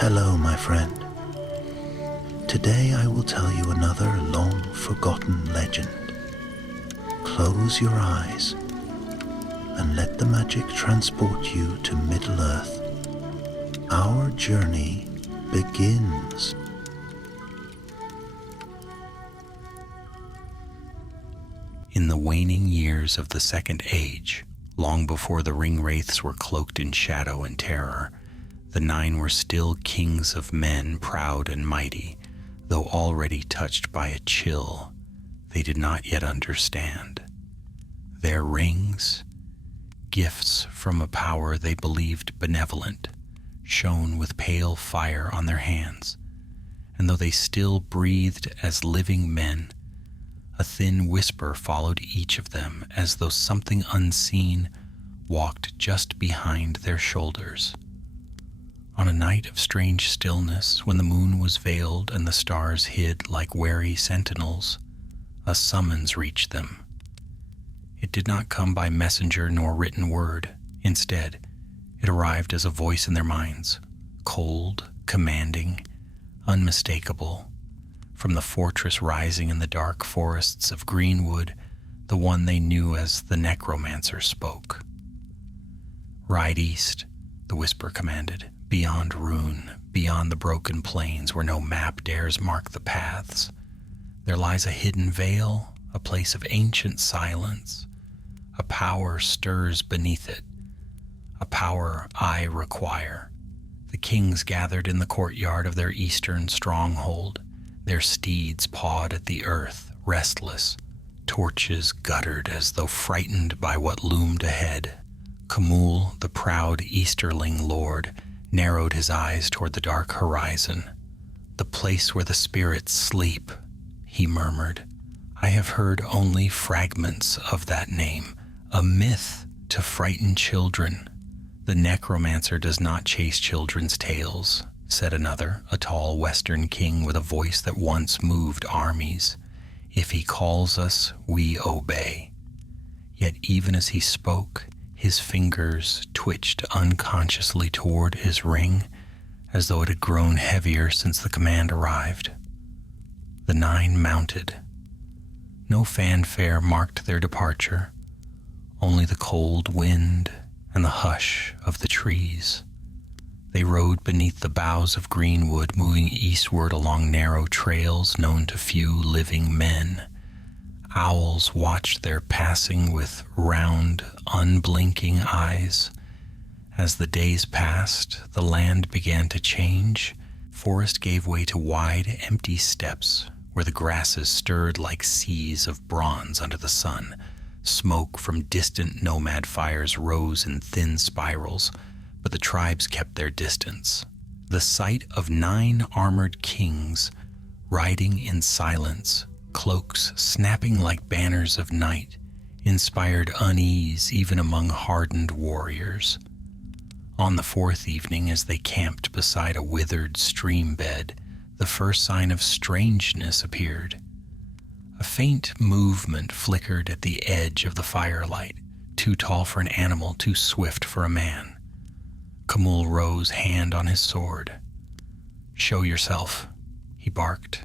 Hello, my friend. Today I will tell you another long-forgotten legend. Close your eyes and let the magic transport you to Middle-earth. Our journey begins. In the waning years of the Second Age, long before the ring-wraiths were cloaked in shadow and terror, the Nine were still kings of men, proud and mighty, though already touched by a chill they did not yet understand. Their rings, gifts from a power they believed benevolent, shone with pale fire on their hands, and though they still breathed as living men, a thin whisper followed each of them as though something unseen walked just behind their shoulders. On a night of strange stillness, when the moon was veiled and the stars hid like wary sentinels, a summons reached them. It did not come by messenger nor written word. Instead, it arrived as a voice in their minds, cold, commanding, unmistakable. From the fortress rising in the dark forests of Greenwood, the one they knew as the necromancer spoke. "Ride east," the whisper commanded, "beyond Rune, beyond the broken plains where no map dares mark the paths. There lies a hidden vale, a place of ancient silence. A power stirs beneath it, a power I require." The kings gathered in the courtyard of their eastern stronghold. Their steeds pawed at the earth, restless, torches guttered as though frightened by what loomed ahead. Camul, the proud Easterling lord, narrowed his eyes toward the dark horizon. "The place where the spirits sleep," he murmured. "I have heard only fragments of that name, a myth to frighten children." "The necromancer does not chase children's tales," said another, a tall Western king with a voice that once moved armies. "If he calls us, we obey." Yet even as he spoke, his fingers twitched unconsciously toward his ring, as though it had grown heavier since the command arrived. The Nine mounted. No fanfare marked their departure, only the cold wind and the hush of the trees. They rode beneath the boughs of Greenwood, moving eastward along narrow trails known to few living men. Owls watched their passing with round, unblinking eyes. As the days passed, the land began to change. Forest gave way to wide, empty steppes, where the grasses stirred like seas of bronze under the sun. Smoke from distant nomad fires rose in thin spirals, but the tribes kept their distance. The sight of 9 armored kings riding in silence, cloaks snapping like banners of night, inspired unease even among hardened warriors. On the 4th evening, as they camped beside a withered stream bed, the first sign of strangeness appeared. A faint movement flickered at the edge of the firelight, too tall for an animal, too swift for a man. Camul rose, hand on his sword. "Show yourself," he barked.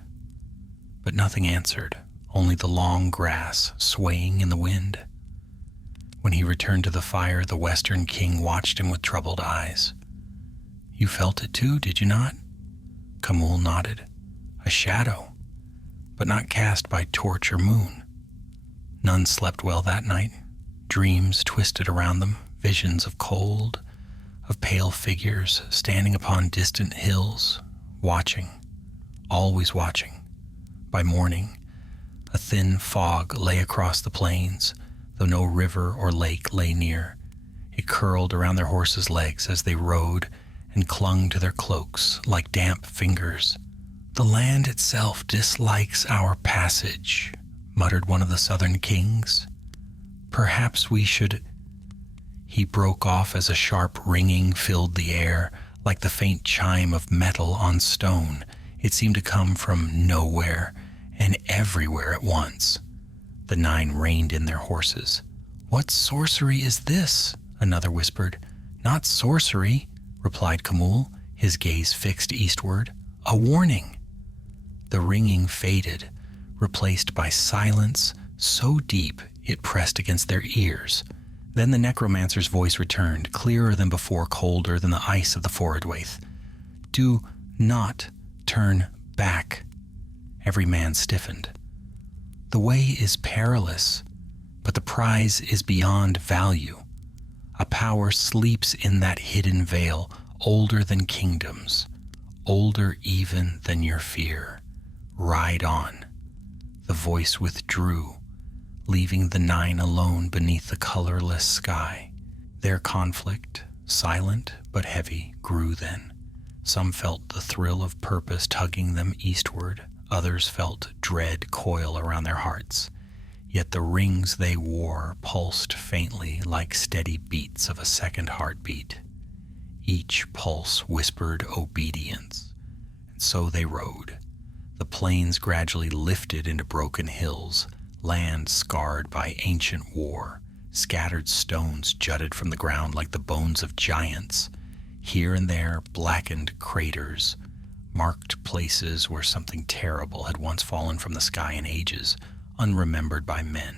But nothing answered, only the long grass swaying in the wind. When he returned to the fire, the Western king watched him with troubled eyes. "You felt it too, did you not?" Camul nodded. "A shadow, but not cast by torch or moon." None slept well that night. Dreams twisted around them, visions of cold, of pale figures standing upon distant hills, watching, always watching. By morning, a thin fog lay across the plains, though no river or lake lay near. It curled around their horses' legs as they rode and clung to their cloaks like damp fingers. "The land itself dislikes our passage," muttered one of the southern kings. "Perhaps we should—" He broke off as a sharp ringing filled the air, like the faint chime of metal on stone. It seemed to come from nowhere and everywhere at once. The 9 reined in their horses. "What sorcery is this?" another whispered. "Not sorcery," replied Camul. his gaze fixed eastward. A warning! The ringing faded, replaced by silence so deep it pressed against their ears. Then the necromancer's voice returned, clearer than before, colder than the ice of the Forodwaith. Do not turn back. Every man stiffened. The way is perilous, but the prize is beyond value. A power sleeps in that hidden veil, older than kingdoms, older even than your fear. Ride on. The voice withdrew, leaving the 9 alone beneath the colorless sky. Their conflict, silent but heavy, grew then. Some felt the thrill of purpose tugging them eastward. Others felt dread coil around their hearts. Yet the rings they wore pulsed faintly like steady beats of a second heartbeat. Each pulse whispered obedience, and so they rode. The plains gradually lifted into broken hills, land scarred by ancient war. Scattered stones jutted from the ground like the bones of giants. Here and there, blackened craters marked places where something terrible had once fallen from the sky in ages, unremembered by men.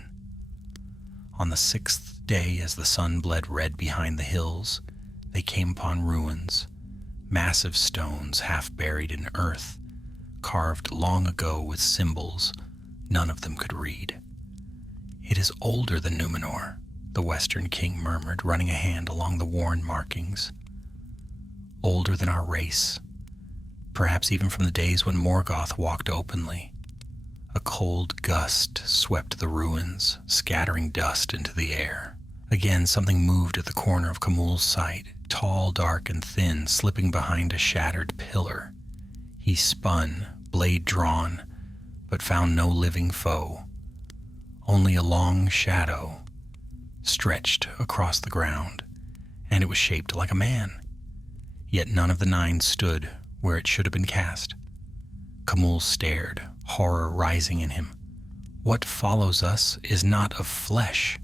On the 6th day, as the sun bled red behind the hills, they came upon ruins, massive stones half buried in earth, carved long ago with symbols none of them could read. It is older than Numenor, the Western king murmured, running a hand along the worn markings. Older than our race, perhaps even from the days when Morgoth walked openly. A cold gust swept the ruins, scattering dust into the air. Again, something moved at the corner of Camul's sight, tall, dark, and thin, slipping behind a shattered pillar. He spun, blade drawn, but found no living foe. Only a long shadow stretched across the ground, and it was shaped like a man. Yet none of the 9 stood where it should have been cast. Camul stared, horror rising in him. What follows us is not of flesh,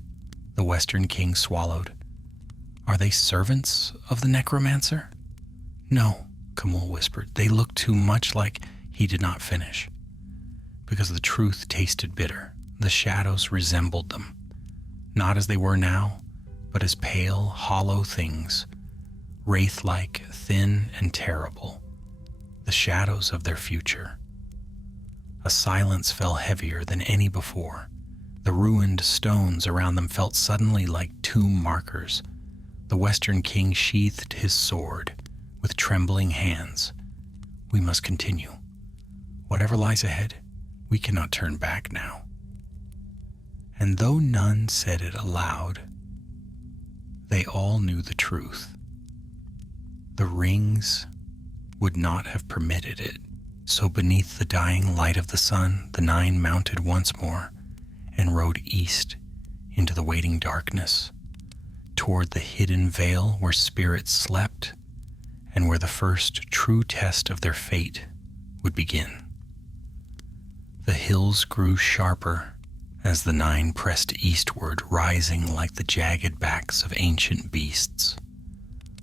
the Western king swallowed. Are they servants of the necromancer? No, Camul whispered. They look too much like... He did not finish, because the truth tasted bitter. The shadows resembled them, not as they were now, but as pale, hollow things, wraith-like, thin and terrible, the shadows of their future. A silence fell heavier than any before. The ruined stones around them felt suddenly like tomb markers. The Western king sheathed his sword with trembling hands. We must continue. Whatever lies ahead, we cannot turn back now. And though none said it aloud, they all knew the truth. The rings would not have permitted it. So beneath the dying light of the sun, the 9 mounted once more and rode east into the waiting darkness, toward the hidden vale where spirits slept and where the first true test of their fate would begin. The hills grew sharper as the 9 pressed eastward, rising like the jagged backs of ancient beasts.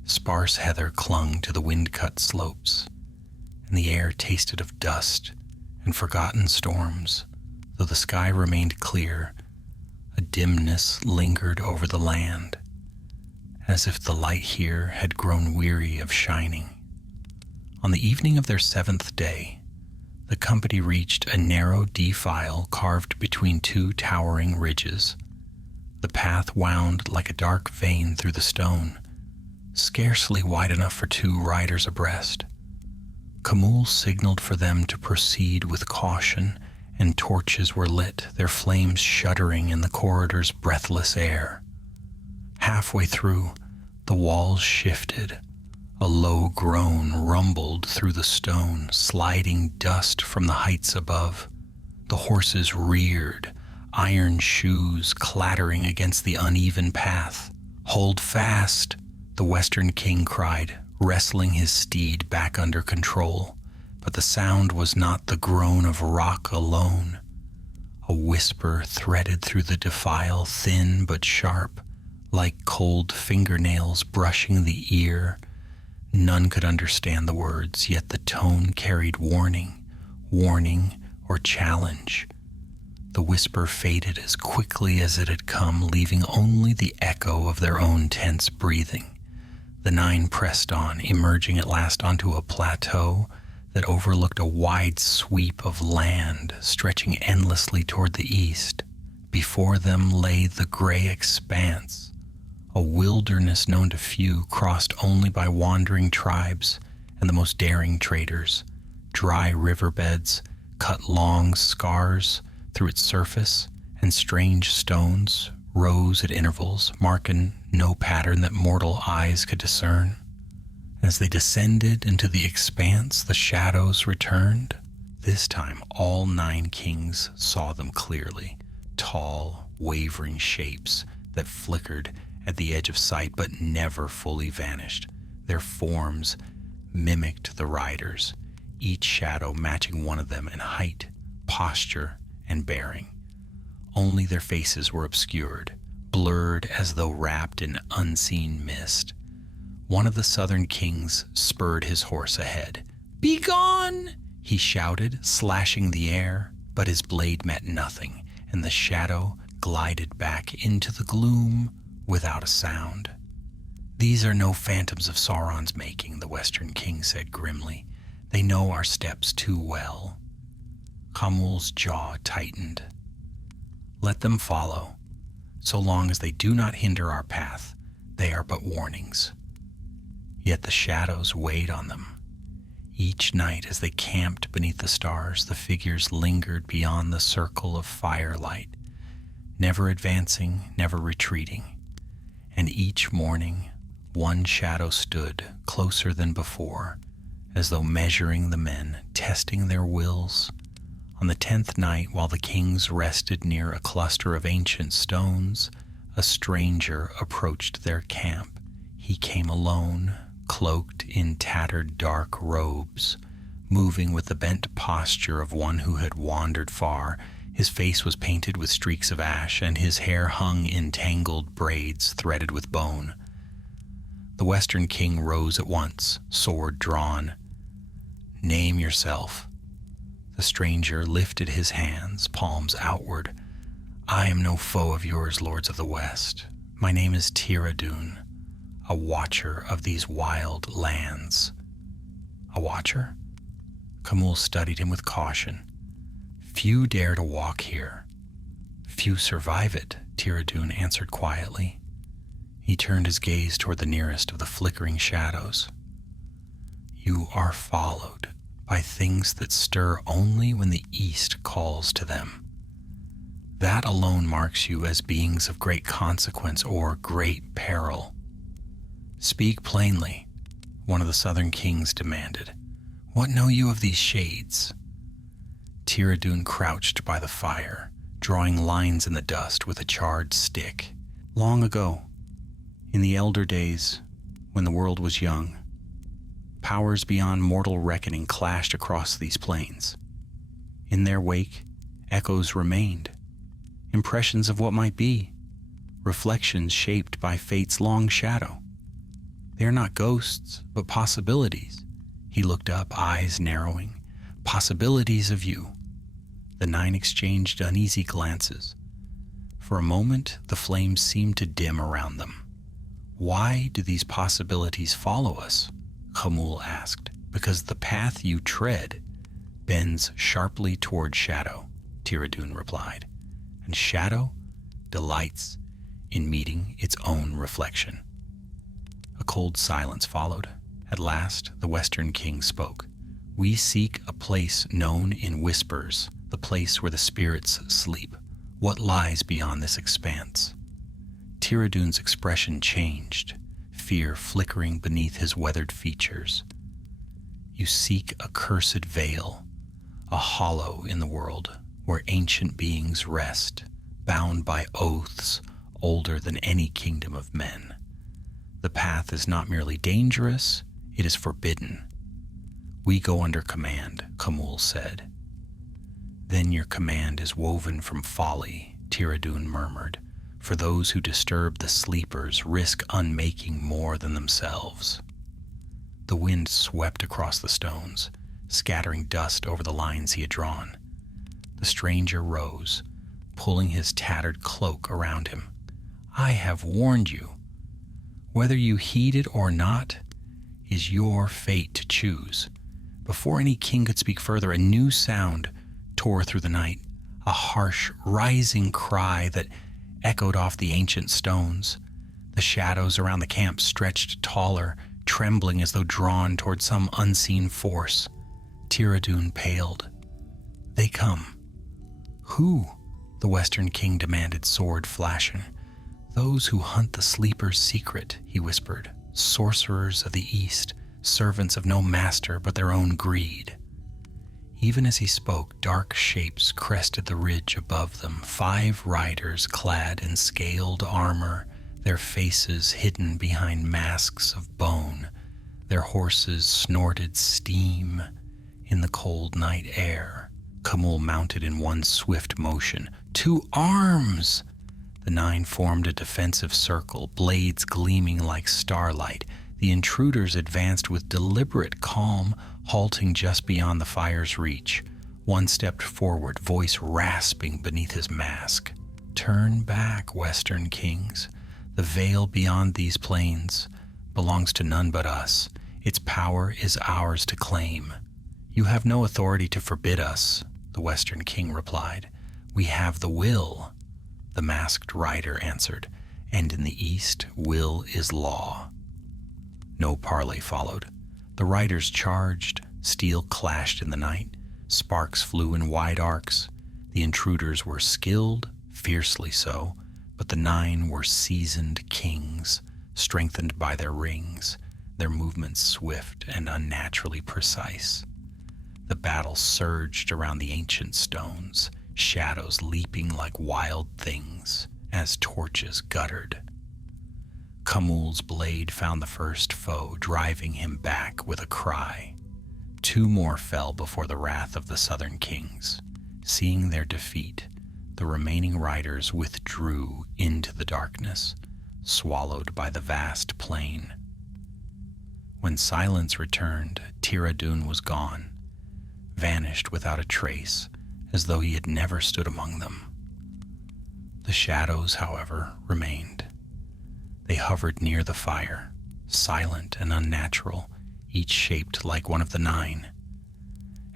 Sparse heather clung to the wind-cut slopes, and the air tasted of dust and forgotten storms. Though the sky remained clear, a dimness lingered over the land, as if the light here had grown weary of shining. On the evening of their 7th day, the company reached a narrow defile carved between 2 towering ridges. The path wound like a dark vein through the stone, scarcely wide enough for 2 riders abreast. Camul signaled for them to proceed with caution, and torches were lit, their flames shuddering in the corridor's breathless air. Halfway through, the walls shifted. A low groan rumbled through the stone, sliding dust from the heights above. The horses reared, iron shoes clattering against the uneven path. "Hold fast," the Western king cried, wrestling his steed back under control. But the sound was not the groan of rock alone. A whisper threaded through the defile, thin but sharp, like cold fingernails brushing the ear. None could understand the words, yet the tone carried warning, or challenge. The whisper faded as quickly as it had come, leaving only the echo of their own tense breathing. The 9 pressed on, emerging at last onto a plateau that overlooked a wide sweep of land stretching endlessly toward the east. Before them lay the gray expanse, a wilderness known to few, crossed only by wandering tribes and the most daring traders. Dry riverbeds cut long scars through its surface, and strange stones rose at intervals, marking no pattern that mortal eyes could discern. As they descended into the expanse, the shadows returned. This time all 9 kings saw them clearly, tall, wavering shapes that flickered at the edge of sight but never fully vanished. Their forms mimicked the riders, each shadow matching one of them in height, posture, and bearing. Only their faces were obscured, blurred as though wrapped in unseen mist. One of the southern kings spurred his horse ahead. "Begone!" he shouted, slashing the air, but his blade met nothing, and the shadow glided back into the gloom without a sound. "These are no phantoms of Sauron's making," the western king said grimly. "They know our steps too well." Khamul's jaw tightened. "Let them follow. So long as they do not hinder our path, they are but warnings." Yet the shadows weighed on them. Each night as they camped beneath the stars, the figures lingered beyond the circle of firelight, never advancing, never retreating. And each morning, one shadow stood closer than before, as though measuring the men, testing their wills. On the 10th night, while the kings rested near a cluster of ancient stones, a stranger approached their camp. He came alone, cloaked in tattered dark robes, moving with the bent posture of one who had wandered far. His face was painted with streaks of ash, and his hair hung in tangled braids threaded with bone. The western king rose at once, sword drawn. "Name yourself." The stranger lifted his hands, palms outward. "I am no foe of yours, lords of the West. My name is Tiradun, a watcher of these wild lands." "A watcher?" Khamul studied him with caution. "Few dare to walk here. Few survive it," Tiradun answered quietly. He turned his gaze toward the nearest of the flickering shadows. "You are followed by things that stir only when the east calls to them. That alone marks you as beings of great consequence or great peril. Speak plainly," one of the southern kings demanded. "What know you of these shades?" Tiradun crouched by the fire, drawing lines in the dust with a charred stick. "Long ago, in the elder days, when the world was young, powers beyond mortal reckoning clashed across these plains. In their wake, echoes remained, impressions of what might be, reflections shaped by fate's long shadow. They are not ghosts, but possibilities." He looked up, eyes narrowing. "Possibilities of you." The 9 exchanged uneasy glances. For a moment, the flames seemed to dim around them. "Why do these possibilities follow us?" Khamul asked. "Because the path you tread bends sharply toward shadow," Tiradun replied. "And shadow delights in meeting its own reflection." A cold silence followed. At last, the Western king spoke. "We seek a place known in whispers, the place where the spirits sleep. What lies beyond this expanse?" Tiradun's expression changed, fear flickering beneath his weathered features. "You seek a cursed veil, a hollow in the world where ancient beings rest, bound by oaths older than any kingdom of men. The path is not merely dangerous, it is forbidden. We go under command," Khamul said. "Then your command is woven from folly," Tiradun murmured. "For those who disturb the sleepers risk unmaking more than themselves." The wind swept across the stones, scattering dust over the lines he had drawn. The stranger rose, pulling his tattered cloak around him. "I have warned you. Whether you heed it or not is your fate to choose." Before any king could speak further, a new sound tore through the night, a harsh, rising cry that echoed off the ancient stones. The shadows around the camp stretched taller, trembling as though drawn toward some unseen force. Tiradoon paled. "They come." "Who?" the Western king demanded, sword flashing. "Those who hunt the sleeper's secret," he whispered. "Sorcerers of the East, servants of no master but their own greed." Even as he spoke, dark shapes crested the ridge above them, 5 riders clad in scaled armor, their faces hidden behind masks of bone. Their horses snorted steam in the cold night air. Khamûl mounted in one swift motion. "To arms!" The 9 formed a defensive circle, blades gleaming like starlight. The intruders advanced with deliberate calm, halting just beyond the fire's reach. One stepped forward, voice rasping beneath his mask. "Turn back, Western kings. The veil beyond these plains belongs to none but us. Its power is ours to claim." "You have no authority to forbid us," the Western king replied. "We have the will," the masked rider answered, "and in the East, will is law." No parley followed. The riders charged, steel clashed in the night, sparks flew in wide arcs. The intruders were skilled, fiercely so, but the 9 were seasoned kings, strengthened by their rings, their movements swift and unnaturally precise. The battle surged around the ancient stones, shadows leaping like wild things as torches guttered. Khamûl's blade found the first foe, driving him back with a cry. 2 more fell before the wrath of the southern kings. Seeing their defeat, the remaining riders withdrew into the darkness, swallowed by the vast plain. When silence returned, Tiradoon was gone, vanished without a trace, as though he had never stood among them. The shadows, however, remained. They hovered near the fire, silent and unnatural, each shaped like one of the 9.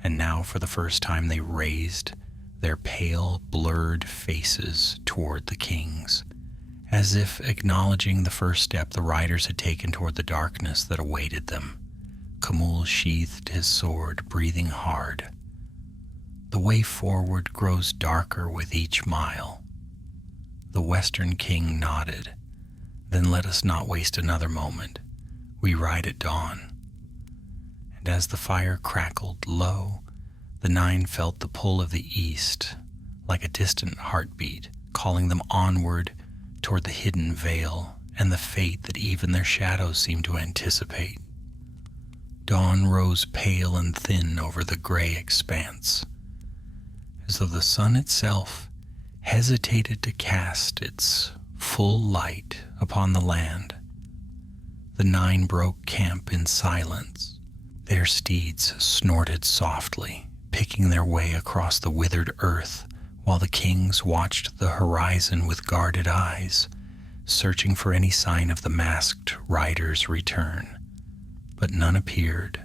And now, for the first time, they raised their pale, blurred faces toward the kings, as if acknowledging the first step the riders had taken toward the darkness that awaited them. Khamûl sheathed his sword, breathing hard. "The way forward grows darker with each mile." The Western king nodded. "Then let us not waste another moment. We ride at dawn." And as the fire crackled low, the 9 felt the pull of the East, like a distant heartbeat, calling them onward toward the hidden veil and the fate that even their shadows seemed to anticipate. Dawn rose pale and thin over the gray expanse, as though the sun itself hesitated to cast its full light upon the land. The 9 broke camp in silence. Their steeds snorted softly, picking their way across the withered earth, while the kings watched the horizon with guarded eyes, searching for any sign of the masked rider's return. But none appeared.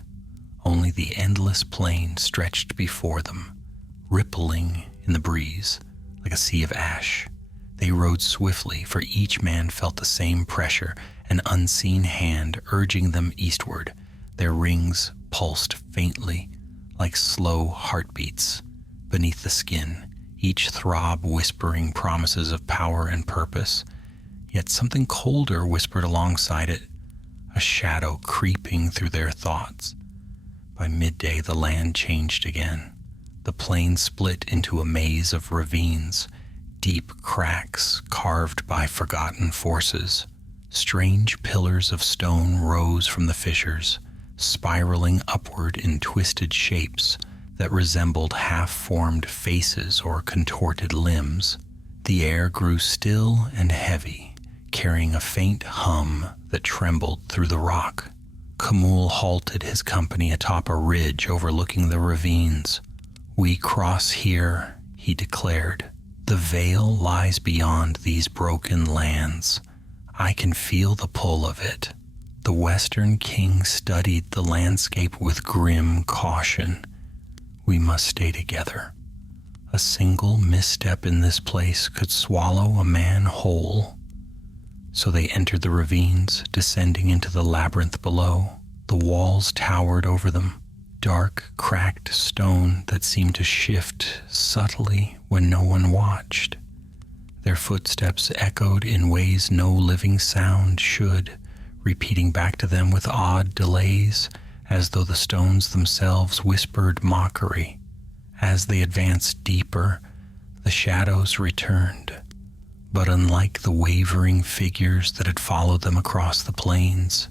Only the endless plain stretched before them, rippling in the breeze like a sea of ash. They rode swiftly, for each man felt the same pressure, an unseen hand urging them eastward. Their rings pulsed faintly, like slow heartbeats beneath the skin, each throb whispering promises of power and purpose. Yet something colder whispered alongside it, a shadow creeping through their thoughts. By midday, the land changed again. The plain split into a maze of ravines, deep cracks carved by forgotten forces. Strange pillars of stone rose from the fissures, spiraling upward in twisted shapes that resembled half-formed faces or contorted limbs. The air grew still and heavy, carrying a faint hum that trembled through the rock. Camul halted his company atop a ridge overlooking the ravines. "We cross here," he declared. "The veil lies beyond these broken lands. I can feel the pull of it." The Western King studied the landscape with grim caution. "We must stay together. A single misstep in this place could swallow a man whole." So they entered the ravines, descending into the labyrinth below. The walls towered over them, dark, cracked stone that seemed to shift subtly when no one watched. Their footsteps echoed in ways no living sound should, repeating back to them with odd delays, as though the stones themselves whispered mockery. As they advanced deeper, the shadows returned. But unlike the wavering figures that had followed them across the plains,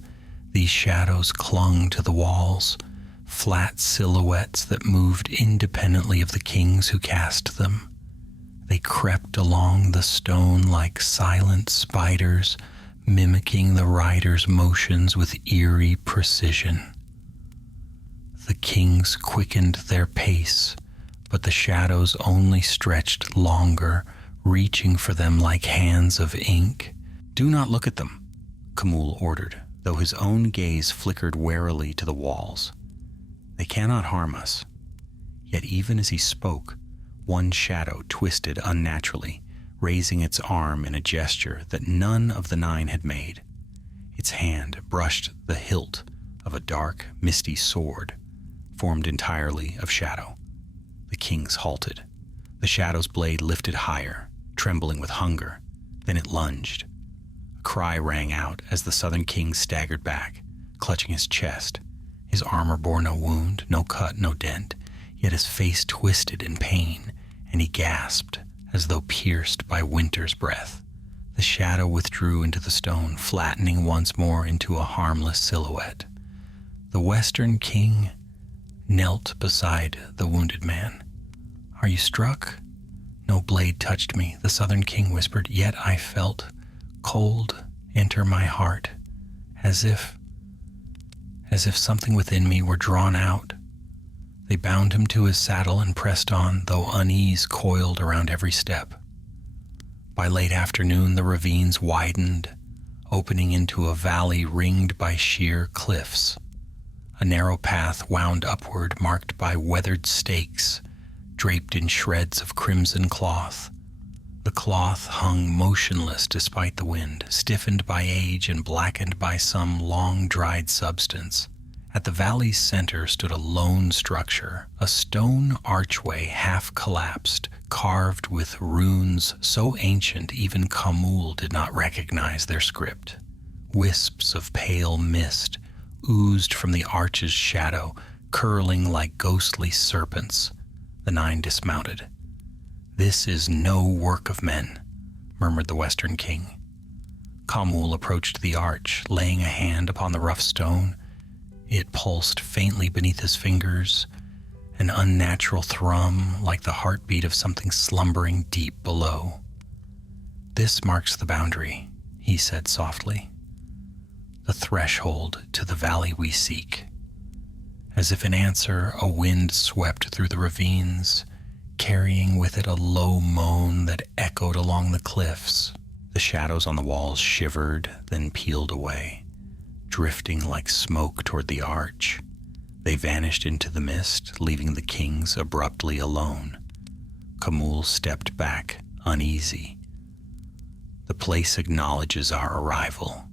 these shadows clung to the walls, flat silhouettes that moved independently of the kings who cast them. They crept along the stone like silent spiders, mimicking the rider's motions with eerie precision. The kings quickened their pace, but the shadows only stretched longer, reaching for them like hands of ink. "Do not look at them," Camul ordered, though his own gaze flickered warily to the walls. "They cannot harm us." Yet even as he spoke, one shadow twisted unnaturally, raising its arm in a gesture that none of the 9 had made. Its hand brushed the hilt of a dark, misty sword, formed entirely of shadow. The kings halted. The shadow's blade lifted higher, trembling with hunger. Then it lunged. A cry rang out as the southern king staggered back, clutching his chest. His armor bore no wound, no cut, no dent, yet his face twisted in pain, and he gasped as though pierced by winter's breath. The shadow withdrew into the stone, flattening once more into a harmless silhouette. The Western King knelt beside the wounded man. "Are you struck?" "No blade touched me," the Southern King whispered, "yet I felt cold enter my heart, as if something within me were drawn out." They bound him to his saddle and pressed on, though unease coiled around every step. By late afternoon, the ravines widened, opening into a valley ringed by sheer cliffs. A narrow path wound upward, marked by weathered stakes, draped in shreds of crimson cloth. The cloth hung motionless despite the wind, stiffened by age and blackened by some long-dried substance. At the valley's center stood a lone structure, a stone archway half-collapsed, carved with runes so ancient even Camul did not recognize their script. Wisps of pale mist oozed from the arch's shadow, curling like ghostly serpents. The 9 dismounted. "This is no work of men," murmured the Western King. Camul approached the arch, laying a hand upon the rough stone. It pulsed faintly beneath his fingers, an unnatural thrum like the heartbeat of something slumbering deep below. "This marks the boundary," he said softly. "The threshold to the valley we seek." As if in answer, a wind swept through the ravines, carrying with it a low moan that echoed along the cliffs. The shadows on the walls shivered, then peeled away, drifting like smoke toward the arch. They vanished into the mist, leaving the kings abruptly alone. Camul stepped back, uneasy. "The place acknowledges our arrival."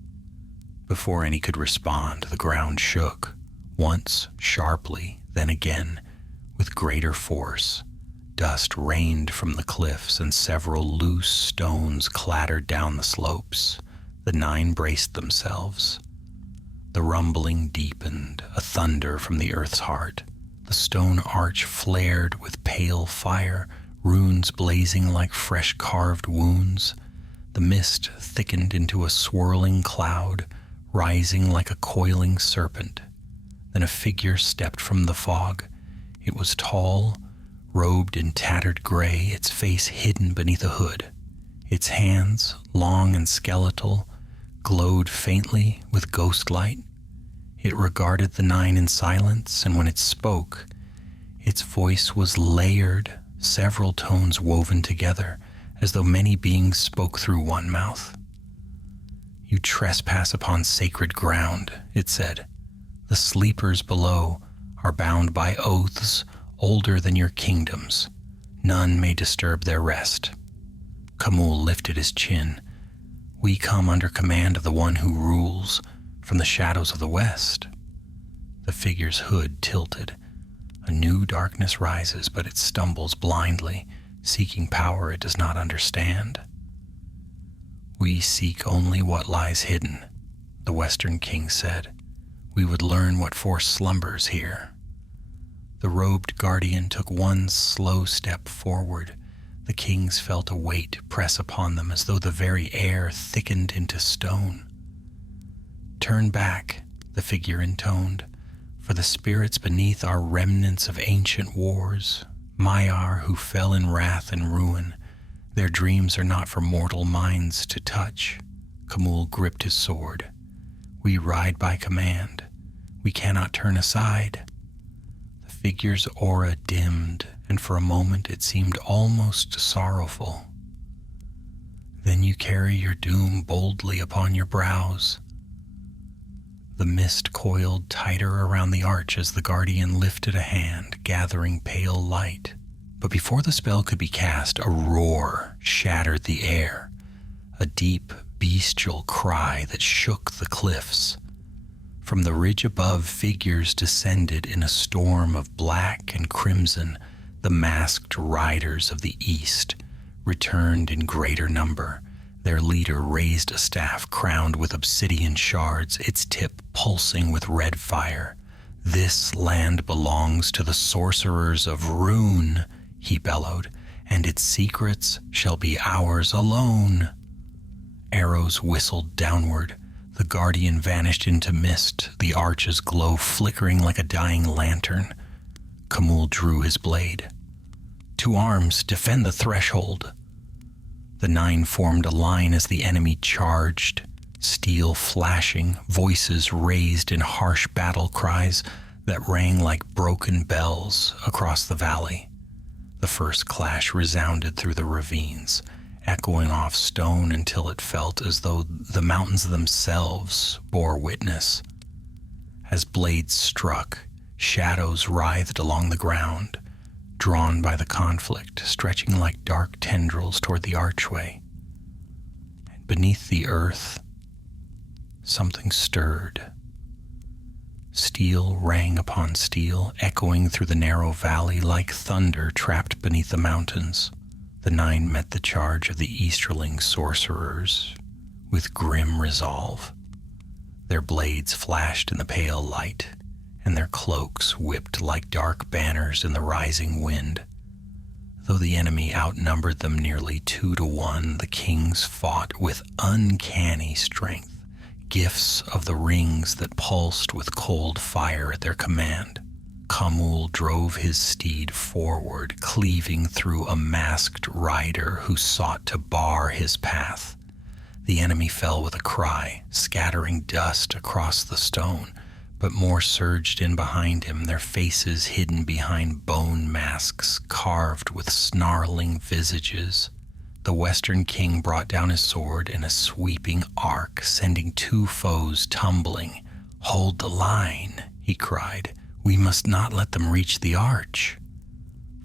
Before any could respond, the ground shook, once sharply, then again, with greater force. Dust rained from the cliffs, and several loose stones clattered down the slopes. The 9 braced themselves. The rumbling deepened, a thunder from the earth's heart. The stone arch flared with pale fire, runes blazing like fresh-carved wounds. The mist thickened into a swirling cloud, rising like a coiling serpent. Then a figure stepped from the fog. It was tall, robed in tattered gray, its face hidden beneath a hood. Its hands, long and skeletal, glowed faintly with ghost light. It regarded the nine in silence, and when it spoke, its voice was layered, several tones woven together, as though many beings spoke through one mouth. "You trespass upon sacred ground," it said. "The sleepers below are bound by oaths older than your kingdoms. None may disturb their rest." Khamûl lifted his chin. "We come under command of the one who rules from the shadows of the west." The figure's hood tilted. A new darkness rises, but it stumbles blindly, seeking power it does not understand. "We seek only what lies hidden," the Western King said. "We would learn what force slumbers here." The robed guardian took one slow step forward. The kings felt a weight press upon them as though the very air thickened into stone. "Turn back," the figure intoned, "for the spirits beneath are remnants of ancient wars, Maiar who fell in wrath and ruin. Their dreams are not for mortal minds to touch." Khamûl gripped his sword. "We ride by command. We cannot turn aside." The figure's aura dimmed, and for a moment it seemed almost sorrowful. "Then you carry your doom boldly upon your brows." The mist coiled tighter around the arch as the guardian lifted a hand, gathering pale light. But before the spell could be cast, a roar shattered the air, a deep, bestial cry that shook the cliffs. From the ridge above, figures descended in a storm of black and crimson. The masked riders of the east returned in greater number. Their leader raised a staff crowned with obsidian shards, its tip pulsing with red fire. "This land belongs to the sorcerers of Rune," he bellowed, "and its secrets shall be ours alone." Arrows whistled downward. The guardian vanished into mist, the arch's glow flickering like a dying lantern. Khamûl drew his blade. "To arms, defend the threshold." The nine formed a line as the enemy charged, steel flashing, voices raised in harsh battle cries that rang like broken bells across the valley. The first clash resounded through the ravines, echoing off stone until it felt as though the mountains themselves bore witness. As blades struck, shadows writhed along the ground, drawn by the conflict, stretching like dark tendrils toward the archway. And beneath the earth, something stirred. Steel rang upon steel, echoing through the narrow valley like thunder trapped beneath the mountains. The nine met the charge of the Easterling sorcerers with grim resolve. Their blades flashed in the pale light, and their cloaks whipped like dark banners in the rising wind. Though the enemy outnumbered them nearly 2-1, the kings fought with uncanny strength, gifts of the rings that pulsed with cold fire at their command. Khamûl drove his steed forward, cleaving through a masked rider who sought to bar his path. The enemy fell with a cry, scattering dust across the stone, but more surged in behind him, their faces hidden behind bone masks carved with snarling visages. The Western King brought down his sword in a sweeping arc, sending two foes tumbling. "Hold the line," he cried. "We must not let them reach the arch."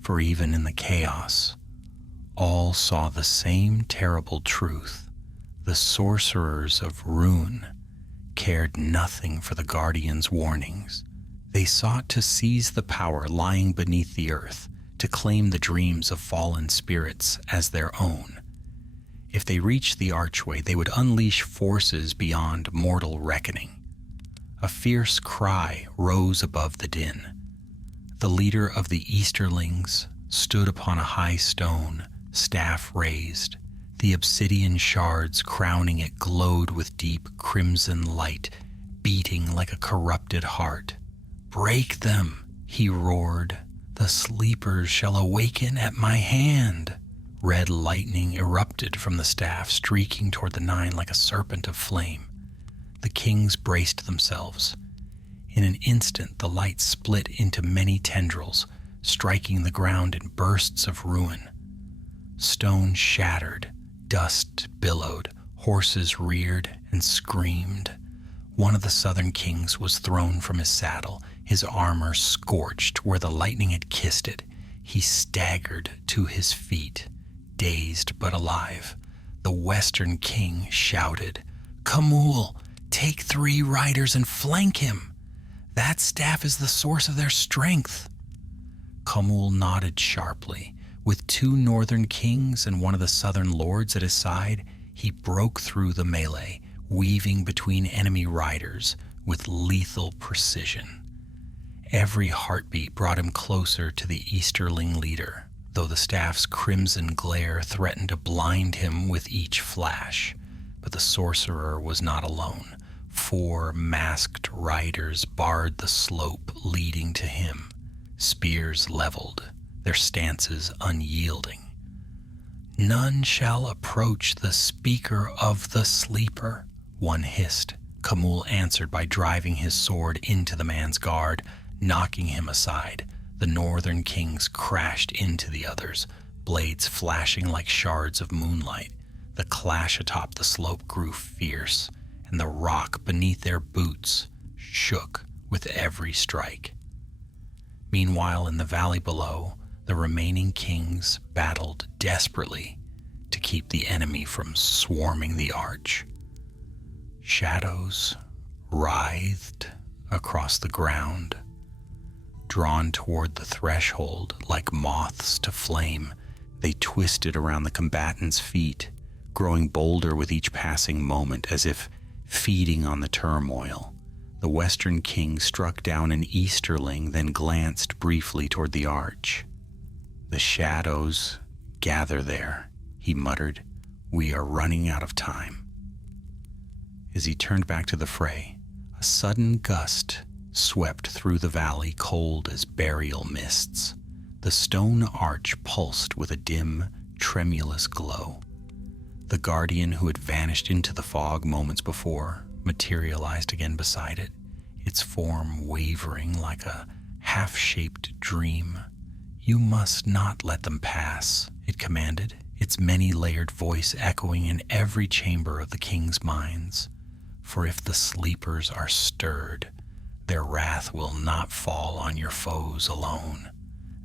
For even in the chaos, all saw the same terrible truth. The sorcerers of Rune cared nothing for the Guardian's warnings. They sought to seize the power lying beneath the earth, to claim the dreams of fallen spirits as their own. If they reached the archway, they would unleash forces beyond mortal reckoning. A fierce cry rose above the din. The leader of the Easterlings stood upon a high stone, staff raised. The obsidian shards crowning it glowed with deep crimson light, beating like a corrupted heart. "Break them," he roared. "The sleepers shall awaken at my hand." Red lightning erupted from the staff, streaking toward the nine like a serpent of flame. The kings braced themselves. In an instant, the light split into many tendrils, striking the ground in bursts of ruin. Stone shattered, dust billowed, horses reared and screamed. One of the southern kings was thrown from his saddle, his armor scorched where the lightning had kissed it. He staggered to his feet, dazed but alive. The western king shouted, "Khamûl, take 3 riders and flank him. That staff is the source of their strength." Khamûl nodded sharply. With 2 northern kings and one of the southern lords at his side, he broke through the melee, weaving between enemy riders with lethal precision. Every heartbeat brought him closer to the Easterling leader, though the staff's crimson glare threatened to blind him with each flash. But the sorcerer was not alone. 4 masked riders barred the slope leading to him, spears leveled, their stances unyielding. "None shall approach the speaker of the sleeper," one hissed. Khamûl answered by driving his sword into the man's guard, knocking him aside. The northern kings crashed into the others, blades flashing like shards of moonlight. The clash atop the slope grew fierce, and the rock beneath their boots shook with every strike. Meanwhile, in the valley below, the remaining kings battled desperately to keep the enemy from swarming the arch. Shadows writhed across the ground, drawn toward the threshold like moths to flame. They twisted around the combatants' feet, growing bolder with each passing moment, as if feeding on the turmoil. The western king struck down an Easterling, then glanced briefly toward the arch. "The shadows gather there," he muttered. "We are running out of time." As he turned back to the fray, a sudden gust swept through the valley, cold as burial mists. The stone arch pulsed with a dim, tremulous glow. The guardian who had vanished into the fog moments before materialized again beside it, its form wavering like a half-shaped dream. "You must not let them pass," it commanded, its many-layered voice echoing in every chamber of the king's minds. "For if the sleepers are stirred, their wrath will not fall on your foes alone."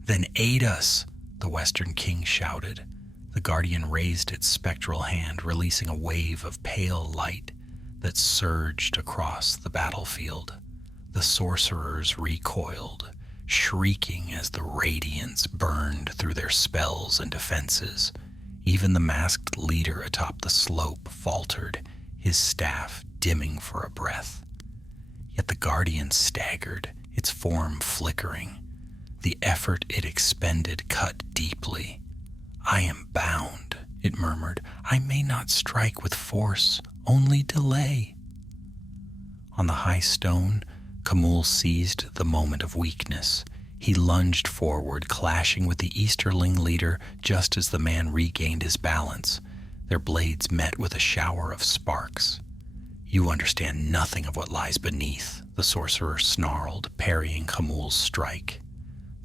"Then aid us," the western king shouted. The guardian raised its spectral hand, releasing a wave of pale light that surged across the battlefield. The sorcerers recoiled, shrieking as the radiance burned through their spells and defenses. Even the masked leader atop the slope faltered, his staff dimming for a breath. Yet the guardian staggered, its form flickering. The effort it expended cut deeply. "I am bound," it murmured. "I may not strike with force, only delay." On the high stone, Khamûl seized the moment of weakness. He lunged forward, clashing with the Easterling leader just as the man regained his balance. Their blades met with a shower of sparks. "You understand nothing of what lies beneath," the sorcerer snarled, parrying Khamûl's strike.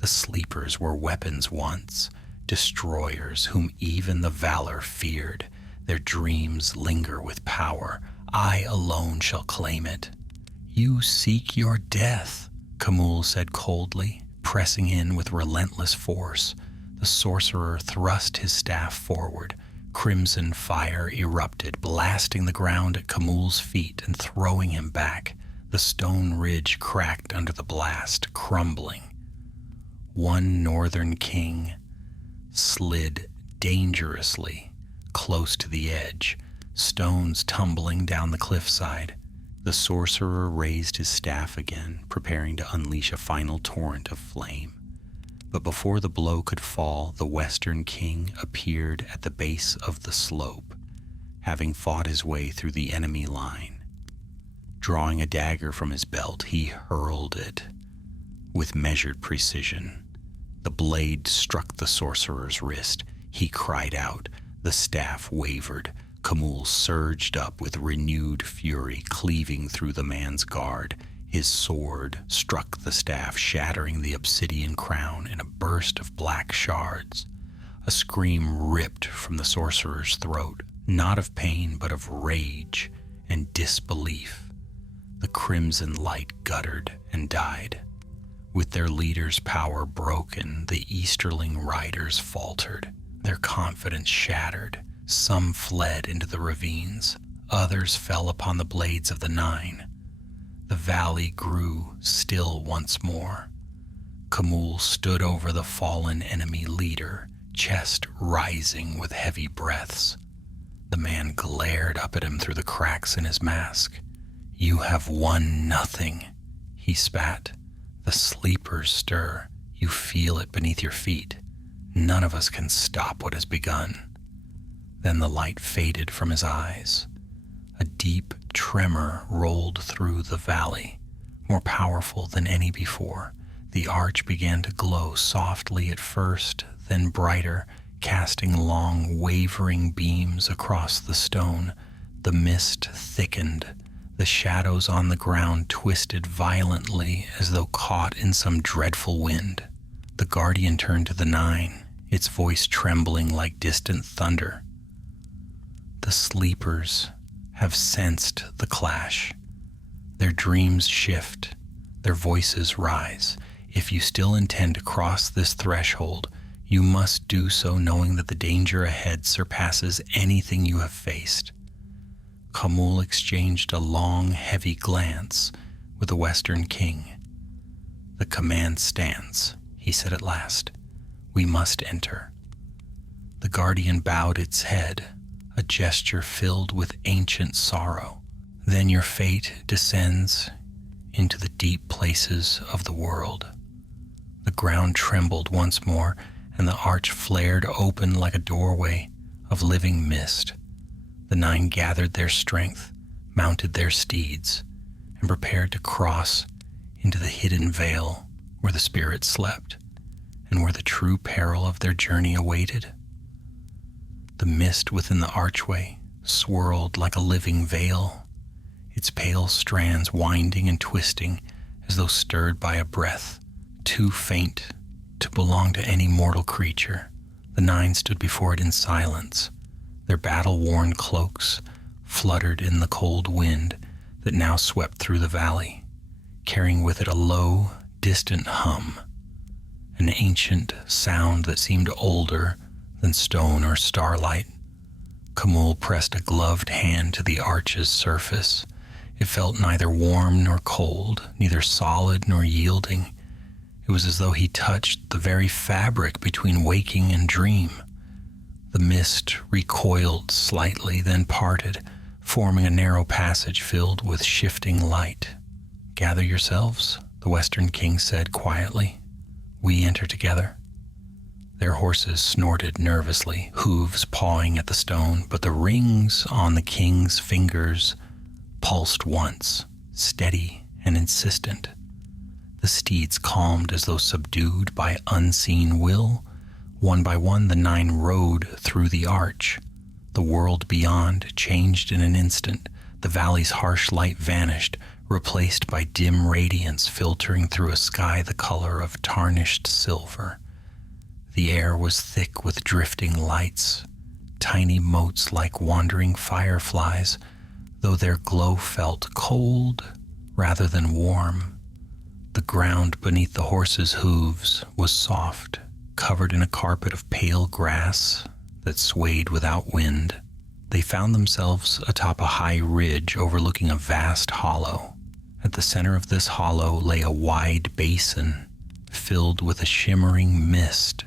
"The sleepers were weapons once, destroyers whom even the valor feared. Their dreams linger with power. I alone shall claim it." "You seek your death," Khamûl said coldly, pressing in with relentless force. The sorcerer thrust his staff forward. Crimson fire erupted, blasting the ground at Khamûl's feet and throwing him back. The stone ridge cracked under the blast, crumbling. One northern king slid dangerously close to the edge, stones tumbling down the cliffside. The sorcerer raised his staff again, preparing to unleash a final torrent of flame. But before the blow could fall, the western king appeared at the base of the slope, having fought his way through the enemy line. Drawing a dagger from his belt, he hurled it with measured precision. The blade struck the sorcerer's wrist. He cried out. The staff wavered. Khamûl surged up with renewed fury, cleaving through the man's guard. His sword struck the staff, shattering the obsidian crown in a burst of black shards. A scream ripped from the sorcerer's throat, not of pain but of rage and disbelief. The crimson light guttered and died. With their leader's power broken, the Easterling riders faltered, their confidence shattered. Some fled into the ravines, others fell upon the blades of the Nine. The valley grew still once more. Khamûl stood over the fallen enemy leader, chest rising with heavy breaths. The man glared up at him through the cracks in his mask. "You have won nothing," he spat. "The sleepers stir. You feel it beneath your feet. None of us can stop what has begun." Then the light faded from his eyes. A deep tremor rolled through the valley, more powerful than any before. The arch began to glow softly at first, then brighter, casting long, wavering beams across the stone. The mist thickened. The shadows on the ground twisted violently as though caught in some dreadful wind. The guardian turned to the Nine, its voice trembling like distant thunder. "The sleepers have sensed the clash. Their dreams shift, their voices rise. If you still intend to cross this threshold, you must do so knowing that the danger ahead surpasses anything you have faced." Khamûl exchanged a long, heavy glance with the Western King. "The command stands," he said at last. "We must enter." The guardian bowed its head, a gesture filled with ancient sorrow. "Then your fate descends into the deep places of the world." The ground trembled once more, and the arch flared open like a doorway of living mist. The Nine gathered their strength, mounted their steeds, and prepared to cross into the hidden vale where the spirits slept, and where the true peril of their journey awaited. The mist within the archway swirled like a living veil, its pale strands winding and twisting as though stirred by a breath, too faint to belong to any mortal creature. The Nine stood before it in silence. Their battle-worn cloaks fluttered in the cold wind that now swept through the valley, carrying with it a low, distant hum, an ancient sound that seemed older than stone or starlight. Khamûl pressed a gloved hand to the arch's surface. It felt neither warm nor cold, neither solid nor yielding. It was as though he touched the very fabric between waking and dream. The mist recoiled slightly, then parted, forming a narrow passage filled with shifting light. "Gather yourselves," the Western King said quietly. "We enter together." Their horses snorted nervously, hooves pawing at the stone, but the rings on the king's fingers pulsed once, steady and insistent. The steeds calmed as though subdued by unseen will. One by one, the Nine rode through the arch. The world beyond changed in an instant. The valley's harsh light vanished, replaced by dim radiance filtering through a sky the color of tarnished silver. The air was thick with drifting lights, tiny motes like wandering fireflies, though their glow felt cold rather than warm. The ground beneath the horses' hooves was soft, covered in a carpet of pale grass that swayed without wind. They found themselves atop a high ridge overlooking a vast hollow. At the center of this hollow lay a wide basin filled with a shimmering mist,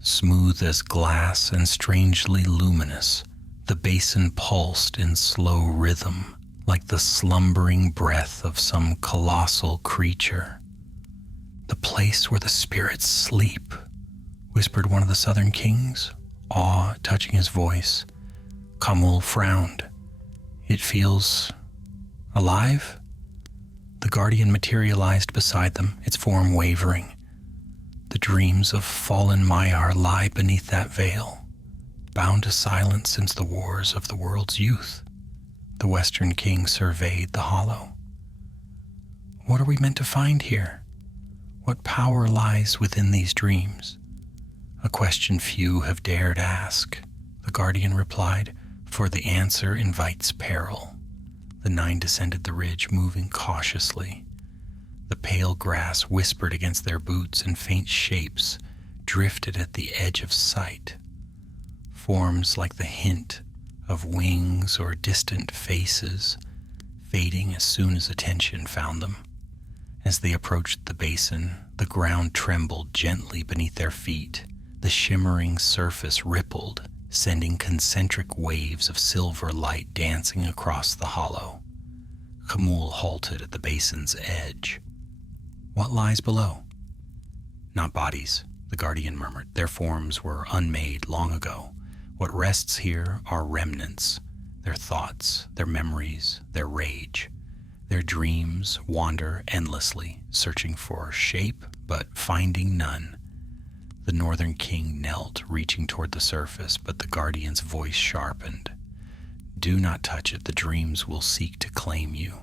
smooth as glass and strangely luminous. The basin pulsed in slow rhythm, like the slumbering breath of some colossal creature. "The place where the spirits sleep," whispered one of the southern kings, awe touching his voice. Khamûl frowned. "It feels alive?" The guardian materialized beside them, its form wavering. "The dreams of fallen Maiar lie beneath that veil, bound to silence since the wars of the world's youth." The Western King surveyed the hollow. What are we meant to find here? What power lies within these dreams? A question few have dared ask, the guardian replied, for the answer invites peril. The 9 descended the ridge, moving cautiously. The pale grass whispered against their boots, and faint shapes drifted at the edge of sight. Forms like the hint of wings or distant faces, fading as soon as attention found them. As they approached the basin, the ground trembled gently beneath their feet. The shimmering surface rippled, sending concentric waves of silver light dancing across the hollow. Khamûl halted at the basin's edge. What lies below? Not bodies, the guardian murmured. Their forms were unmade long ago. What rests here are remnants, their thoughts, their memories, their rage. Their dreams wander endlessly, searching for shape, but finding none. The northern king knelt, reaching toward the surface, but the guardian's voice sharpened. Do not touch it, the dreams will seek to claim you.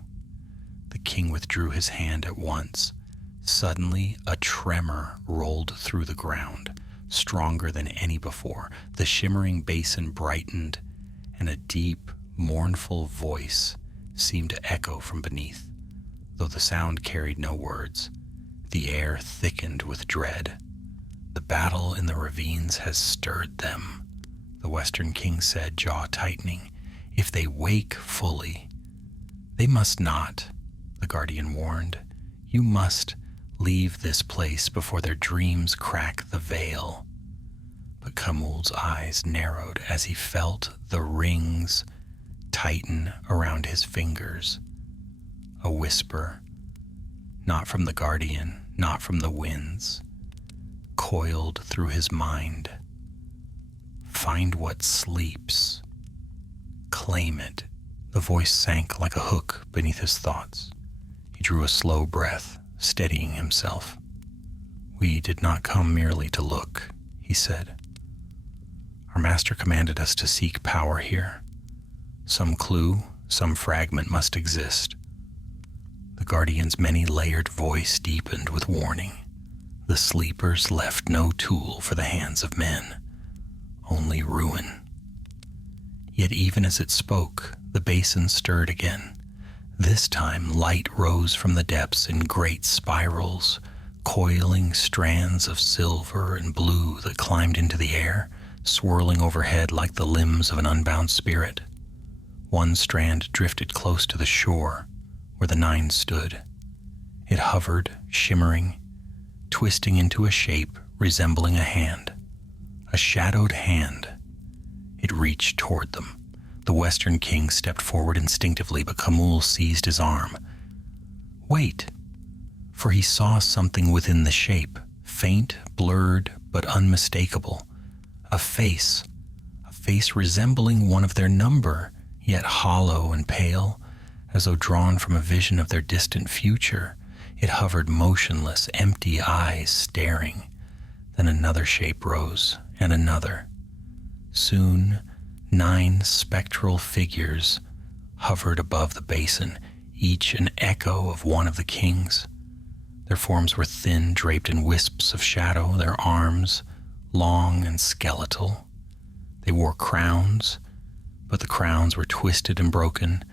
The king withdrew his hand at once. Suddenly, a tremor rolled through the ground, stronger than any before. The shimmering basin brightened, and a deep, mournful voice seemed to echo from beneath. Though the sound carried no words, the air thickened with dread. The battle in the ravines has stirred them, the Western king said, jaw tightening. If they wake fully, they must not, the guardian warned. You must leave this place before their dreams crack the veil. But Khamûl's eyes narrowed as he felt the rings tighten around his fingers. A whisper, not from the guardian, not from the winds, coiled through his mind. Find what sleeps. Claim it. The voice sank like a hook beneath his thoughts. He drew a slow breath, steadying himself. We did not come merely to look, he said. Our master commanded us to seek power here. Some clue, some fragment must exist. The guardian's many-layered voice deepened with warning. The sleepers left no tool for the hands of men, only ruin. Yet even as it spoke, the basin stirred again. This time light rose from the depths in great spirals, coiling strands of silver and blue that climbed into the air, swirling overhead like the limbs of an unbound spirit. One strand drifted close to the shore where the 9 stood. It hovered, shimmering, twisting into a shape resembling a hand. A shadowed hand. It reached toward them. The Western king stepped forward instinctively, but Khamûl seized his arm. Wait, for he saw something within the shape, faint, blurred, but unmistakable. A face resembling one of their number, yet hollow and pale, as though drawn from a vision of their distant future. It hovered motionless, empty eyes staring. Then another shape rose, and another. Soon, 9 spectral figures hovered above the basin, each an echo of one of the kings. Their forms were thin, draped in wisps of shadow, their arms long and skeletal. They wore crowns, but the crowns were twisted and broken,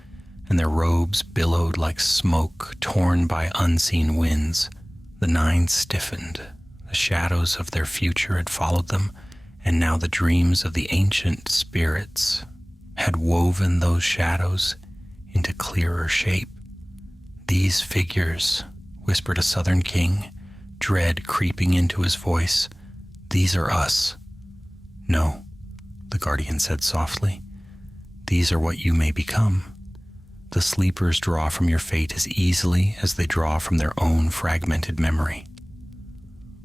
and their robes billowed like smoke torn by unseen winds. The 9 stiffened. The shadows of their future had followed them, and now the dreams of the ancient spirits had woven those shadows into clearer shape. These figures, whispered a southern king, dread creeping into his voice, these are us. No, the guardian said softly. These are what you may become. The sleepers draw from your fate as easily as they draw from their own fragmented memory.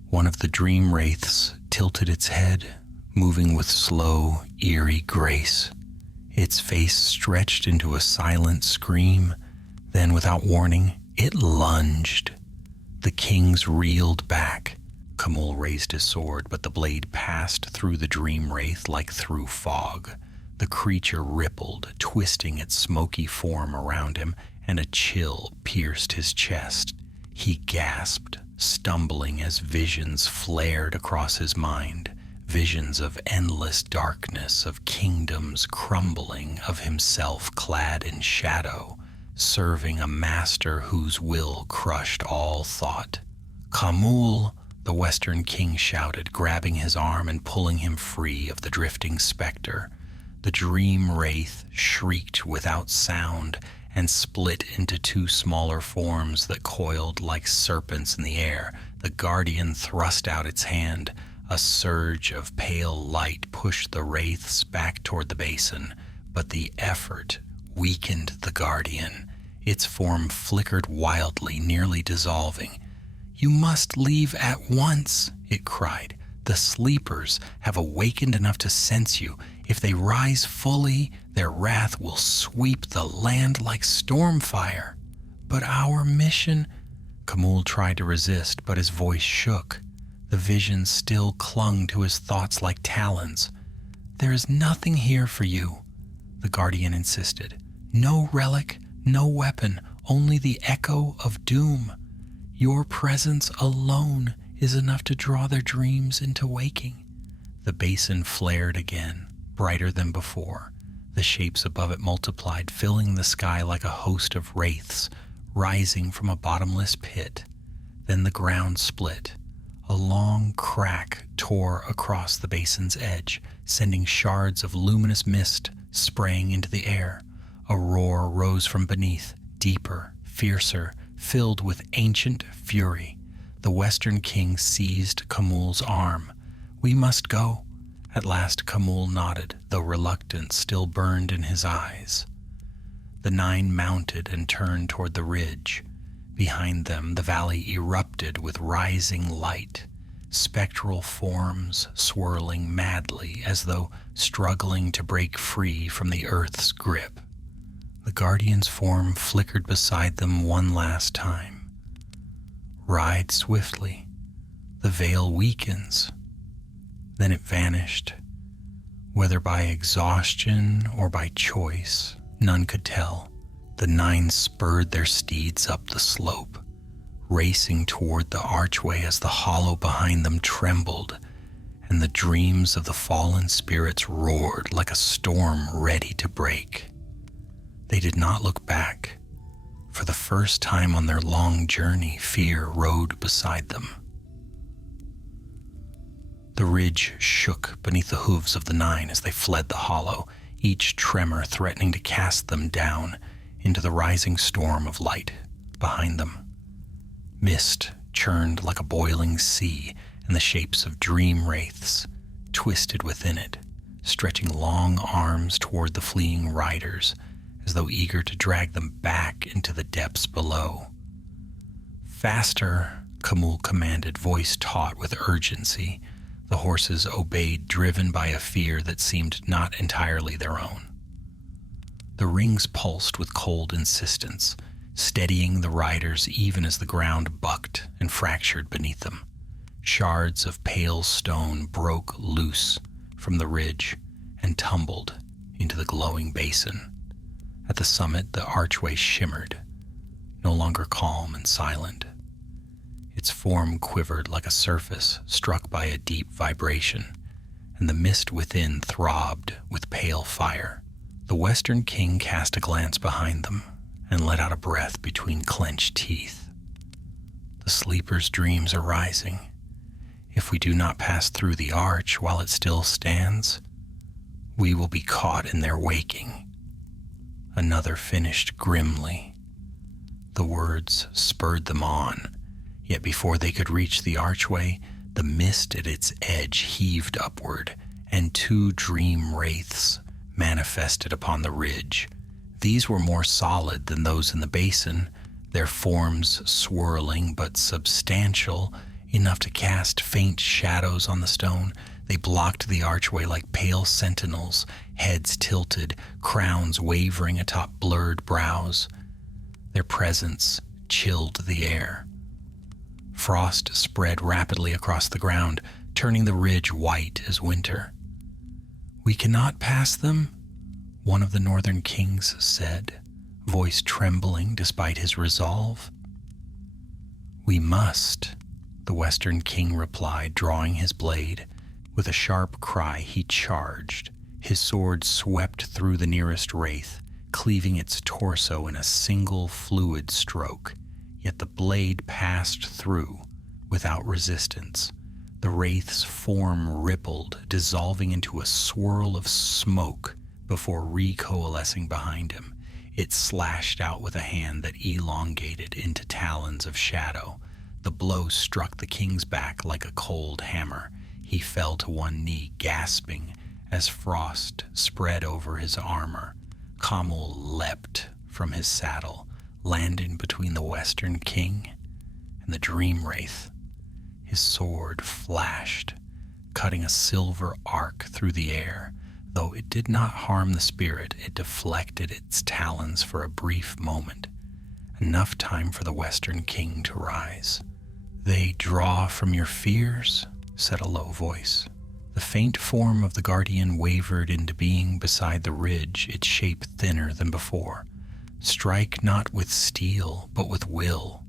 One of the dream wraiths tilted its head, moving with slow, eerie grace. Its face stretched into a silent scream. Then, without warning, it lunged. The kings reeled back. Khamûl raised his sword, but the blade passed through the dream wraith like through fog. The creature rippled, twisting its smoky form around him, and a chill pierced his chest. He gasped, stumbling as visions flared across his mind, visions of endless darkness, of kingdoms crumbling, of himself clad in shadow, serving a master whose will crushed all thought. "Khamûl!" the Western King shouted, grabbing his arm and pulling him free of the drifting specter. The dream wraith shrieked without sound and split into two smaller forms that coiled like serpents in the air. The guardian thrust out its hand. A surge of pale light pushed the wraiths back toward the basin, but the effort weakened the guardian. Its form flickered wildly, nearly dissolving. "You must leave at once," it cried. "The sleepers have awakened enough to sense you. If they rise fully, their wrath will sweep the land like storm fire." "But our mission—" Khamûl tried to resist, but his voice shook. The vision still clung to his thoughts like talons. "There is nothing here for you," the guardian insisted. "No relic, no weapon, only the echo of doom. Your presence alone is enough to draw their dreams into waking." The basin flared again, brighter than before. The shapes above it multiplied, filling the sky like a host of wraiths, rising from a bottomless pit. Then the ground split. A long crack tore across the basin's edge, sending shards of luminous mist spraying into the air. A roar rose from beneath, deeper, fiercer, filled with ancient fury. The Western King seized Khamûl's arm. "We must go." At last Khamûl nodded, though reluctance still burned in his eyes. The nine mounted and turned toward the ridge. Behind them, the valley erupted with rising light, spectral forms swirling madly as though struggling to break free from the earth's grip. The guardian's form flickered beside them one last time. "Ride swiftly. The veil weakens." Then it vanished. Whether by exhaustion or by choice, none could tell. The nine spurred their steeds up the slope, racing toward the archway as the hollow behind them trembled, and the dreams of the fallen spirits roared like a storm ready to break. They did not look back. For the first time on their long journey, fear rode beside them. The ridge shook beneath the hooves of the nine as they fled the hollow, each tremor threatening to cast them down into the rising storm of light behind them. Mist churned like a boiling sea, and the shapes of dream wraiths twisted within it, stretching long arms toward the fleeing riders, as though eager to drag them back into the depths below. "Faster," Khamûl commanded, voice taut with urgency. The horses obeyed, driven by a fear that seemed not entirely their own. The rings pulsed with cold insistence, steadying the riders even as the ground bucked and fractured beneath them. Shards of pale stone broke loose from the ridge and tumbled into the glowing basin. At the summit, the archway shimmered, no longer calm and silent. Its form quivered like a surface struck by a deep vibration, and the mist within throbbed with pale fire. The Western King cast a glance behind them and let out a breath between clenched teeth. "The sleeper's dreams are rising. If we do not pass through the arch while it still stands, we will be caught in their waking." Another finished grimly. The words spurred them on, yet before they could reach the archway, the mist at its edge heaved upward, and two dream wraiths manifested upon the ridge. These were more solid than those in the basin, their forms swirling but substantial, enough to cast faint shadows on the stone. They blocked the archway like pale sentinels, heads tilted, crowns wavering atop blurred brows. Their presence chilled the air. Frost spread rapidly across the ground, turning the ridge white as winter. "We cannot pass them," one of the northern kings said, voice trembling despite his resolve. "We must," the Western King replied, drawing his blade. With a sharp cry, he charged. His sword swept through the nearest wraith, cleaving its torso in a single fluid stroke. Yet the blade passed through without resistance. The wraith's form rippled, dissolving into a swirl of smoke before recoalescing behind him. It slashed out with a hand that elongated into talons of shadow. The blow struck the king's back like a cold hammer. He fell to one knee, gasping as frost spread over his armor. Khamûl leapt from his saddle, landing between the Western King and the Dream Wraith. His sword flashed, cutting a silver arc through the air. Though it did not harm the spirit, it deflected its talons for a brief moment, enough time for the Western King to rise. "They draw from your fears," said a low voice. The faint form of the guardian wavered into being beside the ridge, its shape thinner than before. "Strike not with steel, but with will."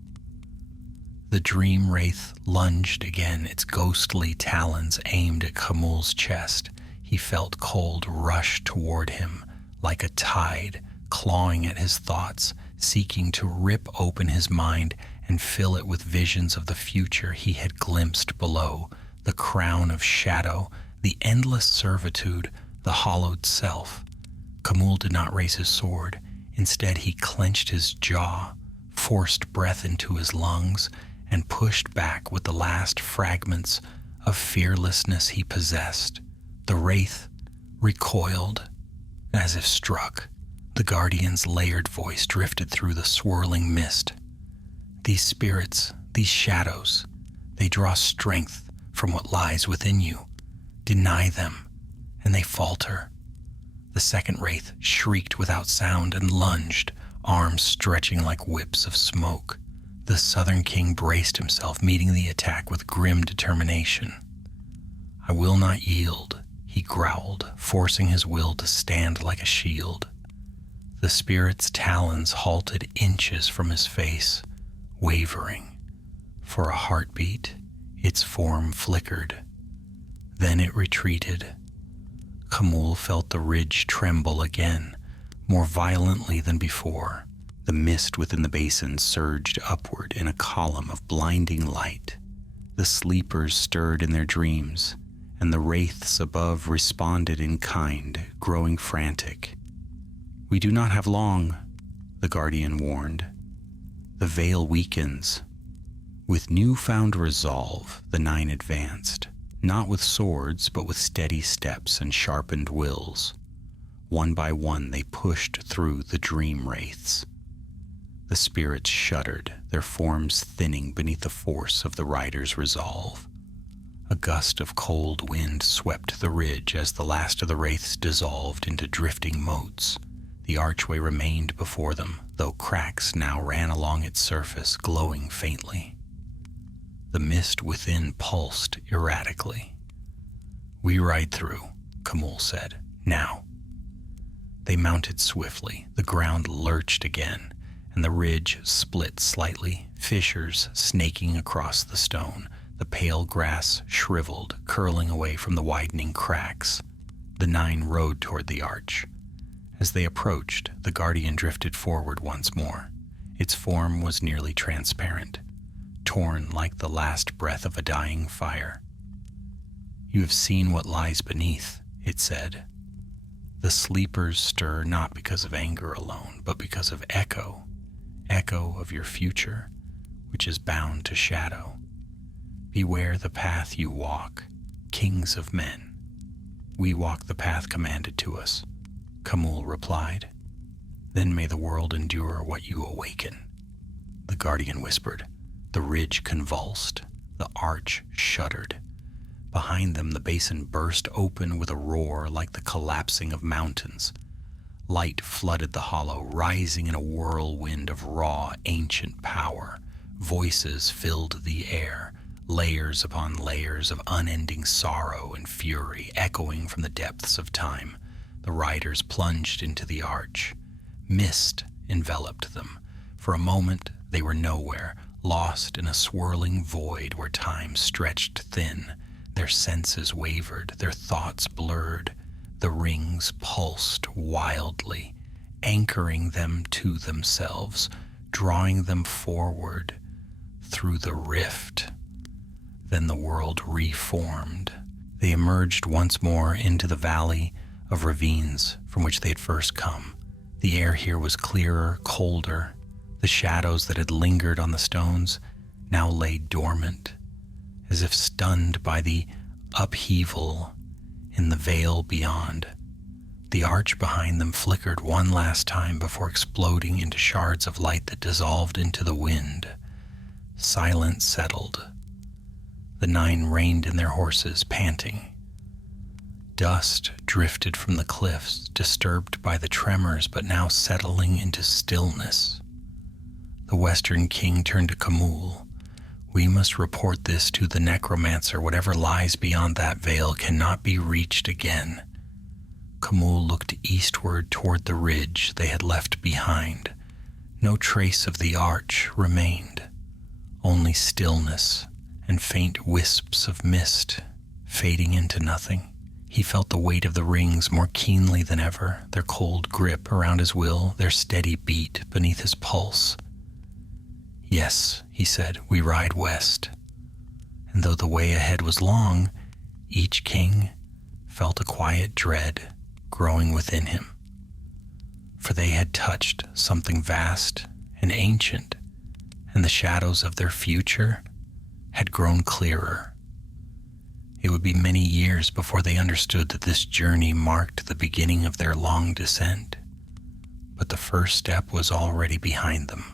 The Dream Wraith lunged again, its ghostly talons aimed at Khamûl's chest. He felt cold rush toward him like a tide, clawing at his thoughts, seeking to rip open his mind and fill it with visions of the future he had glimpsed below. The crown of shadow, the endless servitude, the hollowed self. Khamûl did not raise his sword. Instead, he clenched his jaw, forced breath into his lungs, and pushed back with the last fragments of fearlessness he possessed. The wraith recoiled as if struck. The guardian's layered voice drifted through the swirling mist. "These spirits, these shadows, they draw strength from what lies within you. Deny them, and they falter." The second wraith shrieked without sound and lunged, arms stretching like whips of smoke. The Southern King braced himself, meeting the attack with grim determination. "I will not yield," he growled, forcing his will to stand like a shield. The spirit's talons halted inches from his face, wavering. For a heartbeat, its form flickered. Then it retreated. Khamûl felt the ridge tremble again, more violently than before. The mist within the basin surged upward in a column of blinding light. The sleepers stirred in their dreams, and the wraiths above responded in kind, growing frantic. "We do not have long," the guardian warned. "The veil weakens." With newfound resolve, the 9 advanced, not with swords, but with steady steps and sharpened wills. One by one, they pushed through the dream wraiths. The spirits shuddered, their forms thinning beneath the force of the rider's resolve. A gust of cold wind swept the ridge as the last of the wraiths dissolved into drifting motes. The archway remained before them, though cracks now ran along its surface, glowing faintly. The mist within pulsed erratically. "We ride through," Khamûl said. "Now." They mounted swiftly. The ground lurched again, and the ridge split slightly, fissures snaking across the stone. The pale grass shriveled, curling away from the widening cracks. The 9 rode toward the arch. As they approached, the guardian drifted forward once more. Its form was nearly transparent, torn like the last breath of a dying fire. "You have seen what lies beneath," it said. "The sleepers stir not because of anger alone, but because of echo of your future, which is bound to shadow. Beware the path you walk, kings of men." "We walk the path commanded to us," Khamûl replied. "Then may the world endure what you awaken," the guardian whispered. The ridge convulsed, the arch shuddered. Behind them, the basin burst open with a roar like the collapsing of mountains. Light flooded the hollow, rising in a whirlwind of raw, ancient power. Voices filled the air, layers upon layers of unending sorrow and fury echoing from the depths of time. The riders plunged into the arch. Mist enveloped them. For a moment, they were nowhere, lost in a swirling void where time stretched thin. Their senses wavered, their thoughts blurred. The rings pulsed wildly, anchoring them to themselves, drawing them forward through the rift. Then the world reformed. They emerged once more into the valley of ravines from which they had first come. The air here was clearer, colder. The shadows that had lingered on the stones now lay dormant, as if stunned by the upheaval in the vale beyond. The arch behind them flickered one last time before exploding into shards of light that dissolved into the wind. Silence settled. The 9 reined in their horses, panting. Dust drifted from the cliffs, disturbed by the tremors, but now settling into stillness. The Western King turned to Camul. "We must report this to the necromancer. Whatever lies beyond that veil cannot be reached again." Camul looked eastward toward the ridge they had left behind. No trace of the arch remained, only stillness and faint wisps of mist fading into nothing. He felt the weight of the rings more keenly than ever, their cold grip around his will, their steady beat beneath his pulse. "Yes," he said, "we ride west." And though the way ahead was long, each king felt a quiet dread growing within him. For they had touched something vast and ancient, and the shadows of their future had grown clearer. It would be many years before they understood that this journey marked the beginning of their long descent, but the first step was already behind them.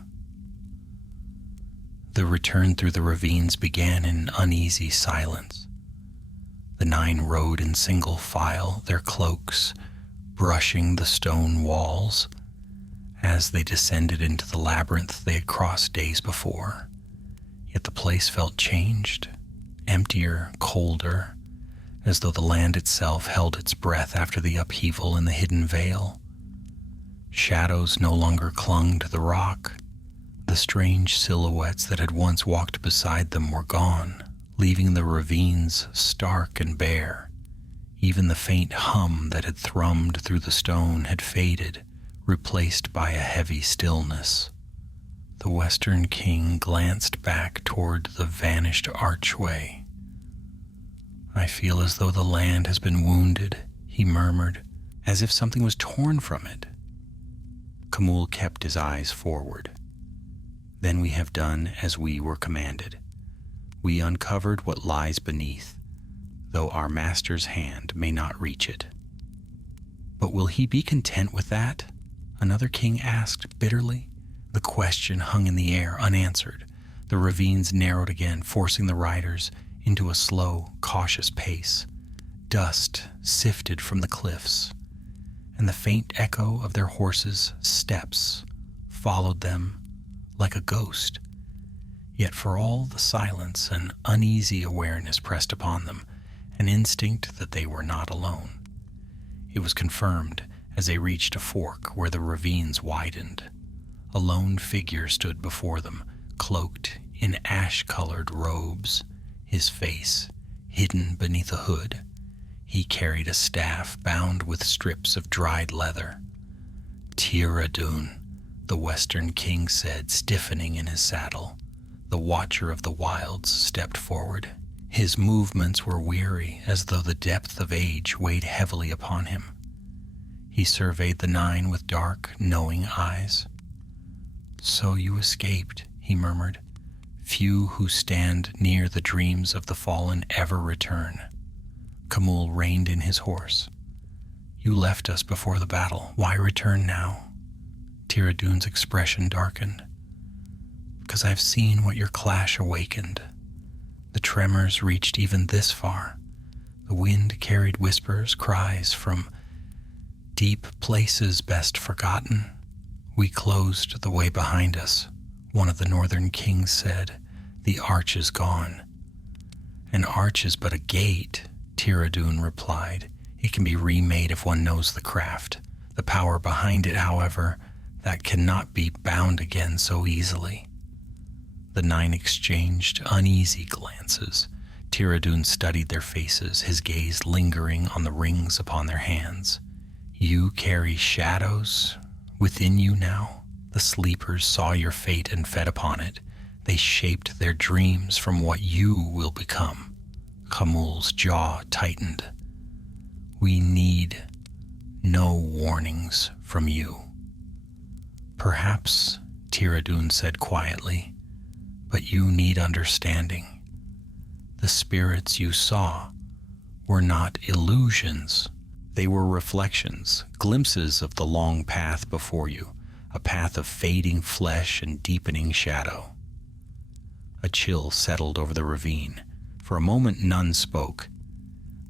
The return through the ravines began in uneasy silence. The 9 rode in single file, their cloaks brushing the stone walls as they descended into the labyrinth they had crossed days before. Yet the place felt changed, emptier, colder, as though the land itself held its breath after the upheaval in the hidden vale. Shadows no longer clung to the rock. The strange silhouettes that had once walked beside them were gone, leaving the ravines stark and bare. Even the faint hum that had thrummed through the stone had faded, replaced by a heavy stillness. The Western King glanced back toward the vanished archway. "I feel as though the land has been wounded," he murmured, as if something was torn from it. Camul kept his eyes forward. "Then we have done as we were commanded. We uncovered what lies beneath, though our master's hand may not reach it." "But will he be content with that?" another king asked bitterly. The question hung in the air, unanswered. The ravines narrowed again, forcing the riders into a slow, cautious pace. Dust sifted from the cliffs, and the faint echo of their horses' steps followed them like a ghost. Yet for all the silence, an uneasy awareness pressed upon them, an instinct that they were not alone. It was confirmed as they reached a fork where the ravines widened. A lone figure stood before them, cloaked in ash-colored robes, his face hidden beneath a hood. He carried a staff bound with strips of dried leather. "Tir-Adun," the Western King said, stiffening in his saddle. The Watcher of the Wilds stepped forward. His movements were weary, as though the depth of age weighed heavily upon him. He surveyed the 9 with dark, knowing eyes. "So you escaped," he murmured. "Few who stand near the dreams of the fallen ever return." Camul reined in his horse. "You left us before the battle. Why return now?" Tir-Adun's expression darkened. "Because I've seen what your clash awakened. The tremors reached even this far. The wind carried whispers, cries from deep places best forgotten. We closed the way behind us," one of the northern kings said. "The arch is gone." "An arch is but a gate," Tir-Adun replied. "It can be remade if one knows the craft. The power behind it, however, that cannot be bound again so easily. The 9 exchanged uneasy glances. Tirradun studied their faces, his gaze lingering on the rings upon their hands. You carry shadows within you now. The sleepers saw your fate and fed upon it. They shaped their dreams from what you will become. Khamul's jaw tightened. We need no warnings from you. Perhaps, Tirradun said quietly, but you need understanding. The spirits you saw were not illusions. They were reflections, glimpses of the long path before you, a path of fading flesh and deepening shadow. A chill settled over the ravine. For a moment none spoke.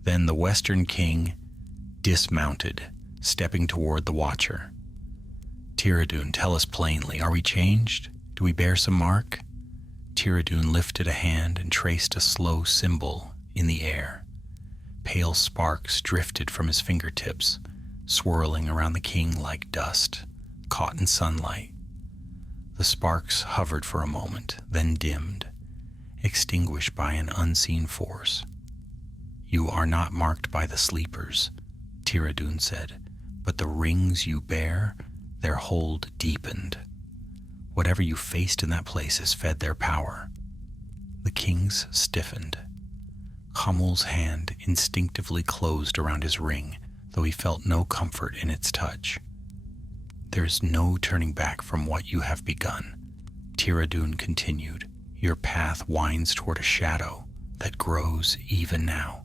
Then the Western King dismounted, stepping toward the Watcher. Tirradun, tell us plainly, are we changed? Do we bear some mark? Tirradun lifted a hand and traced a slow symbol in the air. Pale sparks drifted from his fingertips, swirling around the king like dust, caught in sunlight. The sparks hovered for a moment, then dimmed, extinguished by an unseen force. You are not marked by the sleepers, Tirradun said, but the rings you bear, their hold deepened. Whatever you faced in that place has fed their power. The king's stiffened. Khamul's hand instinctively closed around his ring, though he felt no comfort in its touch. There is no turning back from what you have begun, Tirradun continued. Your path winds toward a shadow that grows even now.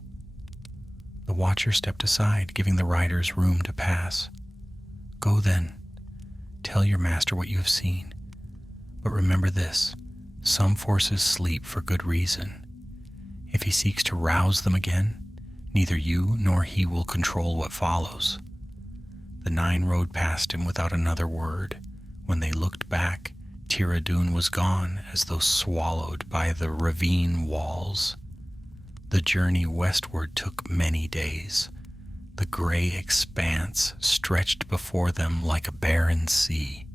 The Watcher stepped aside, giving the riders room to pass. Go then. Tell your master what you have seen. But remember this, some forces sleep for good reason. If he seeks to rouse them again, neither you nor he will control what follows. The 9 rode past him without another word. When they looked back, Tirradun was gone, as though swallowed by the ravine walls. The journey westward took many days. The gray expanse stretched before them like a barren sea.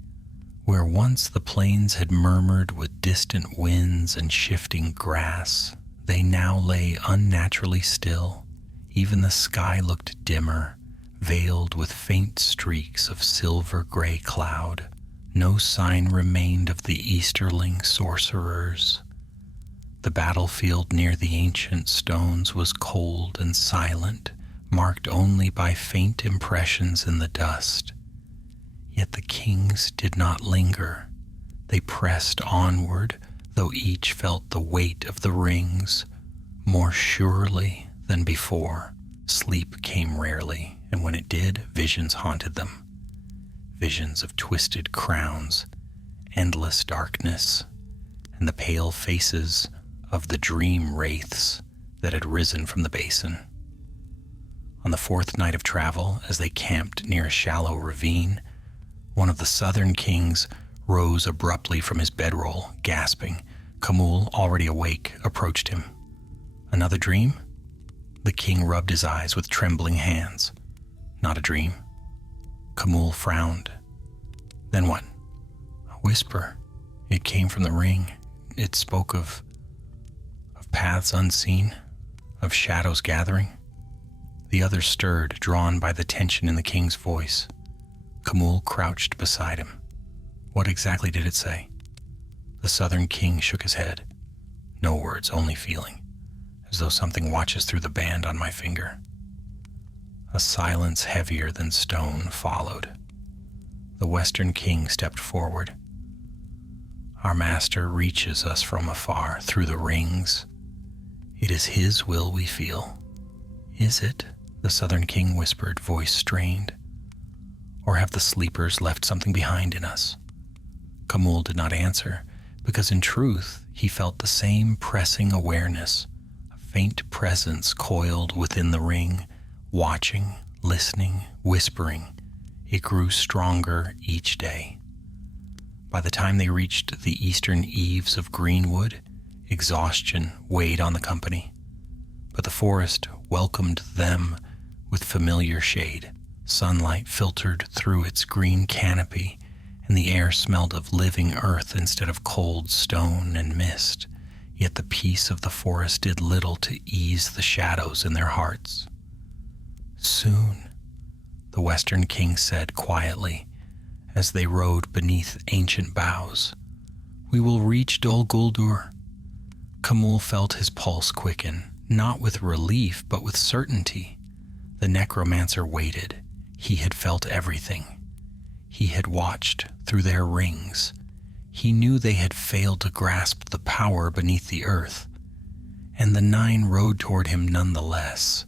Where once the plains had murmured with distant winds and shifting grass, they now lay unnaturally still. Even the sky looked dimmer, veiled with faint streaks of silver-gray cloud. No sign remained of the Easterling sorcerers. The battlefield near the ancient stones was cold and silent, marked only by faint impressions in the dust. Yet the kings did not linger. They pressed onward, though each felt the weight of the rings more surely than before. Sleep came rarely, and when it did, visions haunted them. Visions of twisted crowns, endless darkness, and the pale faces of the dream wraiths that had risen from the basin. On the 4th night of travel, as they camped near a shallow ravine, one of the southern kings rose abruptly from his bedroll, gasping. Khamul, already awake, approached him. Another dream? The king rubbed his eyes with trembling hands. Not a dream. Khamul frowned. Then what? A whisper. It came from the ring. It spoke of paths unseen, of shadows gathering. The others stirred, drawn by the tension in the king's voice. Khamul crouched beside him. What exactly did it say? The southern king shook his head. No words, only feeling, as though something watches through the band on my finger. A silence heavier than stone followed. The Western King stepped forward. Our master reaches us from afar through the rings. It is his will we feel. Is it? The Southern King whispered, voice strained. Or have the sleepers left something behind in us? Khamul did not answer, because in truth he felt the same pressing awareness. A faint presence coiled within the ring, watching, listening, whispering. It grew stronger each day. By the time they reached the eastern eaves of Greenwood, exhaustion weighed on the company. But the forest welcomed them with familiar shade. Sunlight filtered through its green canopy, and the air smelled of living earth instead of cold stone and mist. Yet the peace of the forest did little to ease the shadows in their hearts. "Soon," the Western King said quietly, as they rode beneath ancient boughs, "we will reach Dol Guldur." Khamûl felt his pulse quicken, not with relief, but with certainty. The necromancer waited. He had felt everything. He had watched through their rings. He knew they had failed to grasp the power beneath the earth, and the 9 rode toward him nonetheless.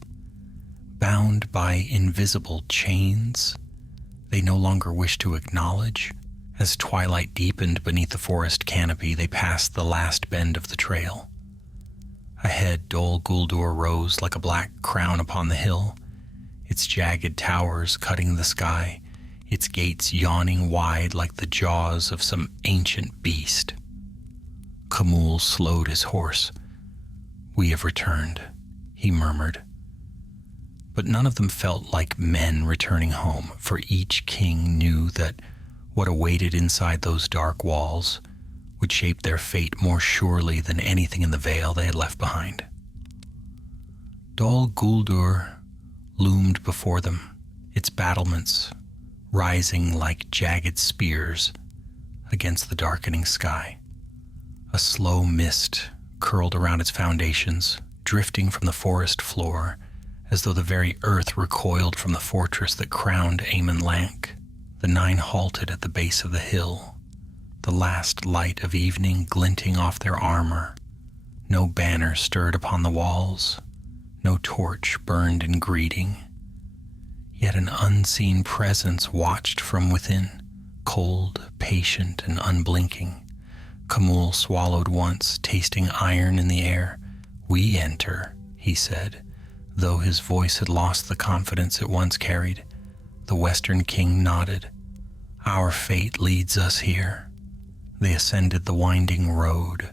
Bound by invisible chains they no longer wished to acknowledge. As twilight deepened beneath the forest canopy, they passed the last bend of the trail. Ahead, Dol Guldur rose like a black crown upon the hill, its jagged towers cutting the sky, its gates yawning wide like the jaws of some ancient beast. Khamûl slowed his horse. "We have returned," he murmured. But none of them felt like men returning home, for each king knew that what awaited inside those dark walls would shape their fate more surely than anything in the vale they had left behind. Dol Guldur loomed before them, its battlements rising like jagged spears against the darkening sky. A slow mist curled around its foundations, drifting from the forest floor as though the very earth recoiled from the fortress that crowned Amon Lank. The 9 halted at the base of the hill, the last light of evening glinting off their armor. No banner stirred upon the walls, no torch burned in greeting. Yet an unseen presence watched from within, cold, patient, and unblinking. Khamûl swallowed once, tasting iron in the air. "We enter," he said, though his voice had lost the confidence it once carried. The Western King nodded. "Our fate leads us here." They ascended the winding road.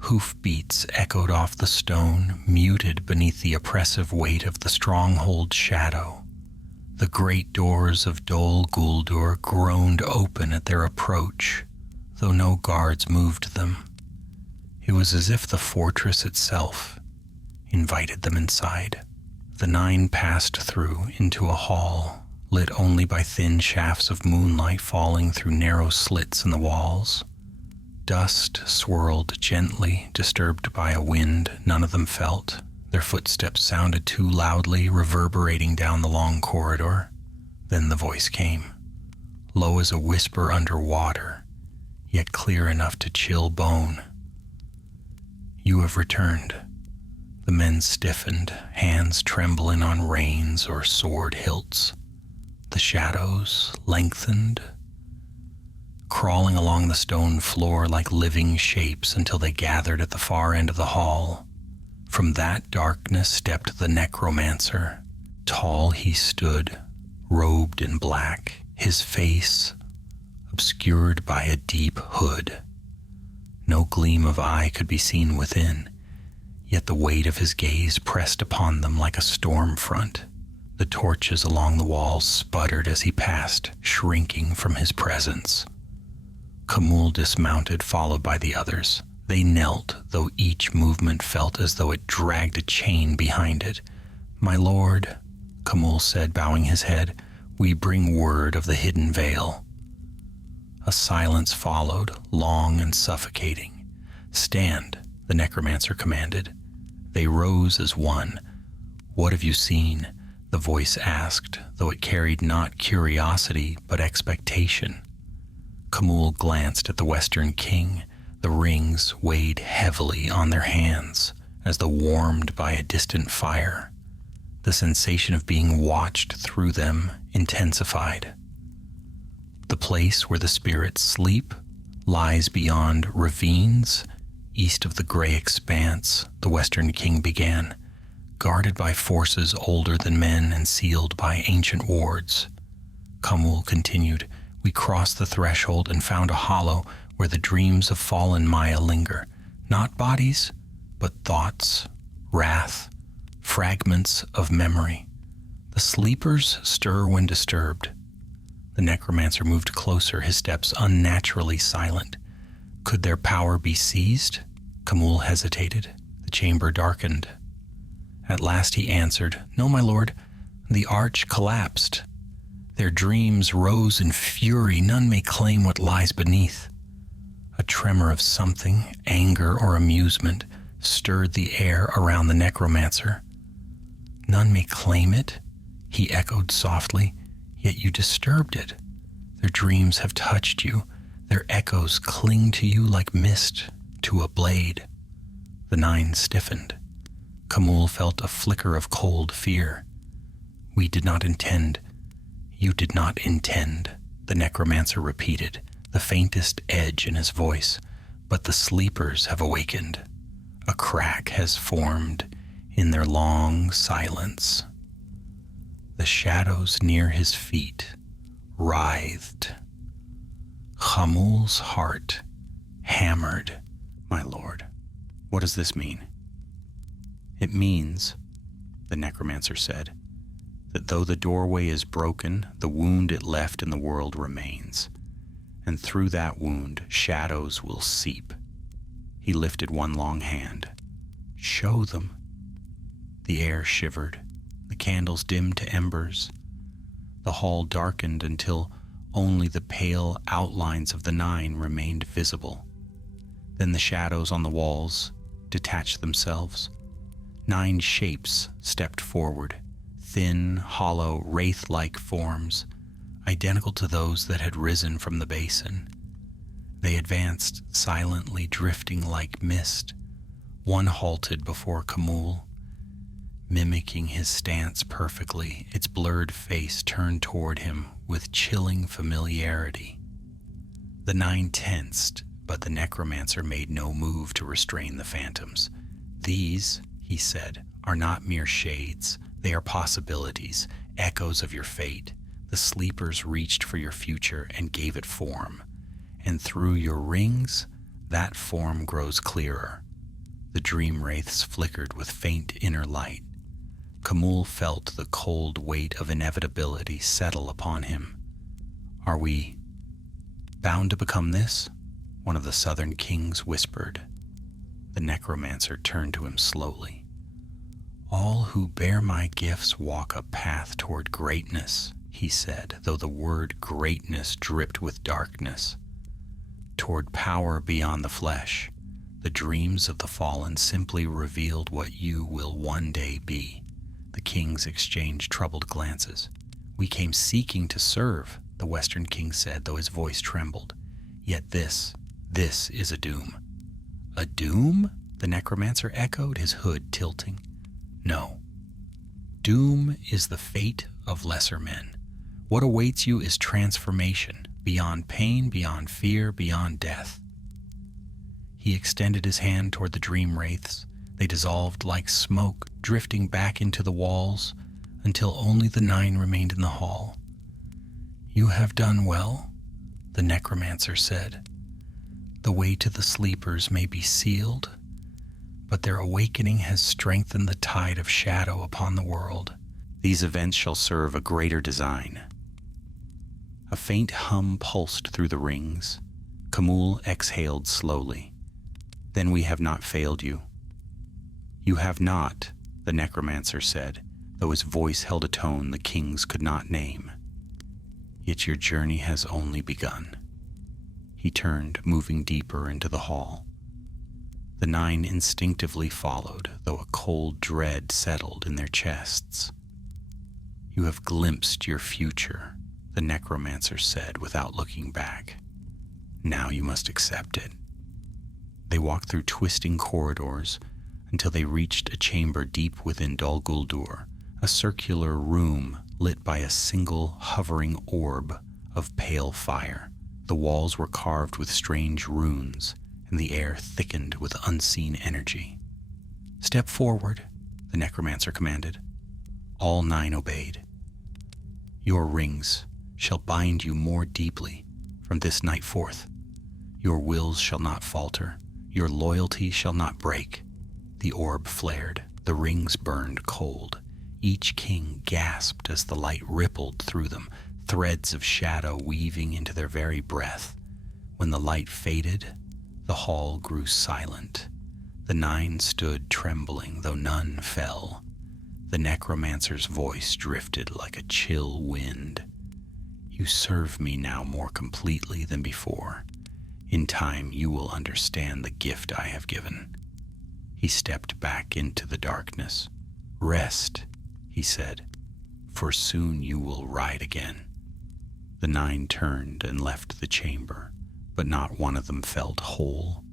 Hoofbeats echoed off the stone, muted beneath the oppressive weight of the stronghold shadow. The great doors of Dol Guldur groaned open at their approach, though no guards moved them. It was as if the fortress itself invited them inside. The 9 passed through into a hall, lit only by thin shafts of moonlight falling through narrow slits in the walls. Dust swirled gently, disturbed by a wind none of them felt. Their footsteps sounded too loudly, reverberating down the long corridor. Then the voice came, low as a whisper under water, yet clear enough to chill bone. "You have returned." The men stiffened, hands trembling on reins or sword hilts. The shadows lengthened, crawling along the stone floor like living shapes until they gathered at the far end of the hall. From that darkness stepped the necromancer. Tall he stood, robed in black, his face obscured by a deep hood. No gleam of eye could be seen within, yet the weight of his gaze pressed upon them like a storm front. The torches along the walls sputtered as he passed, shrinking from his presence. Khamûl dismounted, followed by the others. They knelt, though each movement felt as though it dragged a chain behind it. "My lord," Khamûl said, bowing his head, "we bring word of the hidden veil." A silence followed, long and suffocating. "Stand," the necromancer commanded. They rose as one. "What have you seen?" the voice asked, though it carried not curiosity but expectation. Khamûl glanced at the Western King. The rings weighed heavily on their hands as though warmed by a distant fire. The sensation of being watched through them intensified. "The place where the spirits sleep lies beyond ravines, east of the gray expanse," the Western King began, "guarded by forces older than men and sealed by ancient wards." Khamûl continued, "We crossed the threshold and found a hollow where the dreams of fallen Maya linger. Not bodies, but thoughts, wrath, fragments of memory. The sleepers stir when disturbed, The necromancer moved closer, his steps unnaturally silent. Could their power be seized? Khamûl hesitated. The chamber darkened. At last he answered, "No, my lord. The arch collapsed. Their dreams rose in fury. None may claim what lies beneath." A tremor of something, anger or amusement, stirred the air around the necromancer. "None may claim it," he echoed softly, "yet you disturbed it. Their dreams have touched you. Their echoes cling to you like mist to a blade." The 9 stiffened. Khamûl felt a flicker of cold fear. "We did not intend." "You did not intend," the necromancer repeated, the faintest edge in his voice. "But the sleepers have awakened. A crack has formed in their long silence." The shadows near his feet writhed. Khamûl's heart hammered. "My lord, what does this mean?" "It means," the necromancer said, "that though the doorway is broken, the wound it left in the world remains. And through that wound, shadows will seep." He lifted one long hand. "Show them." The air shivered. The candles dimmed to embers. The hall darkened until only the pale outlines of the 9 remained visible. Then the shadows on the walls detached themselves. 9 shapes stepped forward, thin, hollow, wraith-like forms, identical to those that had risen from the basin. They advanced silently, drifting like mist. One halted before Khamûl, mimicking his stance perfectly, its blurred face turned toward him with chilling familiarity. The 9 tensed, but the necromancer made no move to restrain the phantoms. "These," he said, "are not mere shades. They are possibilities, echoes of your fate. The sleepers reached for your future and gave it form. And through your rings, that form grows clearer." The dream wraiths flickered with faint inner light. Khamûl felt the cold weight of inevitability settle upon him. "Are we bound to become this?" one of the southern kings whispered. The necromancer turned to him slowly. "All who bear my gifts walk a path toward greatness," he said, though the word greatness dripped with darkness. "Toward power beyond the flesh. The dreams of the fallen simply revealed what you will one day be." The kings exchanged troubled glances. "We came seeking to serve," the western king said, though his voice trembled. "Yet this is a doom." "A doom?" the necromancer echoed, his hood tilting. "No. Doom is the fate of lesser men. What awaits you is transformation, beyond pain, beyond fear, beyond death." He extended his hand toward the dream wraiths. They dissolved like smoke, drifting back into the walls until only the 9 remained in the hall. "You have done well," the necromancer said. "The way to the sleepers may be sealed, but their awakening has strengthened the tide of shadow upon the world. These events shall serve a greater design." A faint hum pulsed through the rings. Khamûl exhaled slowly. "Then we have not failed you." "You have not," the necromancer said, though his voice held a tone the kings could not name. "Yet your journey has only begun." He turned, moving deeper into the hall. The 9 instinctively followed, though a cold dread settled in their chests. "You have glimpsed your future," the necromancer said without looking back. "Now you must accept it." They walked through twisting corridors until they reached a chamber deep within Dol Guldur, a circular room lit by a single hovering orb of pale fire. The walls were carved with strange runes, and the air thickened with unseen energy. "Step forward," the necromancer commanded. All 9 obeyed. "Your rings shall bind you more deeply from this night forth. Your wills shall not falter. Your loyalty shall not break." The orb flared. The rings burned cold. Each king gasped as the light rippled through them, threads of shadow weaving into their very breath. When the light faded, the hall grew silent. The 9 stood trembling, though none fell. The necromancer's voice drifted like a chill wind. You serve me now more completely than before. In time you will understand the gift I have given. He stepped back into the darkness. Rest, he said, for soon you will ride again. The 9 turned and left the chamber, but not one of them felt whole.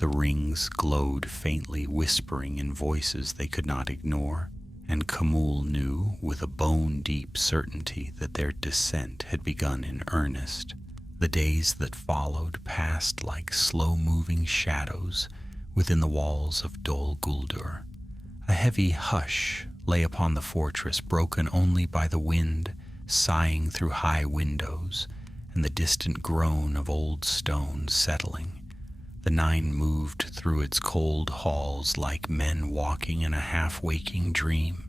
The rings glowed faintly, whispering in voices they could not ignore, and Camul knew with a bone-deep certainty that their descent had begun in earnest. The days that followed passed like slow-moving shadows within the walls of Dol Guldur. A heavy hush lay upon the fortress, broken only by the wind sighing through high windows and the distant groan of old stone settling. The 9 moved through its cold halls like men walking in a half-waking dream.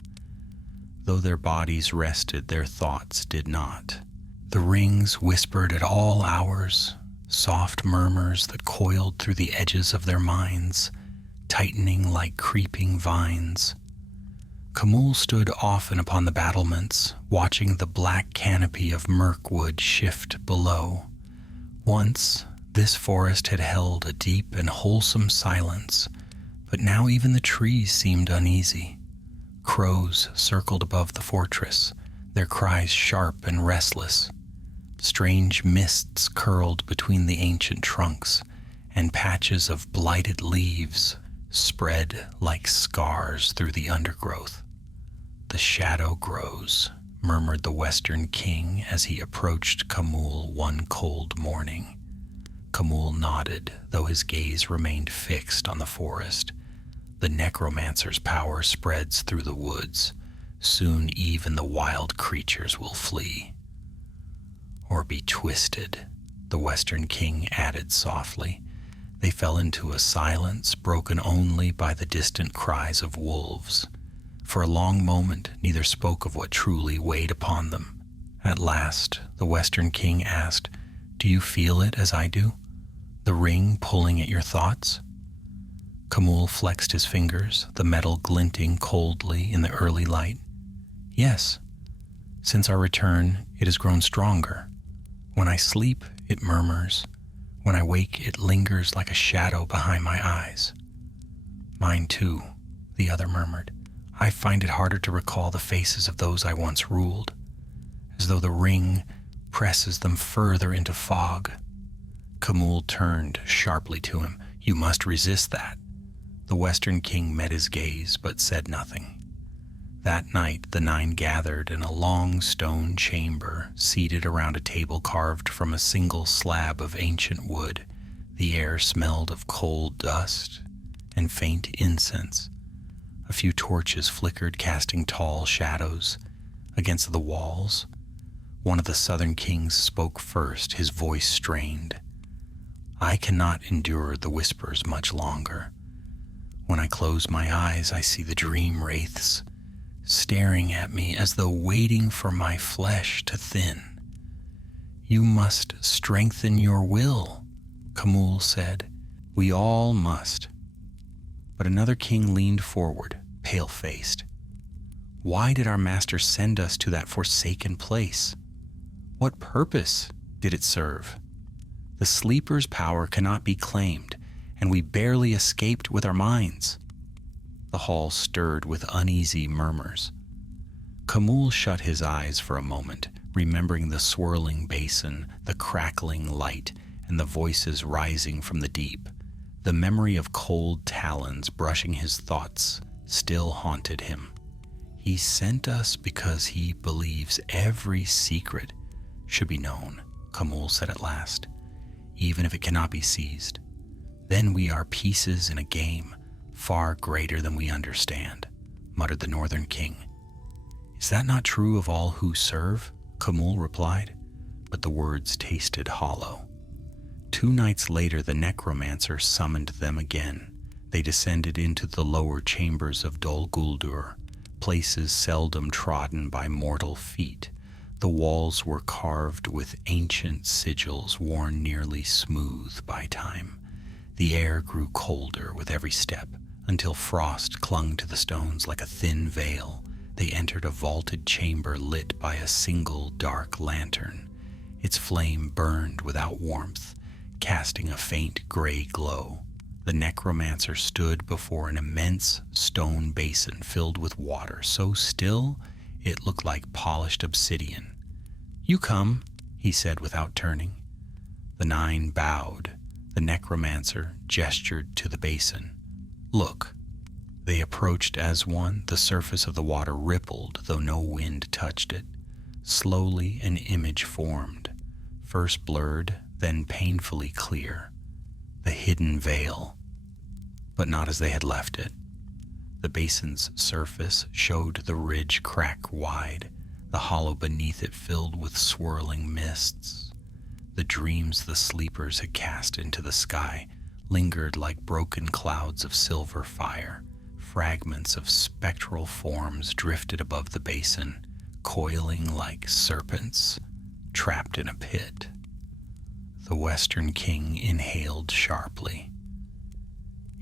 Though their bodies rested, their thoughts did not. The rings whispered at all hours, soft murmurs that coiled through the edges of their minds, tightening like creeping vines. Camul stood often upon the battlements, watching the black canopy of Mirkwood shift below. Once, this forest had held a deep and wholesome silence, but now even the trees seemed uneasy. Crows circled above the fortress, their cries sharp and restless. Strange mists curled between the ancient trunks, and patches of blighted leaves spread like scars through the undergrowth. The shadow grows, murmured the Western King as he approached Camul one cold morning. Camul nodded, though his gaze remained fixed on the forest. The necromancer's power spreads through the woods. Soon even the wild creatures will flee. Or be twisted, the Western King added softly. They fell into a silence broken only by the distant cries of wolves. For a long moment, neither spoke of what truly weighed upon them. At last, the Western King asked, "Do you feel it as I do? The ring pulling at your thoughts?" Camul flexed his fingers, the metal glinting coldly in the early light. "Yes. Since our return, it has grown stronger. When I sleep, it murmurs. When I wake, it lingers like a shadow behind my eyes." "Mine too," the other murmured. "I find it harder to recall the faces of those I once ruled, as though the ring presses them further into fog." Camul turned sharply to him. "You must resist that." The Western King met his gaze, but said nothing. That night, the 9 gathered in a long stone chamber, seated around a table carved from a single slab of ancient wood. The air smelled of cold dust and faint incense. A few torches flickered, casting tall shadows against the walls. One of the Southern Kings spoke first, his voice strained. "I cannot endure the whispers much longer. When I close my eyes, I see the dream wraiths staring at me as though waiting for my flesh to thin." "You must strengthen your will," Camul said. "We all must." But another king leaned forward, pale-faced. "Why did our master send us to that forsaken place? What purpose did it serve? The sleeper's power cannot be claimed, and we barely escaped with our minds." The hall stirred with uneasy murmurs. Camul shut his eyes for a moment, remembering the swirling basin, the crackling light, and the voices rising from the deep. The memory of cold talons brushing his thoughts still haunted him. "He sent us because he believes every secret should be known," Camul said at last, "even if it cannot be seized. Then we are pieces in a game far greater than we understand," muttered the Northern King. "Is that not true of all who serve?" Camul replied, but the words tasted hollow. 2 nights later, the necromancer summoned them again. They descended into the lower chambers of Dol Guldur, places seldom trodden by mortal feet. The walls were carved with ancient sigils worn nearly smooth by time. The air grew colder with every step, until frost clung to the stones like a thin veil. They entered a vaulted chamber lit by a single dark lantern. Its flame burned without warmth, casting a faint gray glow. The necromancer stood before an immense stone basin filled with water so still it looked like polished obsidian. "You come," he said without turning. The 9 bowed. The necromancer gestured to the basin. "Look." They approached as one. The surface of the water rippled, though no wind touched it. Slowly an image formed, first blurred, then painfully clear. The hidden veil, but not as they had left it. The basin's surface showed the ridge crack wide, the hollow beneath it filled with swirling mists. The dreams the sleepers had cast into the sky lingered like broken clouds of silver fire. Fragments of spectral forms drifted above the basin, coiling like serpents trapped in a pit. The Western King inhaled sharply.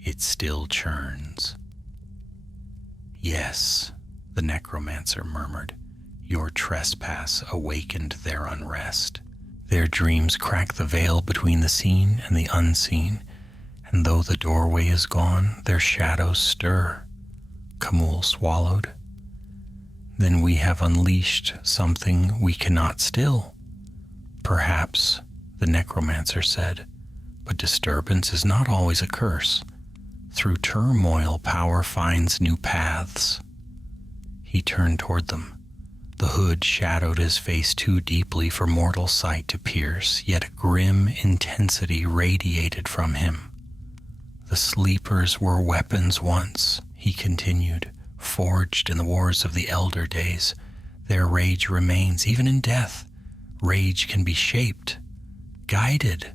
"It still churns." "Yes," the necromancer murmured. "Your trespass awakened their unrest. Their dreams crack the veil between the seen and the unseen, and though the doorway is gone, their shadows stir." Kamul swallowed. "Then we have unleashed something we cannot still." "Perhaps," the necromancer said, "but disturbance is not always a curse. Through turmoil, power finds new paths." He turned toward them. The hood shadowed his face too deeply for mortal sight to pierce, yet a grim intensity radiated from him. "The sleepers were weapons once," he continued, "forged in the wars of the elder days. Their rage remains, even in death. Rage can be shaped, guided."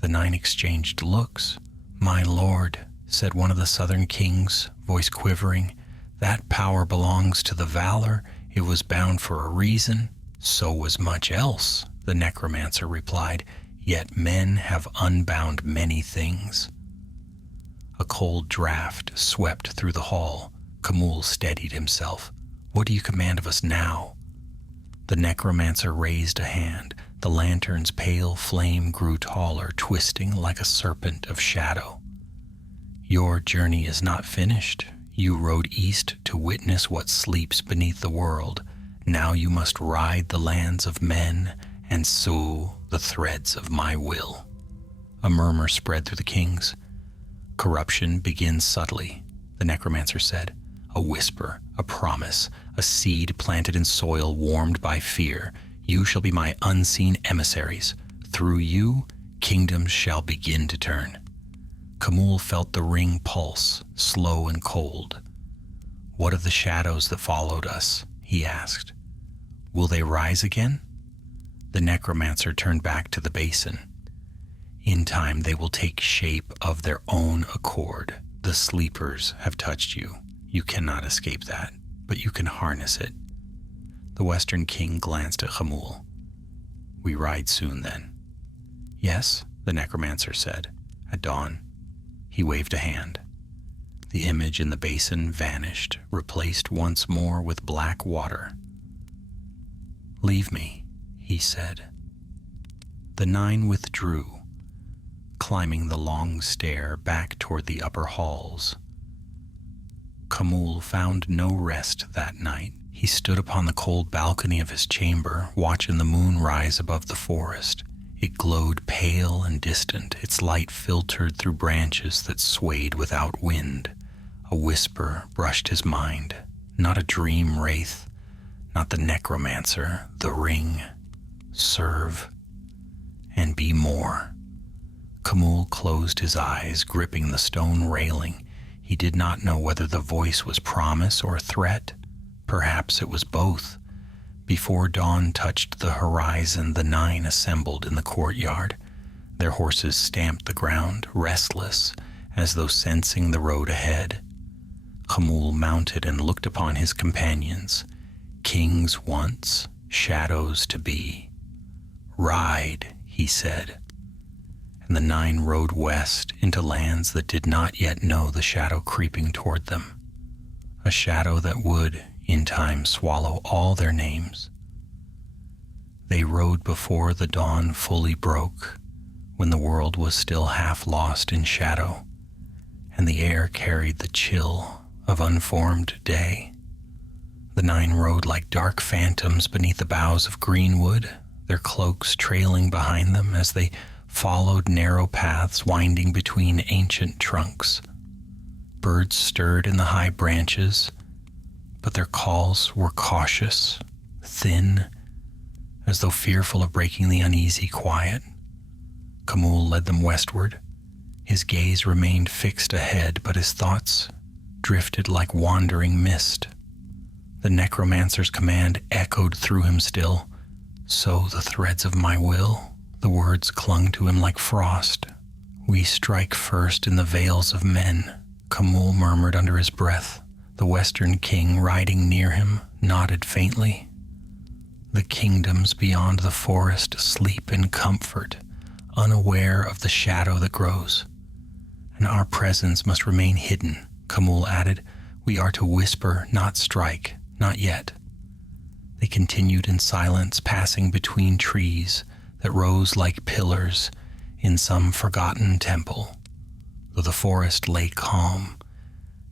The 9 exchanged looks. "My lord," said one of the southern kings, voice quivering, "that power belongs to the valor. It was bound for a reason." "So was much else," the necromancer replied, "yet men have unbound many things." A cold draft swept through the hall. Kamul steadied himself. "What do you command of us now?" The necromancer raised a hand. The lantern's pale flame grew taller, twisting like a serpent of shadow. "Your journey is not finished. You rode east to witness what sleeps beneath the world. Now you must ride the lands of men and sew the threads of my will." A murmur spread through the kings. "Corruption begins subtly," the necromancer said. "A whisper, a promise, a seed planted in soil warmed by fear. You shall be my unseen emissaries. Through you, kingdoms shall begin to turn." Kamul felt the ring pulse, slow and cold. "What of the shadows that followed us?" he asked. "Will they rise again?" The necromancer turned back to the basin. "In time they will take shape of their own accord. The sleepers have touched you. You cannot escape that, but you can harness it." The Western King glanced at Kamul. "We ride soon, then." "Yes," the necromancer said. "At dawn." He waved a hand. The image in the basin vanished, replaced once more with black water. "Leave me," he said. The 9 withdrew, climbing the long stair back toward the upper halls. Kamul found no rest that night. He stood upon the cold balcony of his chamber, watching the moon rise above the forest. It glowed pale and distant, its light filtered through branches that swayed without wind. A whisper brushed his mind. Not a dream wraith, not the necromancer, the ring. Serve and be more. Kamul closed his eyes, gripping the stone railing. He did not know whether the voice was promise or threat. Perhaps it was both. Before dawn touched the horizon, the 9 assembled in the courtyard. Their horses stamped the ground, restless, as though sensing the road ahead. Kamul mounted and looked upon his companions. Kings once, shadows to be. Ride, he said, and the 9 rode west into lands that did not yet know the shadow creeping toward them, a shadow that would, in time, swallow all their names. They rode before the dawn fully broke, when the world was still half lost in shadow, and the air carried the chill of unformed day. The 9 rode like dark phantoms beneath the boughs of greenwood, their cloaks trailing behind them as they followed narrow paths winding between ancient trunks. Birds stirred in the high branches, but their calls were cautious, thin, as though fearful of breaking the uneasy quiet. Khamûl led them westward. His gaze remained fixed ahead, but his thoughts drifted like wandering mist. The necromancer's command echoed through him still. "Sow the threads of my will." The words clung to him like frost. "We strike first in the vales of men," Khamûl murmured under his breath. The Western king, riding near him, nodded faintly. "The kingdoms beyond the forest sleep in comfort, unaware of the shadow that grows. And our presence must remain hidden," Khamûl added. "We are to whisper, not strike, not yet." They continued in silence, passing between trees that rose like pillars in some forgotten temple. Though the forest lay calm,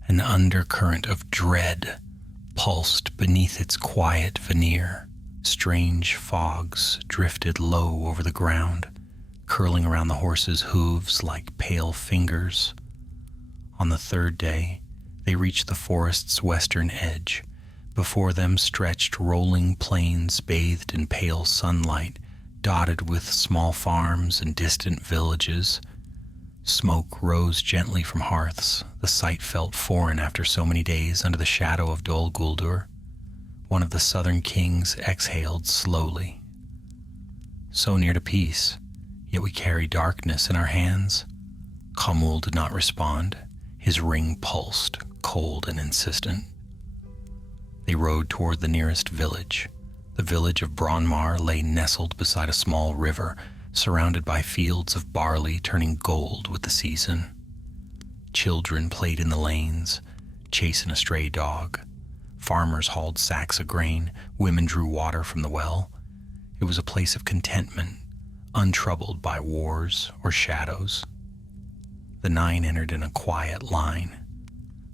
an undercurrent of dread pulsed beneath its quiet veneer. Strange fogs drifted low over the ground, curling around the horses' hooves like pale fingers. On the 3rd day, they reached the forest's western edge. Before them stretched rolling plains bathed in pale sunlight, dotted with small farms and distant villages. Smoke rose gently from hearths. The sight felt foreign after so many days under the shadow of Dol Guldur. One of the southern kings exhaled slowly. "So near to peace, yet we carry darkness in our hands." Khamûl did not respond. His ring pulsed, cold and insistent. They rode toward the nearest village. The village of Bronmar lay nestled beside a small river, surrounded by fields of barley turning gold with the season. Children played in the lanes, chasing a stray dog. Farmers hauled sacks of grain. Women drew water from the well. It was a place of contentment, untroubled by wars or shadows. The 9 entered in a quiet line.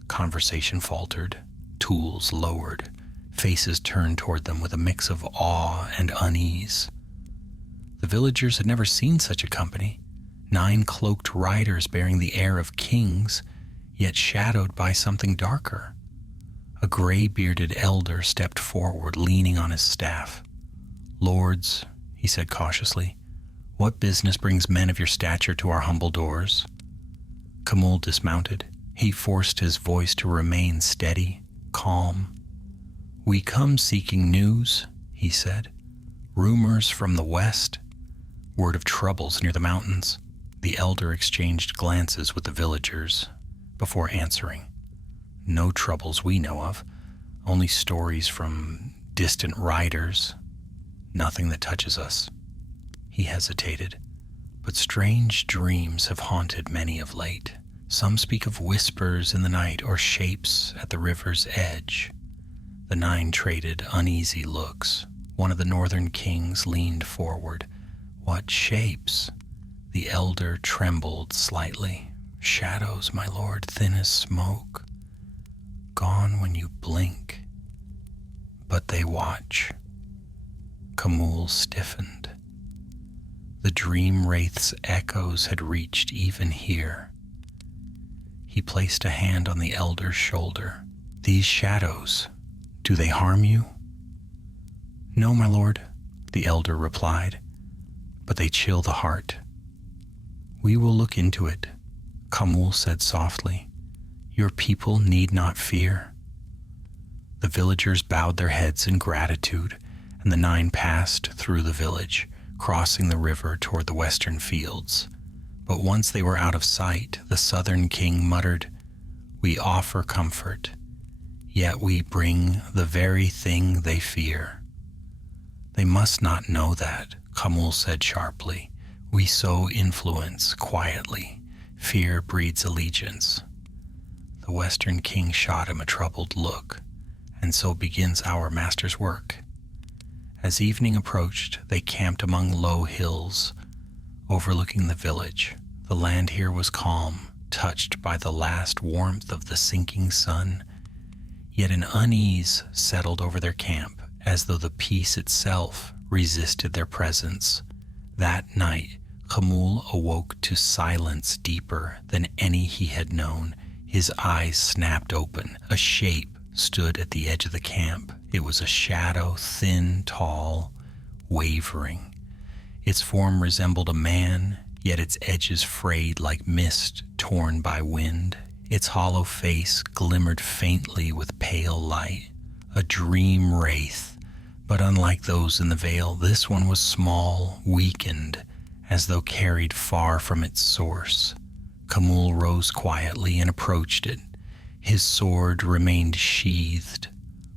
Conversation faltered, tools lowered, faces turned toward them with a mix of awe and unease. The villagers had never seen such a company. 9 cloaked riders bearing the air of kings, yet shadowed by something darker. A gray-bearded elder stepped forward, leaning on his staff. "Lords," he said cautiously, "what business brings men of your stature to our humble doors?" Khamûl dismounted. He forced his voice to remain steady, calm. "We come seeking news," he said. "Rumors from the west, word of troubles near the mountains." The elder exchanged glances with the villagers before answering. "No troubles we know of, only stories from distant riders. Nothing that touches us." He hesitated. "But strange dreams have haunted many of late. Some speak of whispers in the night or shapes at the river's edge." The 9 traded uneasy looks. One of the northern kings leaned forward. "What shapes?" The elder trembled slightly. "Shadows, my lord, thin as smoke. Gone when you blink. But they watch." Khamûl stiffened. The dream wraith's echoes had reached even here. He placed a hand on the elder's shoulder. "These shadows, do they harm you?" "No, my lord," the elder replied, "but they chill the heart." "We will look into it," Khamûl said softly. "Your people need not fear." The villagers bowed their heads in gratitude, and the 9 passed through the village, crossing the river toward the western fields. But once they were out of sight, the southern king muttered, "We offer comfort, yet we bring the very thing they fear." They must not know that, Khamul said sharply. We sow influence quietly. Fear breeds allegiance. The Western king shot him a troubled look, and so begins our master's work. As evening approached, they camped among low hills, overlooking the village. The land here was calm, touched by the last warmth of the sinking sun. Yet an unease settled over their camp, as though the peace itself resisted their presence. That night, Khamul awoke to silence deeper than any he had known. His eyes snapped open. A shape stood at the edge of the camp. It was a shadow, thin, tall, wavering. Its form resembled a man, yet its edges frayed like mist torn by wind. Its hollow face glimmered faintly with pale light, a dream wraith. But unlike those in the vale, this one was small, weakened, as though carried far from its source. Khamul rose quietly and approached it. His sword remained sheathed.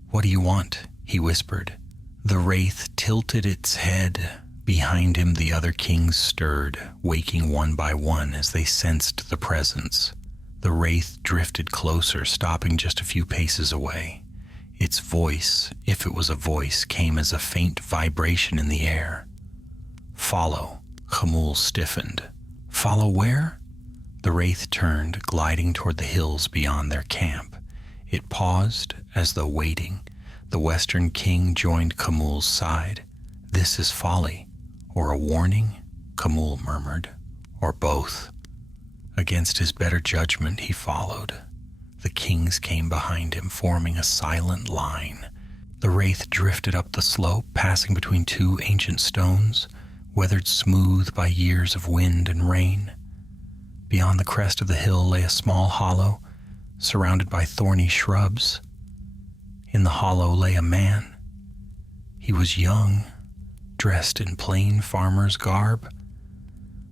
"What do you want?" he whispered. The wraith tilted its head. Behind him the other kings stirred, waking one by one as they sensed the presence. The wraith drifted closer, stopping just a few paces away. Its voice, if it was a voice, came as a faint vibration in the air. "Follow." Khamul stiffened. "Follow where?" The wraith turned, gliding toward the hills beyond their camp. It paused, as though waiting. The Western king joined Khamul's side. "This is folly, or a warning?" Khamul murmured. "Or both." Against his better judgment, he followed. The kings came behind him, forming a silent line. The wraith drifted up the slope, passing between two ancient stones, weathered smooth by years of wind and rain. Beyond the crest of the hill lay a small hollow, surrounded by thorny shrubs. In the hollow lay a man. He was young, dressed in plain farmer's garb,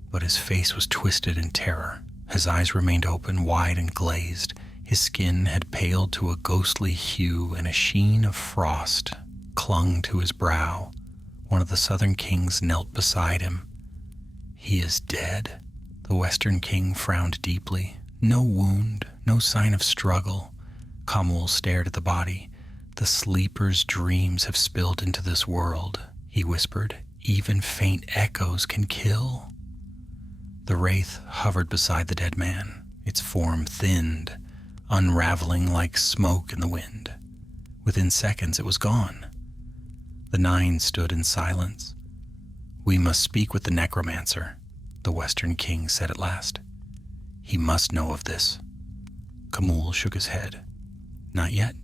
but his face was twisted in terror. His eyes remained open, wide and glazed. His skin had paled to a ghostly hue, and a sheen of frost clung to his brow. One of the southern kings knelt beside him. "He is dead." The Western king frowned deeply. No wound, no sign of struggle. Khamul stared at the body. "The sleeper's dreams have spilled into this world," he whispered. "Even faint echoes can kill." The wraith hovered beside the dead man. Its form thinned, unraveling like smoke in the wind. Within seconds it was gone. The 9 stood in silence. "We must speak with the necromancer," the Western king said at last. "He must know of this." Khamul shook his head. "Not yet."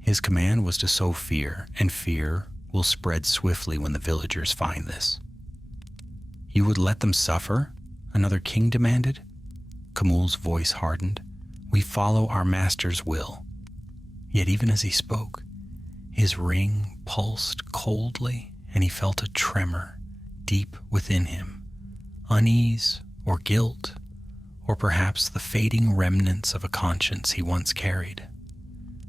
His command was to sow fear, and fear will spread swiftly when the villagers find this. "You would let them suffer?" another king demanded. Khamul's voice hardened. "We follow our master's will." Yet even as he spoke, his ring pulsed coldly, and he felt a tremor deep within him. Unease or guilt, or perhaps the fading remnants of a conscience he once carried.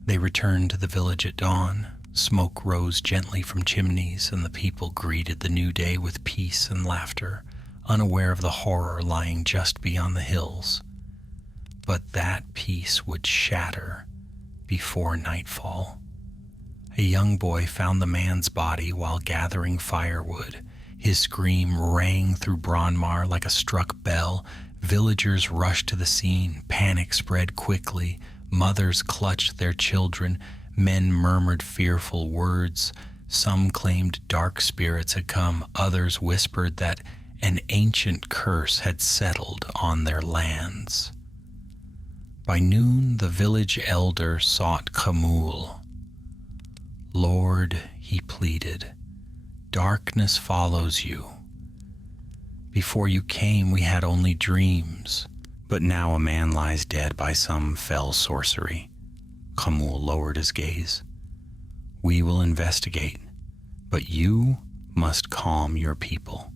They returned to the village at dawn. Smoke rose gently from chimneys, and the people greeted the new day with peace and laughter, unaware of the horror lying just beyond the hills. But that peace would shatter before nightfall. A young boy found the man's body while gathering firewood. His scream rang through Bronmar like a struck bell. Villagers rushed to the scene. Panic spread quickly. Mothers clutched their children. Men murmured fearful words. Some claimed dark spirits had come. Others whispered that an ancient curse had settled on their lands. By noon, the village elder sought Khamul. "Lord," he pleaded, "darkness follows you. Before you came, we had only dreams, but now a man lies dead by some fell sorcery." Khamul lowered his gaze. "We will investigate, but you must calm your people."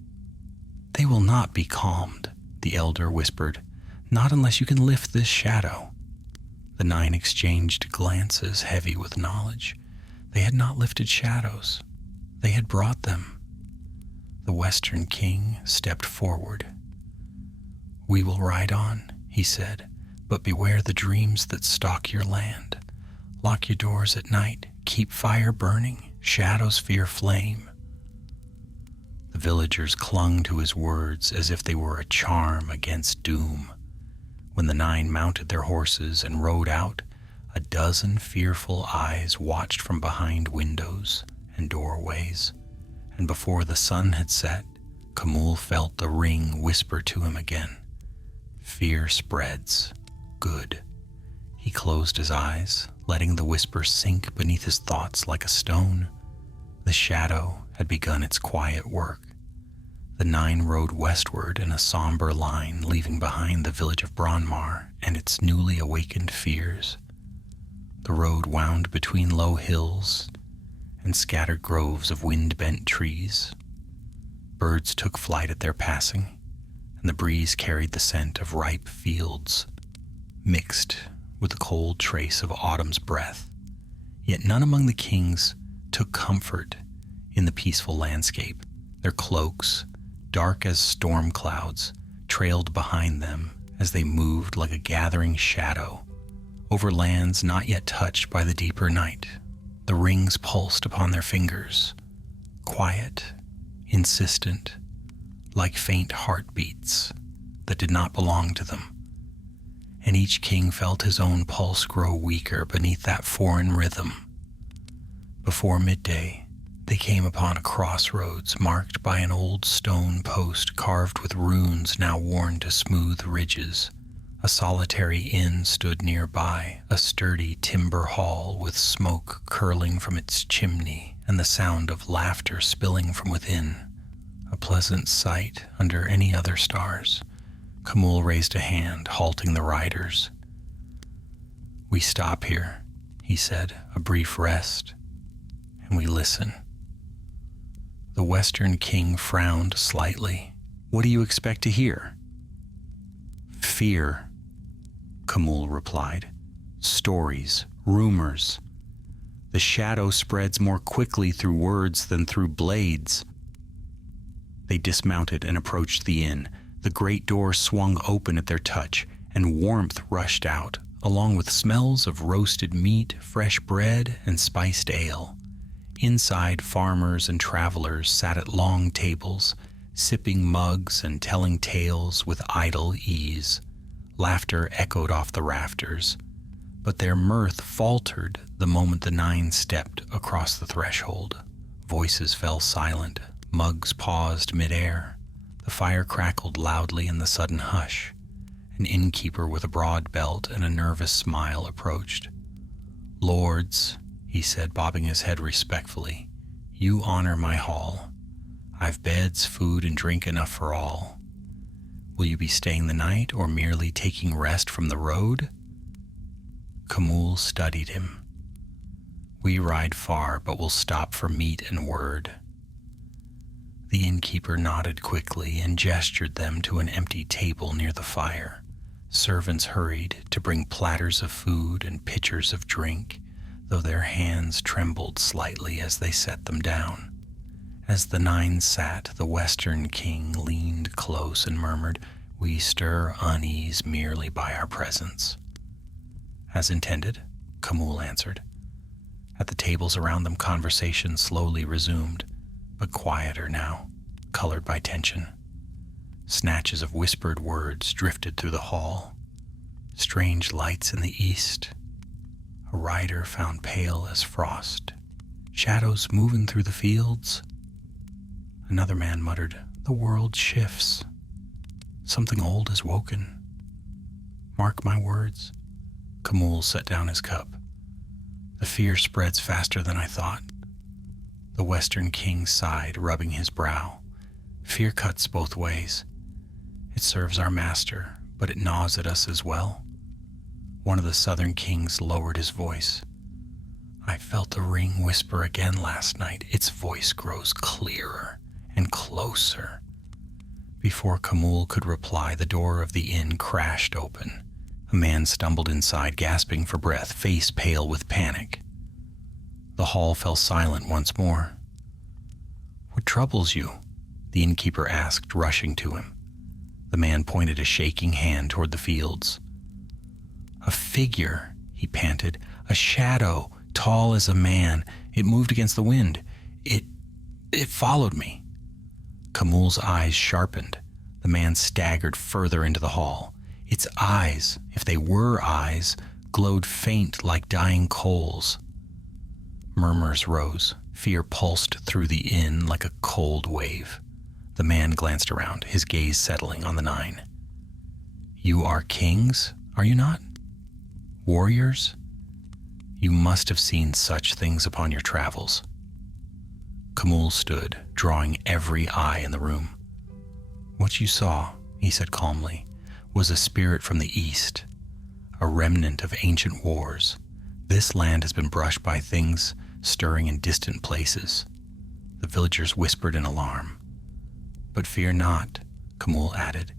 "They will not be calmed," the elder whispered. "Not unless you can lift this shadow." The 9 exchanged glances heavy with knowledge. They had not lifted shadows. They had brought them. The Western King stepped forward. "We will ride on," he said, "but beware the dreams that stalk your land. Lock your doors at night, keep fire burning, shadows fear flame." The villagers clung to his words as if they were a charm against doom. When the 9 mounted their horses and rode out, a dozen fearful eyes watched from behind windows and doorways, and before the sun had set, Camul felt the ring whisper to him again, "Fear spreads. Good." He closed his eyes, letting the whisper sink beneath his thoughts like a stone. The shadow had begun its quiet work. The 9 rode westward in a somber line, leaving behind the village of Bronmar and its newly awakened fears. The road wound between low hills and scattered groves of wind-bent trees. Birds took flight at their passing, and the breeze carried the scent of ripe fields, mixed with the cold trace of autumn's breath. Yet none among the kings took comfort in the peaceful landscape. Their cloaks, dark as storm clouds, trailed behind them as they moved like a gathering shadow over lands not yet touched by the deeper night. The rings pulsed upon their fingers, quiet, insistent, like faint heartbeats that did not belong to them. And each king felt his own pulse grow weaker beneath that foreign rhythm. Before midday, they came upon a crossroads marked by an old stone post carved with runes now worn to smooth ridges. A solitary inn stood nearby, a sturdy timber hall with smoke curling from its chimney and the sound of laughter spilling from within. A pleasant sight under any other stars. Camul raised a hand, halting the riders. "We stop here," he said, "a brief rest, and we listen." The Western King frowned slightly. "What do you expect to hear?" "Fear," Camul replied. "Stories, rumors. The shadow spreads more quickly through words than through blades." They dismounted and approached the inn. The great door swung open at their touch, and warmth rushed out, along with smells of roasted meat, fresh bread, and spiced ale. Inside, farmers and travelers sat at long tables, sipping mugs and telling tales with idle ease. Laughter echoed off the rafters, but their mirth faltered the moment the 9 stepped across the threshold. Voices fell silent, mugs paused midair. The fire crackled loudly in the sudden hush. An innkeeper with a broad belt and a nervous smile approached. "Lords," he said, bobbing his head respectfully, "you honor my hall. I've beds, food, and drink enough for all. Will you be staying the night or merely taking rest from the road?" Camul studied him. "We ride far, but will stop for meat and word." The innkeeper nodded quickly and gestured them to an empty table near the fire. Servants hurried to bring platters of food and pitchers of drink, though their hands trembled slightly as they set them down. As the 9 sat, the Western King leaned close and murmured, "We stir unease merely by our presence." "As intended," Camul answered. At the tables around them, conversation slowly resumed, but quieter now, colored by tension. Snatches of whispered words drifted through the hall. Strange lights in the east. A rider found pale as frost. Shadows moving through the fields. Another man muttered, "The world shifts. Something old is woken. Mark my words." Camul set down his cup. "The fear spreads faster than I thought." The Western King sighed, rubbing his brow. "Fear cuts both ways. It serves our master, but it gnaws at us as well." One of the Southern Kings lowered his voice. "I felt the ring whisper again last night. Its voice grows clearer and closer." Before Camul could reply, the door of the inn crashed open. A man stumbled inside, gasping for breath, face pale with panic. The hall fell silent once more. "What troubles you?" the innkeeper asked, rushing to him. The man pointed a shaking hand toward the fields. "A figure," he panted, "a shadow, tall as a man. It moved against the wind. It followed me." Camul's eyes sharpened. The man staggered further into the hall. Its eyes, if they were eyes, glowed faint like dying coals. Murmurs rose. Fear pulsed through the inn like a cold wave. The man glanced around, his gaze settling on the 9. "You are kings, are you not? Warriors? You must have seen such things upon your travels." Camul stood, drawing every eye in the room. "What you saw," he said calmly, "was a spirit from the east, a remnant of ancient wars. This land has been brushed by things stirring in distant places." The villagers whispered in alarm. "But fear not," Camul added.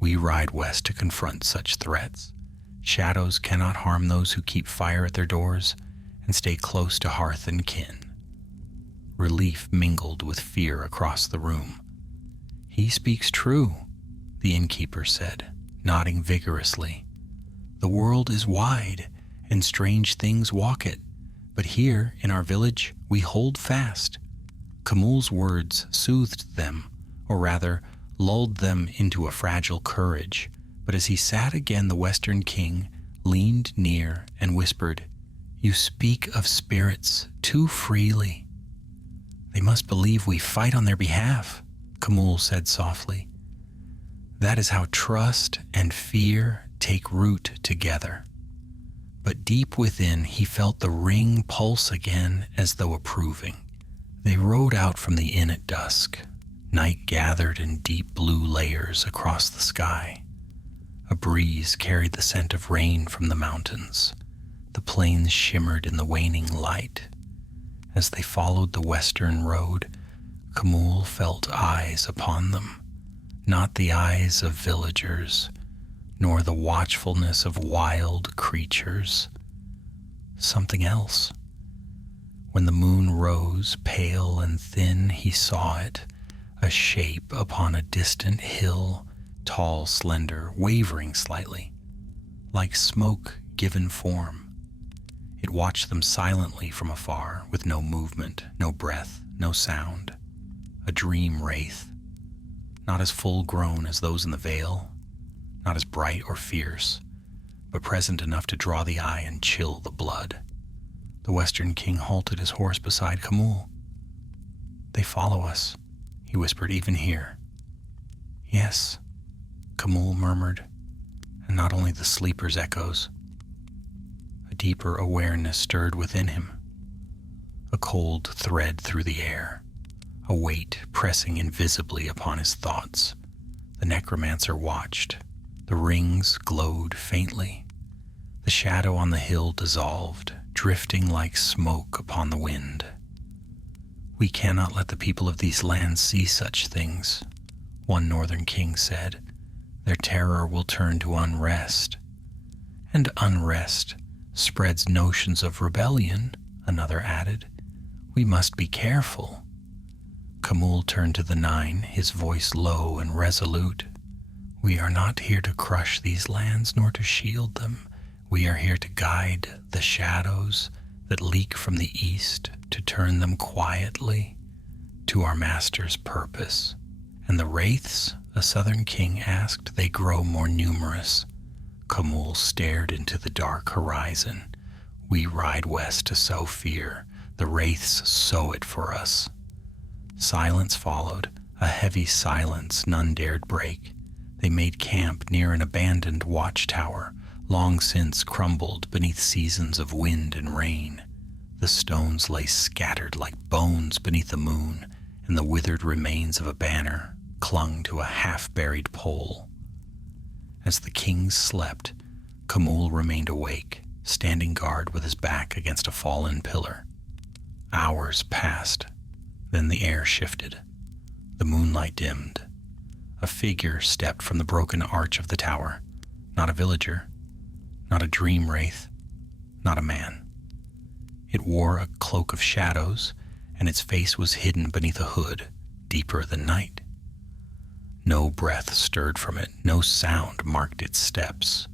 "We ride west to confront such threats. Shadows cannot harm those who keep fire at their doors and stay close to hearth and kin." Relief mingled with fear across the room. "He speaks true," the innkeeper said, nodding vigorously. "The world is wide, and strange things walk it, but here in our village we hold fast." Camul's words soothed them, or rather, lulled them into a fragile courage, but as he sat again, the Western king leaned near and whispered, "You speak of spirits too freely." "They must believe we fight on their behalf," Camul said softly. "That is how trust and fear take root together." But deep within, he felt the ring pulse again as though approving. They rode out from the inn at dusk. Night gathered in deep blue layers across the sky. A breeze carried the scent of rain from the mountains. The plains shimmered in the waning light. As they followed the western road, Camul felt eyes upon them, not the eyes of villagers, nor the watchfulness of wild creatures. Something else. When the moon rose, pale and thin, he saw it, a shape upon a distant hill, tall, slender, wavering slightly, like smoke given form. It watched them silently from afar, with no movement, no breath, no sound. A dream wraith, not as full-grown as those in the vale, not as bright or fierce, but present enough to draw the eye and chill the blood. The Western king halted his horse beside Camul. "They follow us," he whispered, "even here." "Yes," Camul murmured, and not only the sleeper's echoes. A deeper awareness stirred within him, a cold thread through the air, a weight pressing invisibly upon his thoughts. The necromancer watched. The rings glowed faintly. The shadow on the hill dissolved, drifting like smoke upon the wind. "We cannot let the people of these lands see such things," one northern king said. "Their terror will turn to unrest. And unrest spreads notions of rebellion," another added. "We must be careful." Camul turned to the 9, his voice low and resolute. "We are not here to crush these lands nor to shield them. We are here to guide the shadows that leak from the east, to turn them quietly to our master's purpose." "And the wraiths?" a southern king asked. "They grow more numerous." Camul stared into the dark horizon. "We ride west to sow fear. The wraiths sow it for us." Silence followed, a heavy silence none dared break. They made camp near an abandoned watchtower, long since crumbled beneath seasons of wind and rain. The stones lay scattered like bones beneath the moon, and the withered remains of a banner clung to a half-buried pole. As the kings slept, Camul remained awake, standing guard with his back against a fallen pillar. Hours passed, then the air shifted. The moonlight dimmed. A figure stepped from the broken arch of the tower. Not a villager, not a dream wraith, not a man. It wore a cloak of shadows, and its face was hidden beneath a hood, deeper than night. No breath stirred from it, no sound marked its steps.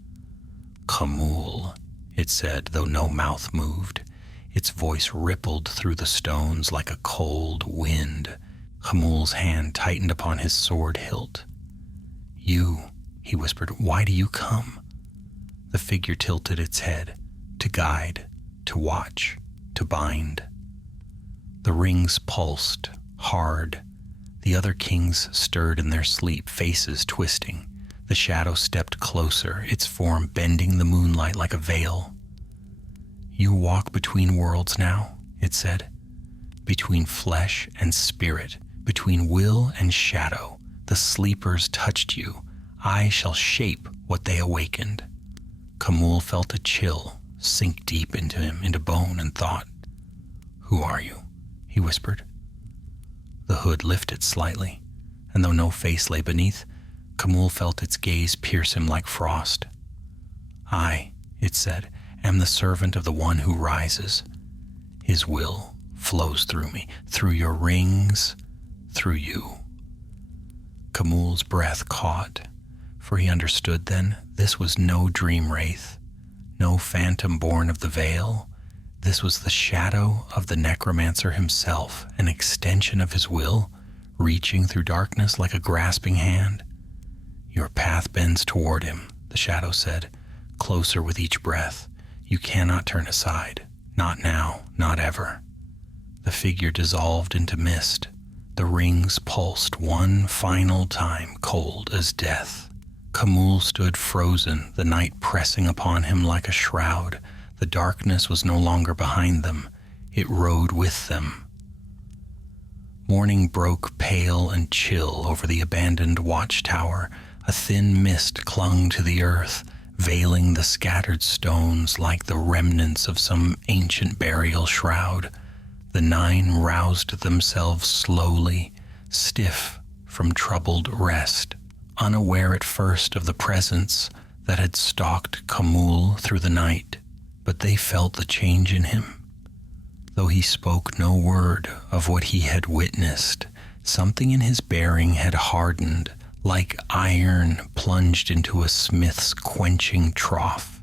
"Khamûl," it said, though no mouth moved. Its voice rippled through the stones like a cold wind. Khamûl's hand tightened upon his sword hilt. "You," he whispered, "why do you come?" The figure tilted its head, to guide, to watch, to bind. The rings pulsed, hard. The other kings stirred in their sleep, faces twisting. The shadow stepped closer, its form bending the moonlight like a veil. "You walk between worlds now," it said, "between flesh and spirit, between will and shadow. The sleepers touched you. I shall shape what they awakened." Khamûl felt a chill sink deep into him, into bone and thought. "Who are you?" he whispered. The hood lifted slightly, and though no face lay beneath, Khamûl felt its gaze pierce him like frost. "I," it said, "am the servant of the one who rises. His will flows through me, through your rings, through you." Khamûl's breath caught, for he understood then this was no dream wraith, no phantom born of the veil. This was the shadow of the necromancer himself, an extension of his will, reaching through darkness like a grasping hand. "Your path bends toward him," the shadow said, "closer with each breath. You cannot turn aside. Not now, not ever." The figure dissolved into mist. The rings pulsed one final time, cold as death. Khamûl stood frozen, the night pressing upon him like a shroud. The darkness was no longer behind them. It rode with them. Morning broke pale and chill over the abandoned watchtower. A thin mist clung to the earth, veiling the scattered stones like the remnants of some ancient burial shroud. The nine roused themselves slowly, stiff from troubled rest, unaware at first of the presence that had stalked Khamûl through the night. But they felt the change in him. Though he spoke no word of what he had witnessed, something in his bearing had hardened, like iron plunged into a smith's quenching trough.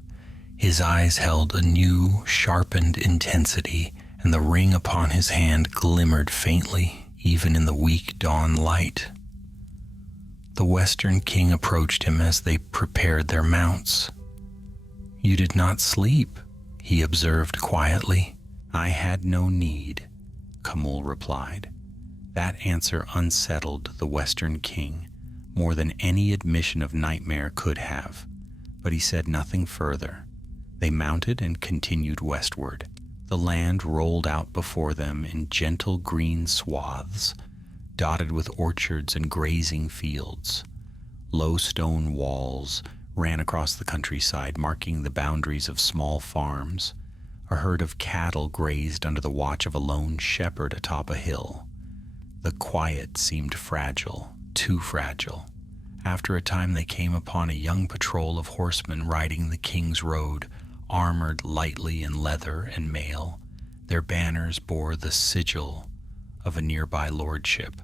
His eyes held a new, sharpened intensity, and the ring upon his hand glimmered faintly, even in the weak dawn light. The Western king approached him as they prepared their mounts. "You did not sleep," he observed quietly. "I had no need," Khamûl replied. That answer unsettled the Western king more than any admission of nightmare could have, but he said nothing further. They mounted and continued westward. The land rolled out before them in gentle green swaths, dotted with orchards and grazing fields. Low stone walls ran across the countryside, marking the boundaries of small farms. A herd of cattle grazed under the watch of a lone shepherd atop a hill. The quiet seemed fragile, too fragile. After a time they came upon a young patrol of horsemen riding the king's road, armored lightly in leather and mail. Their banners bore the sigil of a nearby lordship.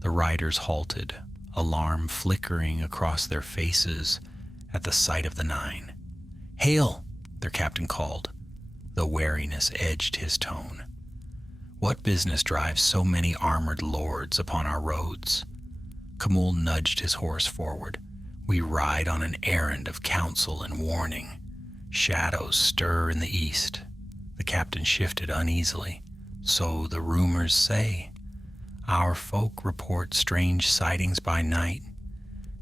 The riders halted, alarm flickering across their faces at the sight of the nine. "Hail!" their captain called, though wariness edged his tone. "What business drives so many armored lords upon our roads?" Khamûl nudged his horse forward. "We ride on an errand of counsel and warning. Shadows stir in the east." The captain shifted uneasily. "So the rumors say. Our folk report strange sightings by night.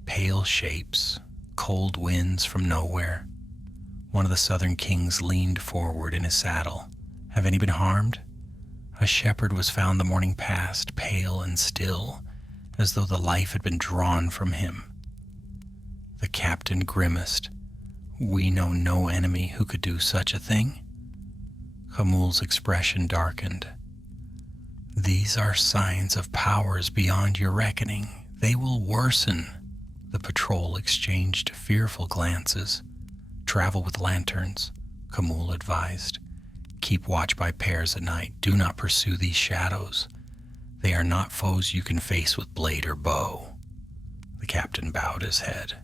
Pale shapes, cold winds from nowhere." One of the southern kings leaned forward in his saddle. "Have any been harmed?" "A shepherd was found the morning past, pale and still, as though the life had been drawn from him." The captain grimaced. "We know no enemy who could do such a thing." Khamûl's expression darkened. "These are signs of powers beyond your reckoning. They will worsen." The patrol exchanged fearful glances. "Travel with lanterns," Khamûl advised. "Keep watch by pairs at night. Do not pursue these shadows. They are not foes you can face with blade or bow. The captain bowed his head.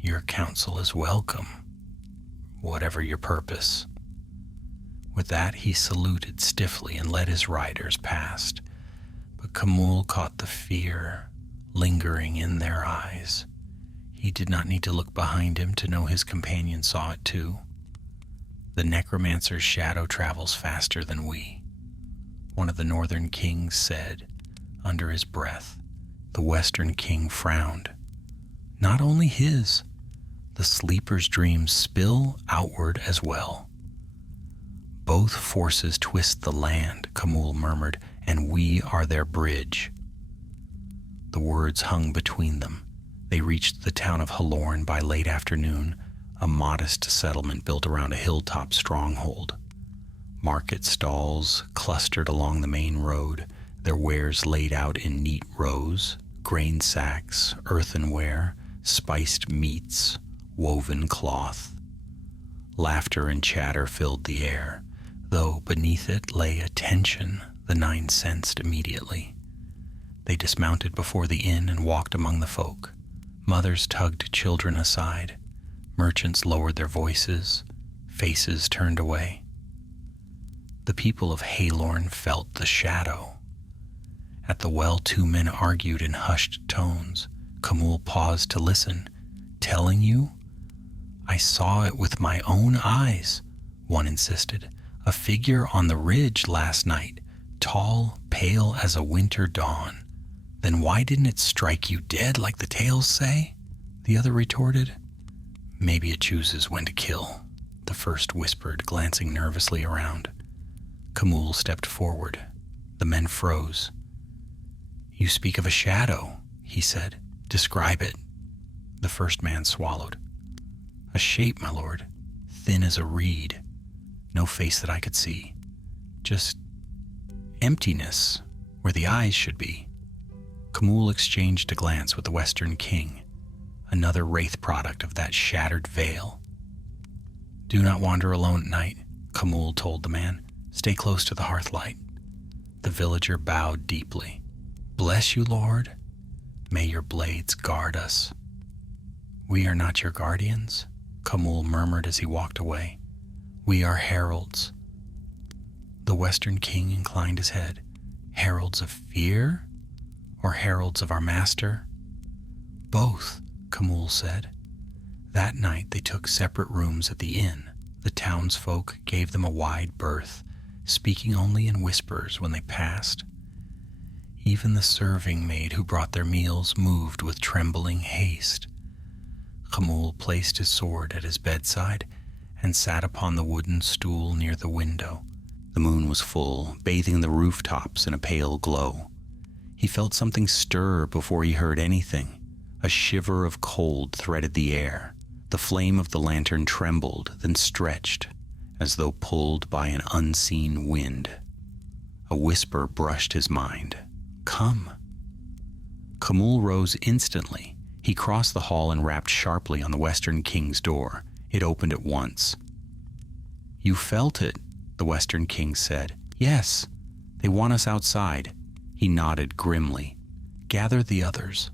Your counsel is welcome, whatever your purpose. With that, he saluted stiffly and led his riders past, but Khamûl caught the fear lingering in their eyes. He did not need to look behind him to know his companion saw it too. The necromancer's shadow travels faster than we, one of the northern kings said under his breath. The western king frowned. Not only his, the sleeper's dreams spill outward as well. Both forces twist the land, Khamûl murmured, and we are their bridge. The words hung between them. They reached the town of Halorn by late afternoon, a modest settlement built around a hilltop stronghold. Market stalls clustered along the main road, their wares laid out in neat rows, grain sacks, earthenware, spiced meats, woven cloth. Laughter and chatter filled the air, though beneath it lay a tension the nine sensed immediately. They dismounted before the inn and walked among the folk. Mothers tugged children aside. Merchants lowered their voices. Faces turned away. The people of Halorn felt the shadow. At the well, two men argued in hushed tones. Khamûl paused to listen. Telling you? I saw it with my own eyes, one insisted. A figure on the ridge last night, tall, pale as a winter dawn. Then why didn't it strike you dead like the tales say? The other retorted. Maybe it chooses when to kill, the first whispered, glancing nervously around. Khamûl stepped forward. The men froze. You speak of a shadow, he said. Describe it. The first man swallowed. A shape, my lord, thin as a reed. No face that I could see. Just emptiness where the eyes should be. Khamûl exchanged a glance with the Western King, another wraith product of that shattered veil. Do not wander alone at night, Khamûl told the man. Stay close to the hearthlight. The villager bowed deeply. Bless you, Lord. May your blades guard us. We are not your guardians, Khamûl murmured as he walked away. We are heralds. The Western King inclined his head. Heralds of fear? Or heralds of our master? Both, Khamûl said. That night they took separate rooms at the inn. The townsfolk gave them a wide berth, speaking only in whispers when they passed. Even the serving maid who brought their meals moved with trembling haste. Khamûl placed his sword at his bedside and sat upon the wooden stool near the window. The moon was full, bathing the rooftops in a pale glow. He felt something stir before he heard anything. A shiver of cold threaded the air. The flame of the lantern trembled, then stretched, as though pulled by an unseen wind. A whisper brushed his mind. Come. Khamûl rose instantly. He crossed the hall and rapped sharply on the Western King's door. It opened at once. You felt it, the Western King said. Yes, they want us outside. He nodded grimly. Gather the others.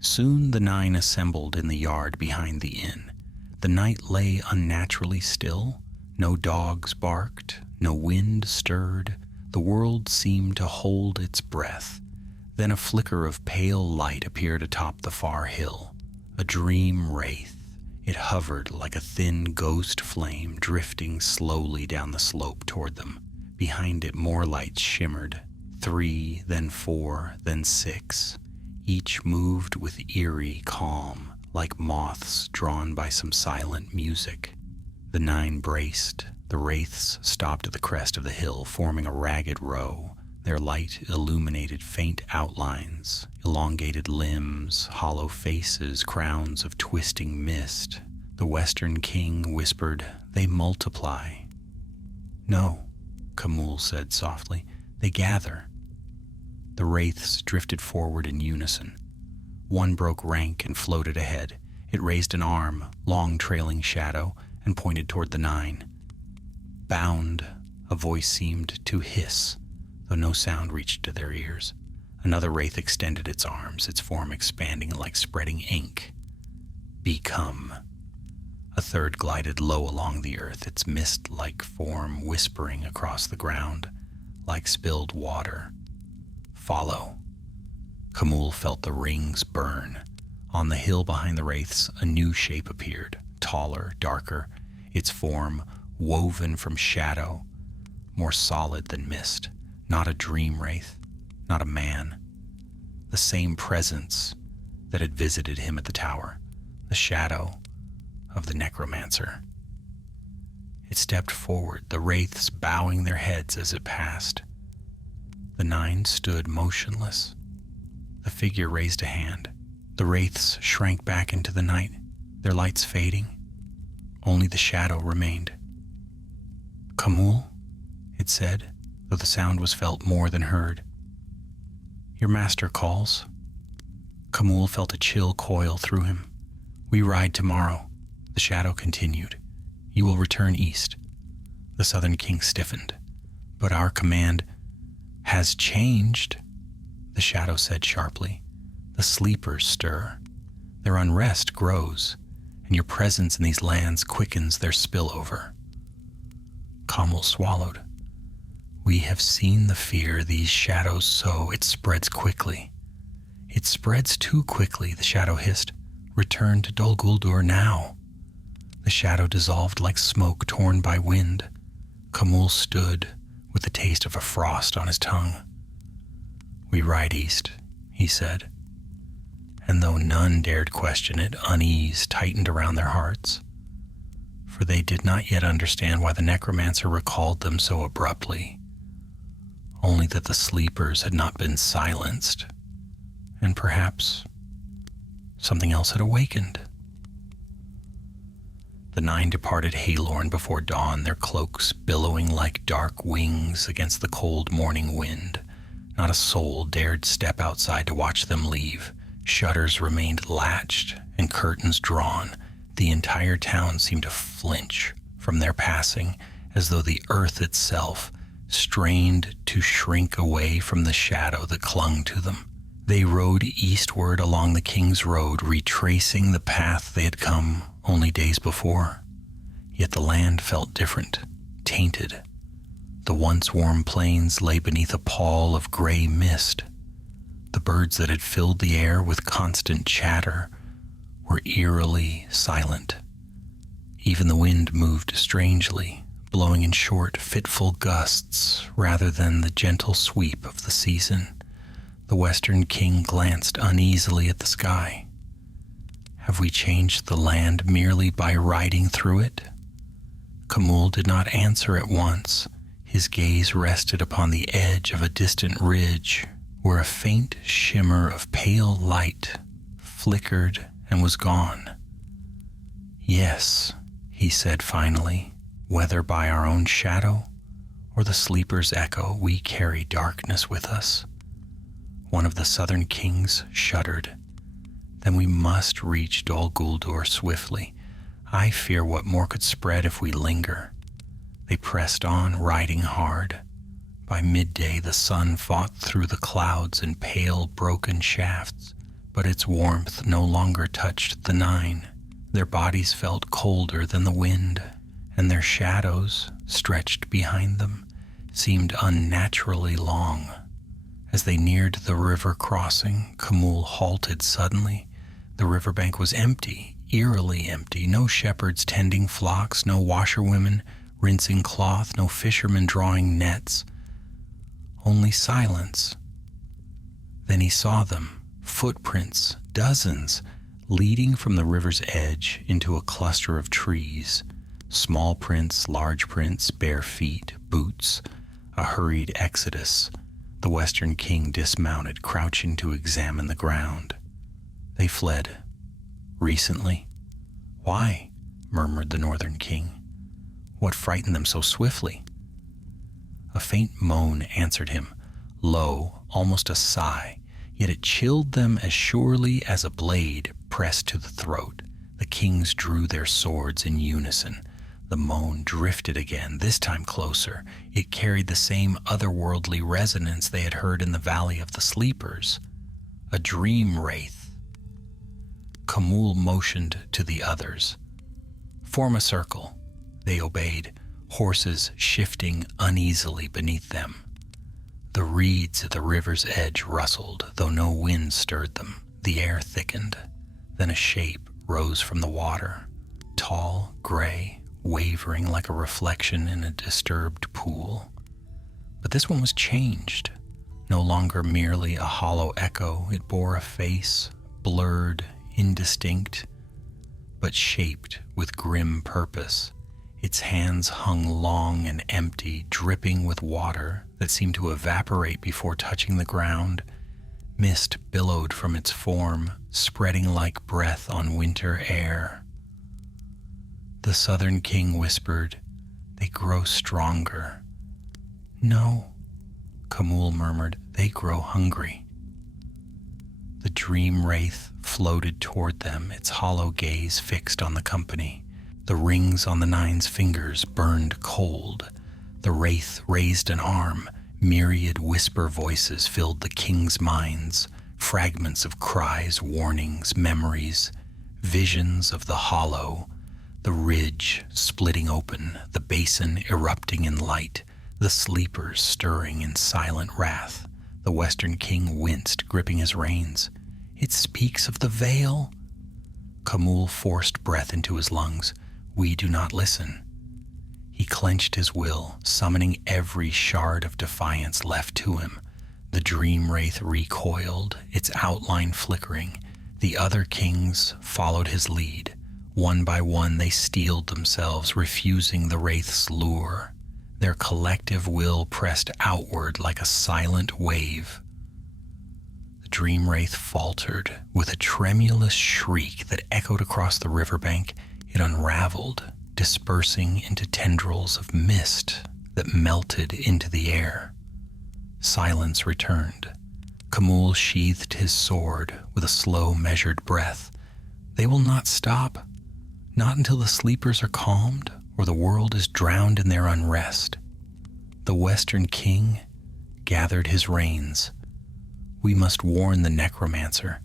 Soon the nine assembled in the yard behind the inn. The night lay unnaturally still. No dogs barked, no wind stirred. The world seemed to hold its breath. Then a flicker of pale light appeared atop the far hill. A dream wraith. It hovered like a thin ghost flame drifting slowly down the slope toward them. Behind it more lights shimmered. 3, then 4, then 6. Each moved with eerie calm, like moths drawn by some silent music. The 9 braced. The wraiths stopped at the crest of the hill, forming a ragged row. Their light illuminated faint outlines, elongated limbs, hollow faces, crowns of twisting mist. The Western King whispered, They multiply. No, Khamûl said softly. They gather. The wraiths drifted forward in unison. One broke rank and floated ahead. It raised an arm, long trailing shadow, and pointed toward the 9. Bound, a voice seemed to hiss. though no sound reached to their ears. Another wraith extended its arms, its form expanding like spreading ink. Become. A third glided low along the earth, its mist-like form whispering across the ground, like spilled water. Follow. Khamûl felt the rings burn. On the hill behind the wraiths, a new shape appeared, taller, darker, its form woven from shadow, more solid than mist. Not a dream wraith, not a man. The same presence that had visited him at the tower, the shadow of the necromancer. It stepped forward, the wraiths bowing their heads as it passed. The 9 stood motionless. The figure raised a hand. The wraiths shrank back into the night, their lights fading. Only the shadow remained. Khamûl, it said, though the sound was felt more than heard. Your master calls. Khamûl felt a chill coil through him. We ride tomorrow, the shadow continued. You will return east. The southern king stiffened. But our command has changed, the shadow said sharply. The sleepers stir. Their unrest grows, and your presence in these lands quickens their spillover. Khamûl swallowed. We have seen the fear these shadows sow. It spreads quickly. It spreads too quickly, the shadow hissed. Return to Dol Guldur now. The shadow dissolved like smoke torn by wind. Khamûl stood with the taste of a frost on his tongue. We ride east, he said. And though none dared question it, unease tightened around their hearts. For they did not yet understand why the necromancer recalled them so abruptly. Only that the sleepers had not been silenced, and perhaps something else had awakened. The 9 departed Halorn before dawn, their cloaks billowing like dark wings against the cold morning wind. Not a soul dared step outside to watch them leave. Shutters remained latched and curtains drawn. The entire town seemed to flinch from their passing, as though the earth itself strained to shrink away from the shadow that clung to them. They rode eastward along the King's Road, retracing the path they had come only days before. Yet the land felt different, tainted. The once warm plains lay beneath a pall of gray mist. The birds that had filled the air with constant chatter were eerily silent. Even the wind moved strangely, blowing in short, fitful gusts rather than the gentle sweep of the season. The Western King glanced uneasily at the sky. Have we changed the land merely by riding through it? Khamûl did not answer at once. His gaze rested upon the edge of a distant ridge where a faint shimmer of pale light flickered and was gone. Yes, he said finally, whether by our own shadow or the sleeper's echo, we carry darkness with us. One of the southern kings shuddered. Then we must reach Dol Guldur swiftly. I fear what more could spread if we linger. They pressed on, riding hard. By midday, the sun fought through the clouds in pale, broken shafts, but its warmth no longer touched the 9. Their bodies felt colder than the wind, and their shadows, stretched behind them, seemed unnaturally long. As they neared the river crossing, Khamûl halted suddenly. The riverbank was empty, eerily empty. No shepherds tending flocks, no washerwomen rinsing cloth, no fishermen drawing nets. Only silence. Then he saw them, footprints, dozens, leading from the river's edge into a cluster of trees. Small prints, large prints, bare feet, boots, a hurried exodus. The Western King dismounted, crouching to examine the ground. They fled. Recently? Why? Murmured the Northern King. What frightened them so swiftly? A faint moan answered him, low, almost a sigh, yet it chilled them as surely as a blade pressed to the throat. The kings drew their swords in unison. The moan drifted again, this time closer. It carried the same otherworldly resonance they had heard in the Valley of the Sleepers. A dream wraith. Kamul motioned to the others. Form a circle. They obeyed, horses shifting uneasily beneath them. The reeds at the river's edge rustled, though no wind stirred them. The air thickened. Then a shape rose from the water, tall, gray, wavering like a reflection in a disturbed pool. But this one was changed. No longer merely a hollow echo, it bore a face, blurred, indistinct, but shaped with grim purpose. Its hands hung long and empty, dripping with water that seemed to evaporate before touching the ground. Mist billowed from its form, spreading like breath on winter air. The Southern King whispered, "They grow stronger." "No," Kamul murmured, "they grow hungry." The dream wraith floated toward them, its hollow gaze fixed on the company. The rings on the nine's fingers burned cold. The wraith raised an arm. Myriad whisper voices filled the king's minds, fragments of cries, warnings, memories, visions of the hollow, the ridge splitting open, the basin erupting in light, the sleepers stirring in silent wrath. The Western King winced, gripping his reins. "It speaks of the veil." Kamul forced breath into his lungs. "We do not listen." He clenched his will, summoning every shard of defiance left to him. The dream wraith recoiled, its outline flickering. The other kings followed his lead. One by one they steeled themselves, refusing the wraith's lure. Their collective will pressed outward like a silent wave. The dream wraith faltered. With a tremulous shriek that echoed across the riverbank, it unraveled, dispersing into tendrils of mist that melted into the air. Silence returned. Kamul sheathed his sword with a slow, measured breath. They will not stop, not until the sleepers are calmed or the world is drowned in their unrest. The Western King gathered his reins. We must warn the necromancer.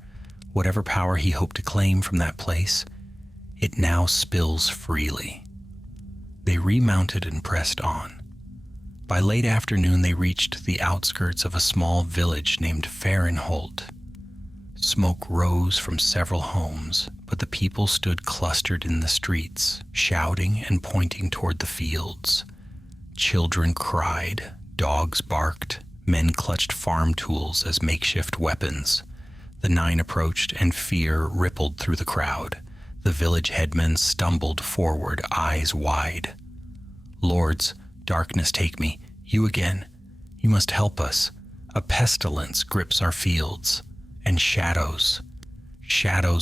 Whatever power he hoped to claim from that place, it now spills freely. They remounted and pressed on. By late afternoon, they reached the outskirts of a small village named Fahrenholt. Smoke rose from several homes, but the people stood clustered in the streets, shouting and pointing toward the fields. Children cried, dogs barked, men clutched farm tools as makeshift weapons. The nine approached, and fear rippled through the crowd. The village headmen stumbled forward, eyes wide. "Lords, darkness take me. You again. You must help us. A pestilence grips our fields, and shadows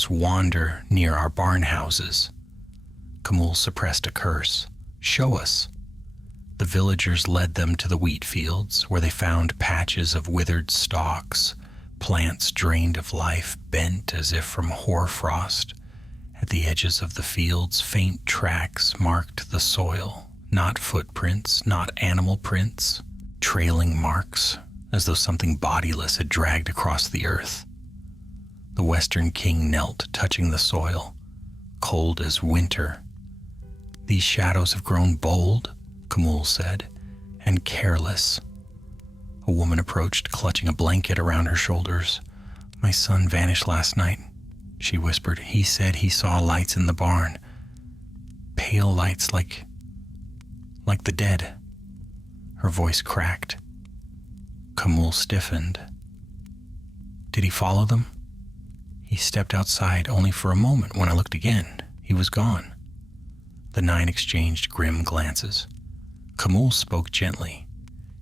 wander near our barn houses." Kamul suppressed a curse. "Show us." The villagers led them to the wheat fields, where they found patches of withered stalks, plants drained of life, bent as if from hoarfrost. At the edges of the fields, faint tracks marked the soil, not footprints, not animal prints, trailing marks, as though something bodiless had dragged across the earth. The Western King knelt, touching the soil, cold as winter. "These shadows have grown bold," Kamul said, "and careless." A woman approached, clutching a blanket around her shoulders. "My son vanished last night," she whispered. "He said he saw lights in the barn. Pale lights like the dead." Her voice cracked. Kamul stiffened. "Did he follow them?" "He stepped outside only for a moment. When I looked again, he was gone." The nine exchanged grim glances. Kamul spoke gently.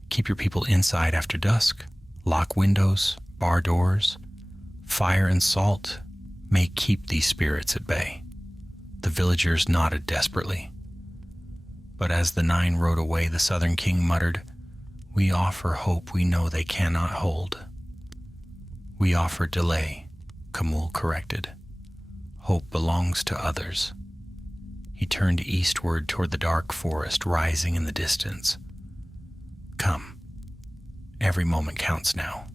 "Keep your people inside after dusk. Lock windows, bar doors. Fire and salt may keep these spirits at bay." The villagers nodded desperately. But as the nine rode away, the Southern King muttered, "We offer hope we know they cannot hold." "We offer delay," Kamul corrected. "Hope belongs to others." He turned eastward toward the dark forest rising in the distance. Come. Every moment counts now.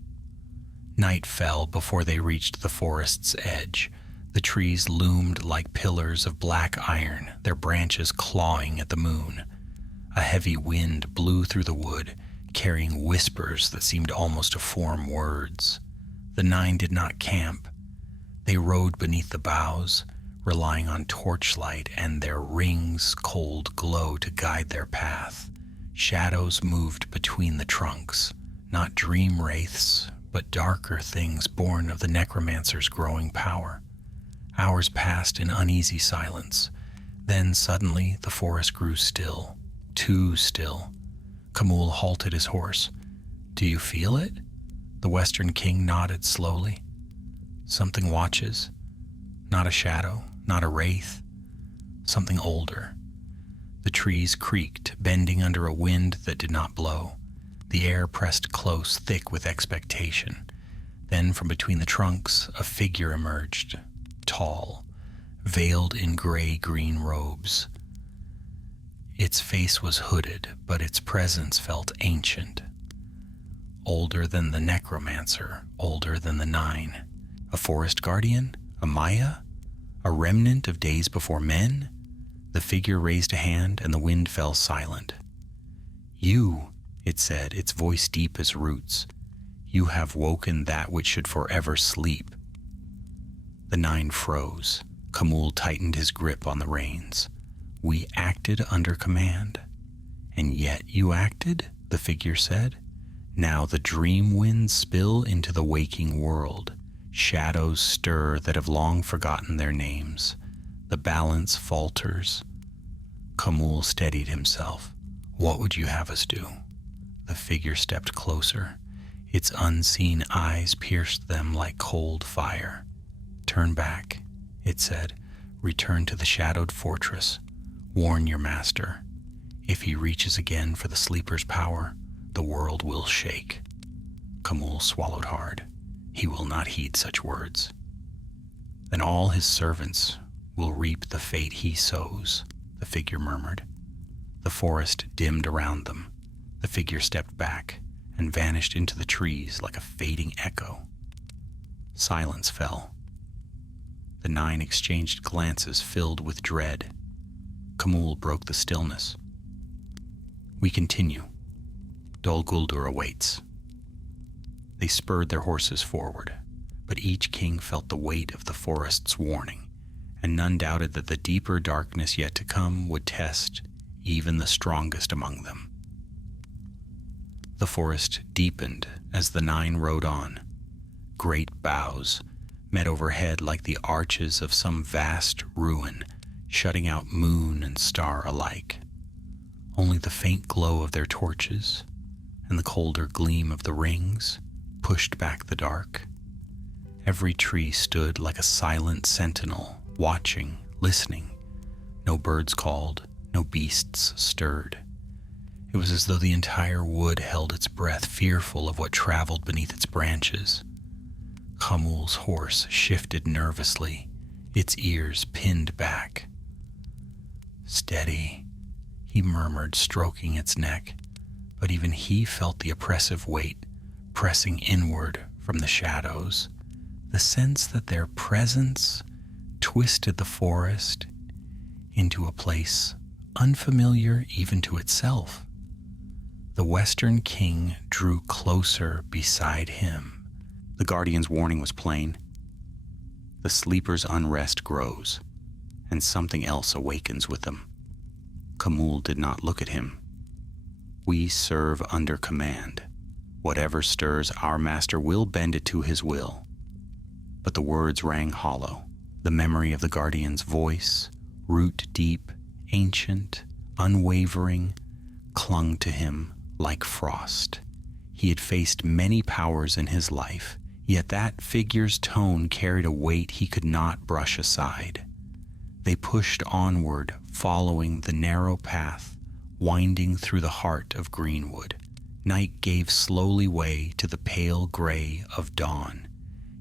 Night fell before they reached the forest's edge. The trees loomed like pillars of black iron, their branches clawing at the moon. A heavy wind blew through the wood, carrying whispers that seemed almost to form words. The 9 did not camp. They rode beneath the boughs, relying on torchlight and their ring's cold glow to guide their path. Shadows moved between the trunks, not dream wraiths, but darker things born of the necromancer's growing power. Hours passed in uneasy silence. Then suddenly the forest grew still, too still. Khamûl halted his horse. Do you feel it? The Western King nodded slowly. Something watches. Not a shadow, not a wraith. Something older. The trees creaked, bending under a wind that did not blow. The air pressed close, thick with expectation. Then from between the trunks, a figure emerged, tall, veiled in gray-green robes. Its face was hooded, but its presence felt ancient. Older than the necromancer, older than the 9. A forest guardian? A Maya? A remnant of days before men? The figure raised a hand and the wind fell silent. You, it said, its voice deep as roots. You have woken that which should forever sleep. The 9 froze. Khamûl tightened his grip on the reins. We acted under command. And yet you acted, the figure said. Now the dream winds spill into the waking world. Shadows stir that have long forgotten their names. The balance falters. Khamûl steadied himself. What would you have us do? The figure stepped closer. Its unseen eyes pierced them like cold fire. Turn back, it said. Return to the shadowed fortress. Warn your master. If he reaches again for the sleeper's power, the world will shake. Khamûl swallowed hard. He will not heed such words. Then all his servants will reap the fate he sows, the figure murmured. The forest dimmed around them. The figure stepped back and vanished into the trees like a fading echo. Silence fell. The 9 exchanged glances filled with dread. Khamûl broke the stillness. We continue. Dol Guldur awaits. They spurred their horses forward, but each king felt the weight of the forest's warning, and none doubted that the deeper darkness yet to come would test even the strongest among them. The forest deepened as the 9 rode on. Great boughs met overhead like the arches of some vast ruin, shutting out moon and star alike. Only the faint glow of their torches and the colder gleam of the rings pushed back the dark. Every tree stood like a silent sentinel, watching, listening. No birds called, no beasts stirred. It was as though the entire wood held its breath, fearful of what traveled beneath its branches. Khamûl's horse shifted nervously, its ears pinned back. Steady, he murmured, stroking its neck, but even he felt the oppressive weight pressing inward from the shadows, the sense that their presence twisted the forest into a place unfamiliar even to itself. The Western King drew closer beside him. The guardian's warning was plain. The sleeper's unrest grows, and something else awakens with them. Khamûl did not look at him. We serve under command. Whatever stirs our master will bend it to his will. But the words rang hollow. The memory of the guardian's voice, root deep, ancient, unwavering, clung to him like frost. He had faced many powers in his life, yet that figure's tone carried a weight he could not brush aside. They pushed onward, following the narrow path, winding through the heart of greenwood. Night gave slowly way to the pale gray of dawn,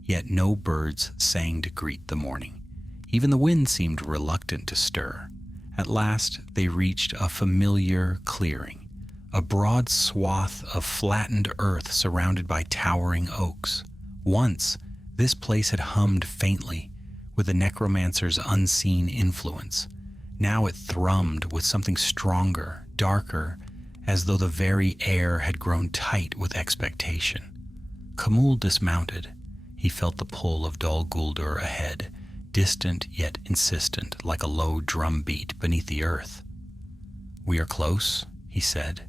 yet no birds sang to greet the morning. Even the wind seemed reluctant to stir. At last they reached a familiar clearing, a broad swath of flattened earth surrounded by towering oaks. Once, this place had hummed faintly with the necromancer's unseen influence. Now it thrummed with something stronger, darker, as though the very air had grown tight with expectation. Khamûl dismounted. He felt the pull of Dol Guldur ahead, distant yet insistent, like a low drum beat beneath the earth. "We are close," he said.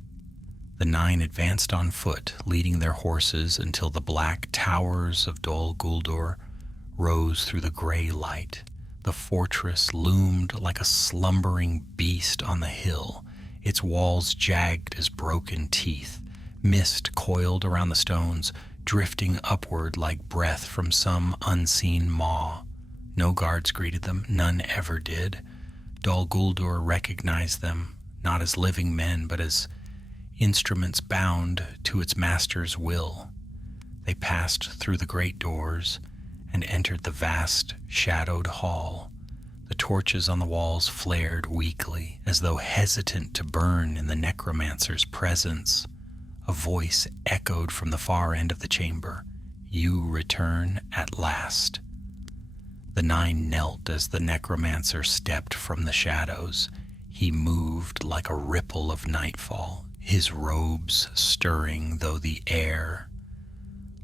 The 9 advanced on foot, leading their horses until the black towers of Dol Guldur rose through the gray light. The fortress loomed like a slumbering beast on the hill, its walls jagged as broken teeth. Mist coiled around the stones, drifting upward like breath from some unseen maw. No guards greeted them, none ever did. Dol Guldur recognized them, not as living men, but as instruments bound to its master's will. They passed through the great doors and entered the vast, shadowed hall. The torches on the walls flared weakly, as though hesitant to burn in the necromancer's presence. A voice echoed from the far end of the chamber. "You return at last." The 9 knelt as the necromancer stepped from the shadows. He moved like a ripple of nightfall, his robes stirring though the air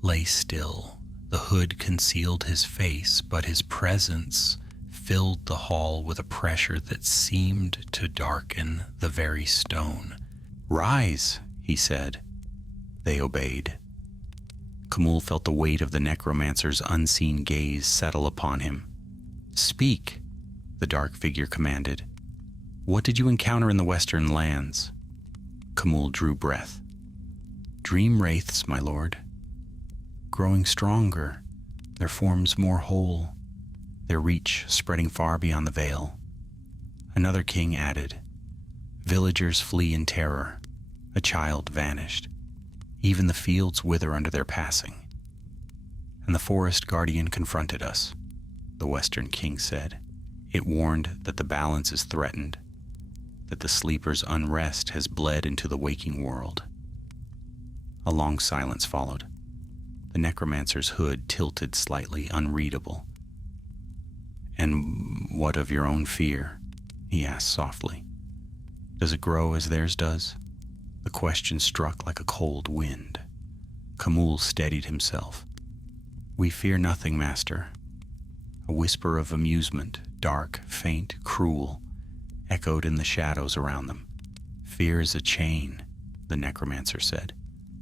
lay still. The hood concealed his face, but his presence filled the hall with a pressure that seemed to darken the very stone. "Rise," he said. They obeyed. Khamûl felt the weight of the necromancer's unseen gaze settle upon him. "Speak," the dark figure commanded. "What did you encounter in the western lands?" Khamûl drew breath. "Dream wraiths, my lord. Growing stronger, their forms more whole, their reach spreading far beyond the veil." Another king added, "Villagers flee in terror. A child vanished. Even the fields wither under their passing." "And the forest guardian confronted us," the western king said. "It warned that the balance is threatened, that the sleeper's unrest has bled into the waking world." A long silence followed. The necromancer's hood tilted slightly, unreadable. "And what of your own fear?" he asked softly. "Does it grow as theirs does?" The question struck like a cold wind. Khamûl steadied himself. "We fear nothing, master." A whisper of amusement, dark, faint, cruel, echoed in the shadows around them. "Fear is a chain," the necromancer said,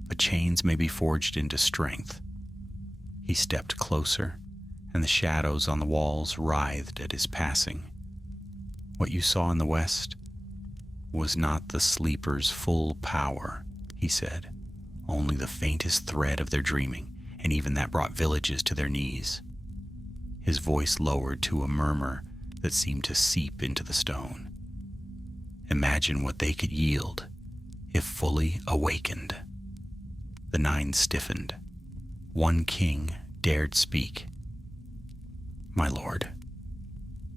"but chains may be forged into strength." He stepped closer, and the shadows on the walls writhed at his passing. "What you saw in the west was not the sleeper's full power," he said, "only the faintest thread of their dreaming, and even that brought villages to their knees." His voice lowered to a murmur that seemed to seep into the stone. "Imagine what they could yield if fully awakened." The 9 stiffened. One king dared speak. "My lord,"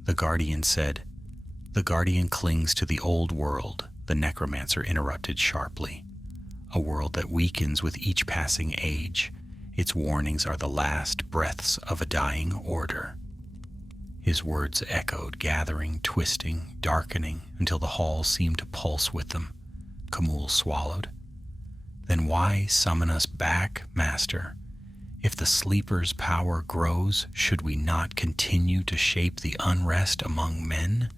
the guardian said. "The guardian clings to the old world," the necromancer interrupted sharply. "A world that weakens with each passing age. Its warnings are the last breaths of a dying order." His words echoed, gathering, twisting, darkening, until the hall seemed to pulse with them. Khamûl swallowed. "Then why summon us back, master? If the sleeper's power grows, should we not continue to shape the unrest among men?"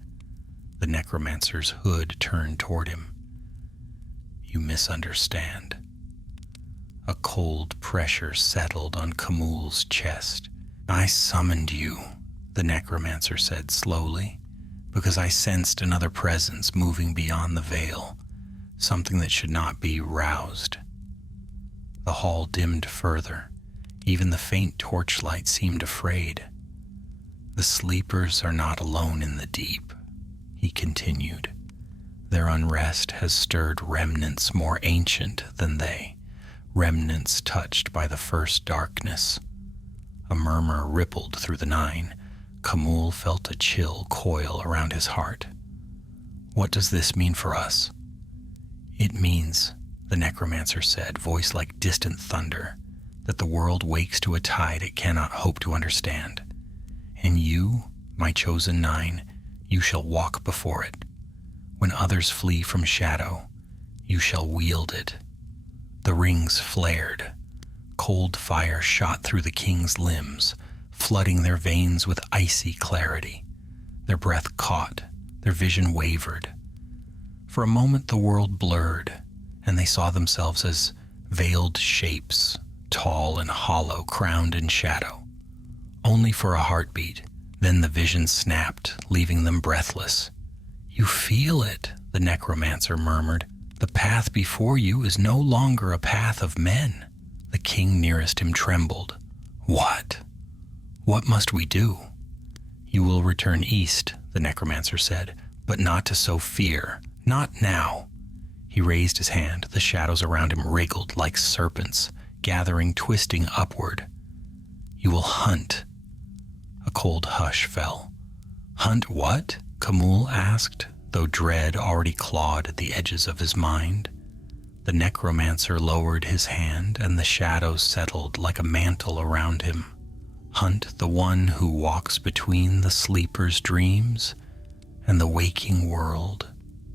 The necromancer's hood turned toward him. "You misunderstand." A cold pressure settled on Khamûl's chest. "I summoned you," the necromancer said slowly, "because I sensed another presence moving beyond the veil, something that should not be roused." The hall dimmed further. Even the faint torchlight seemed afraid. "The sleepers are not alone in the deep," he continued. "Their unrest has stirred remnants more ancient than they, remnants touched by the first darkness." A murmur rippled through the 9. Khamûl felt a chill coil around his heart. What does this mean for us? It means, the necromancer said, voice like distant thunder, that the world wakes to a tide it cannot hope to understand. And you, my chosen 9, you shall walk before it. When others flee from shadow, you shall wield it. The rings flared. Cold fire shot through the king's limbs, flooding their veins with icy clarity. Their breath caught, their vision wavered. For a moment the world blurred, and they saw themselves as veiled shapes, tall and hollow, crowned in shadow. Only for a heartbeat, then the vision snapped, leaving them breathless. "You feel it," the necromancer murmured. "The path before you is no longer a path of men." The king nearest him trembled. "What? What must we do?" "You will return east," the necromancer said, "but not to sow fear. Not now." He raised his hand. The shadows around him wriggled like serpents, gathering, twisting upward. "You will hunt." A cold hush fell. "Hunt what?" Kamul asked, though dread already clawed at the edges of his mind. The necromancer lowered his hand, and the shadows settled like a mantle around him. "Hunt the one who walks between the sleeper's dreams and the waking world,"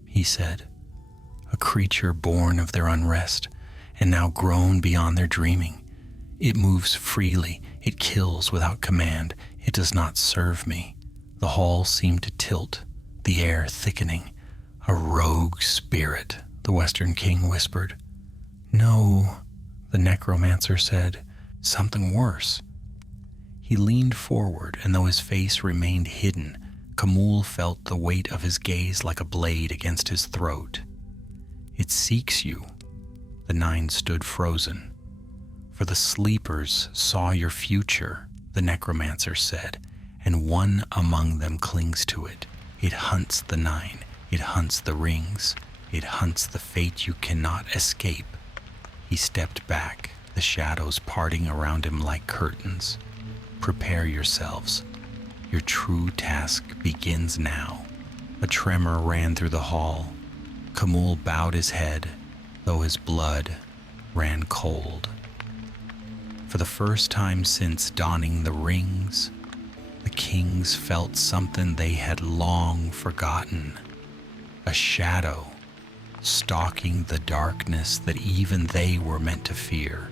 he said. "A creature born of their unrest, and now grown beyond their dreaming. It moves freely, it kills without command, it does not serve me." The hall seemed to tilt, the air thickening. "A rogue spirit," the Western King whispered. "No," the necromancer said, "something worse." He leaned forward, and though his face remained hidden, Kamul felt the weight of his gaze like a blade against his throat. "It seeks you." The 9 stood frozen. "For the sleepers saw your future," the necromancer said, "and one among them clings to it. It hunts the 9, it hunts the rings, it hunts the fate you cannot escape." He stepped back, the shadows parting around him like curtains. "Prepare yourselves. Your true task begins now." A tremor ran through the hall. Kamul bowed his head, though his blood ran cold. For the first time since donning the rings, the kings felt something they had long forgotten. A shadow stalking the darkness that even they were meant to fear.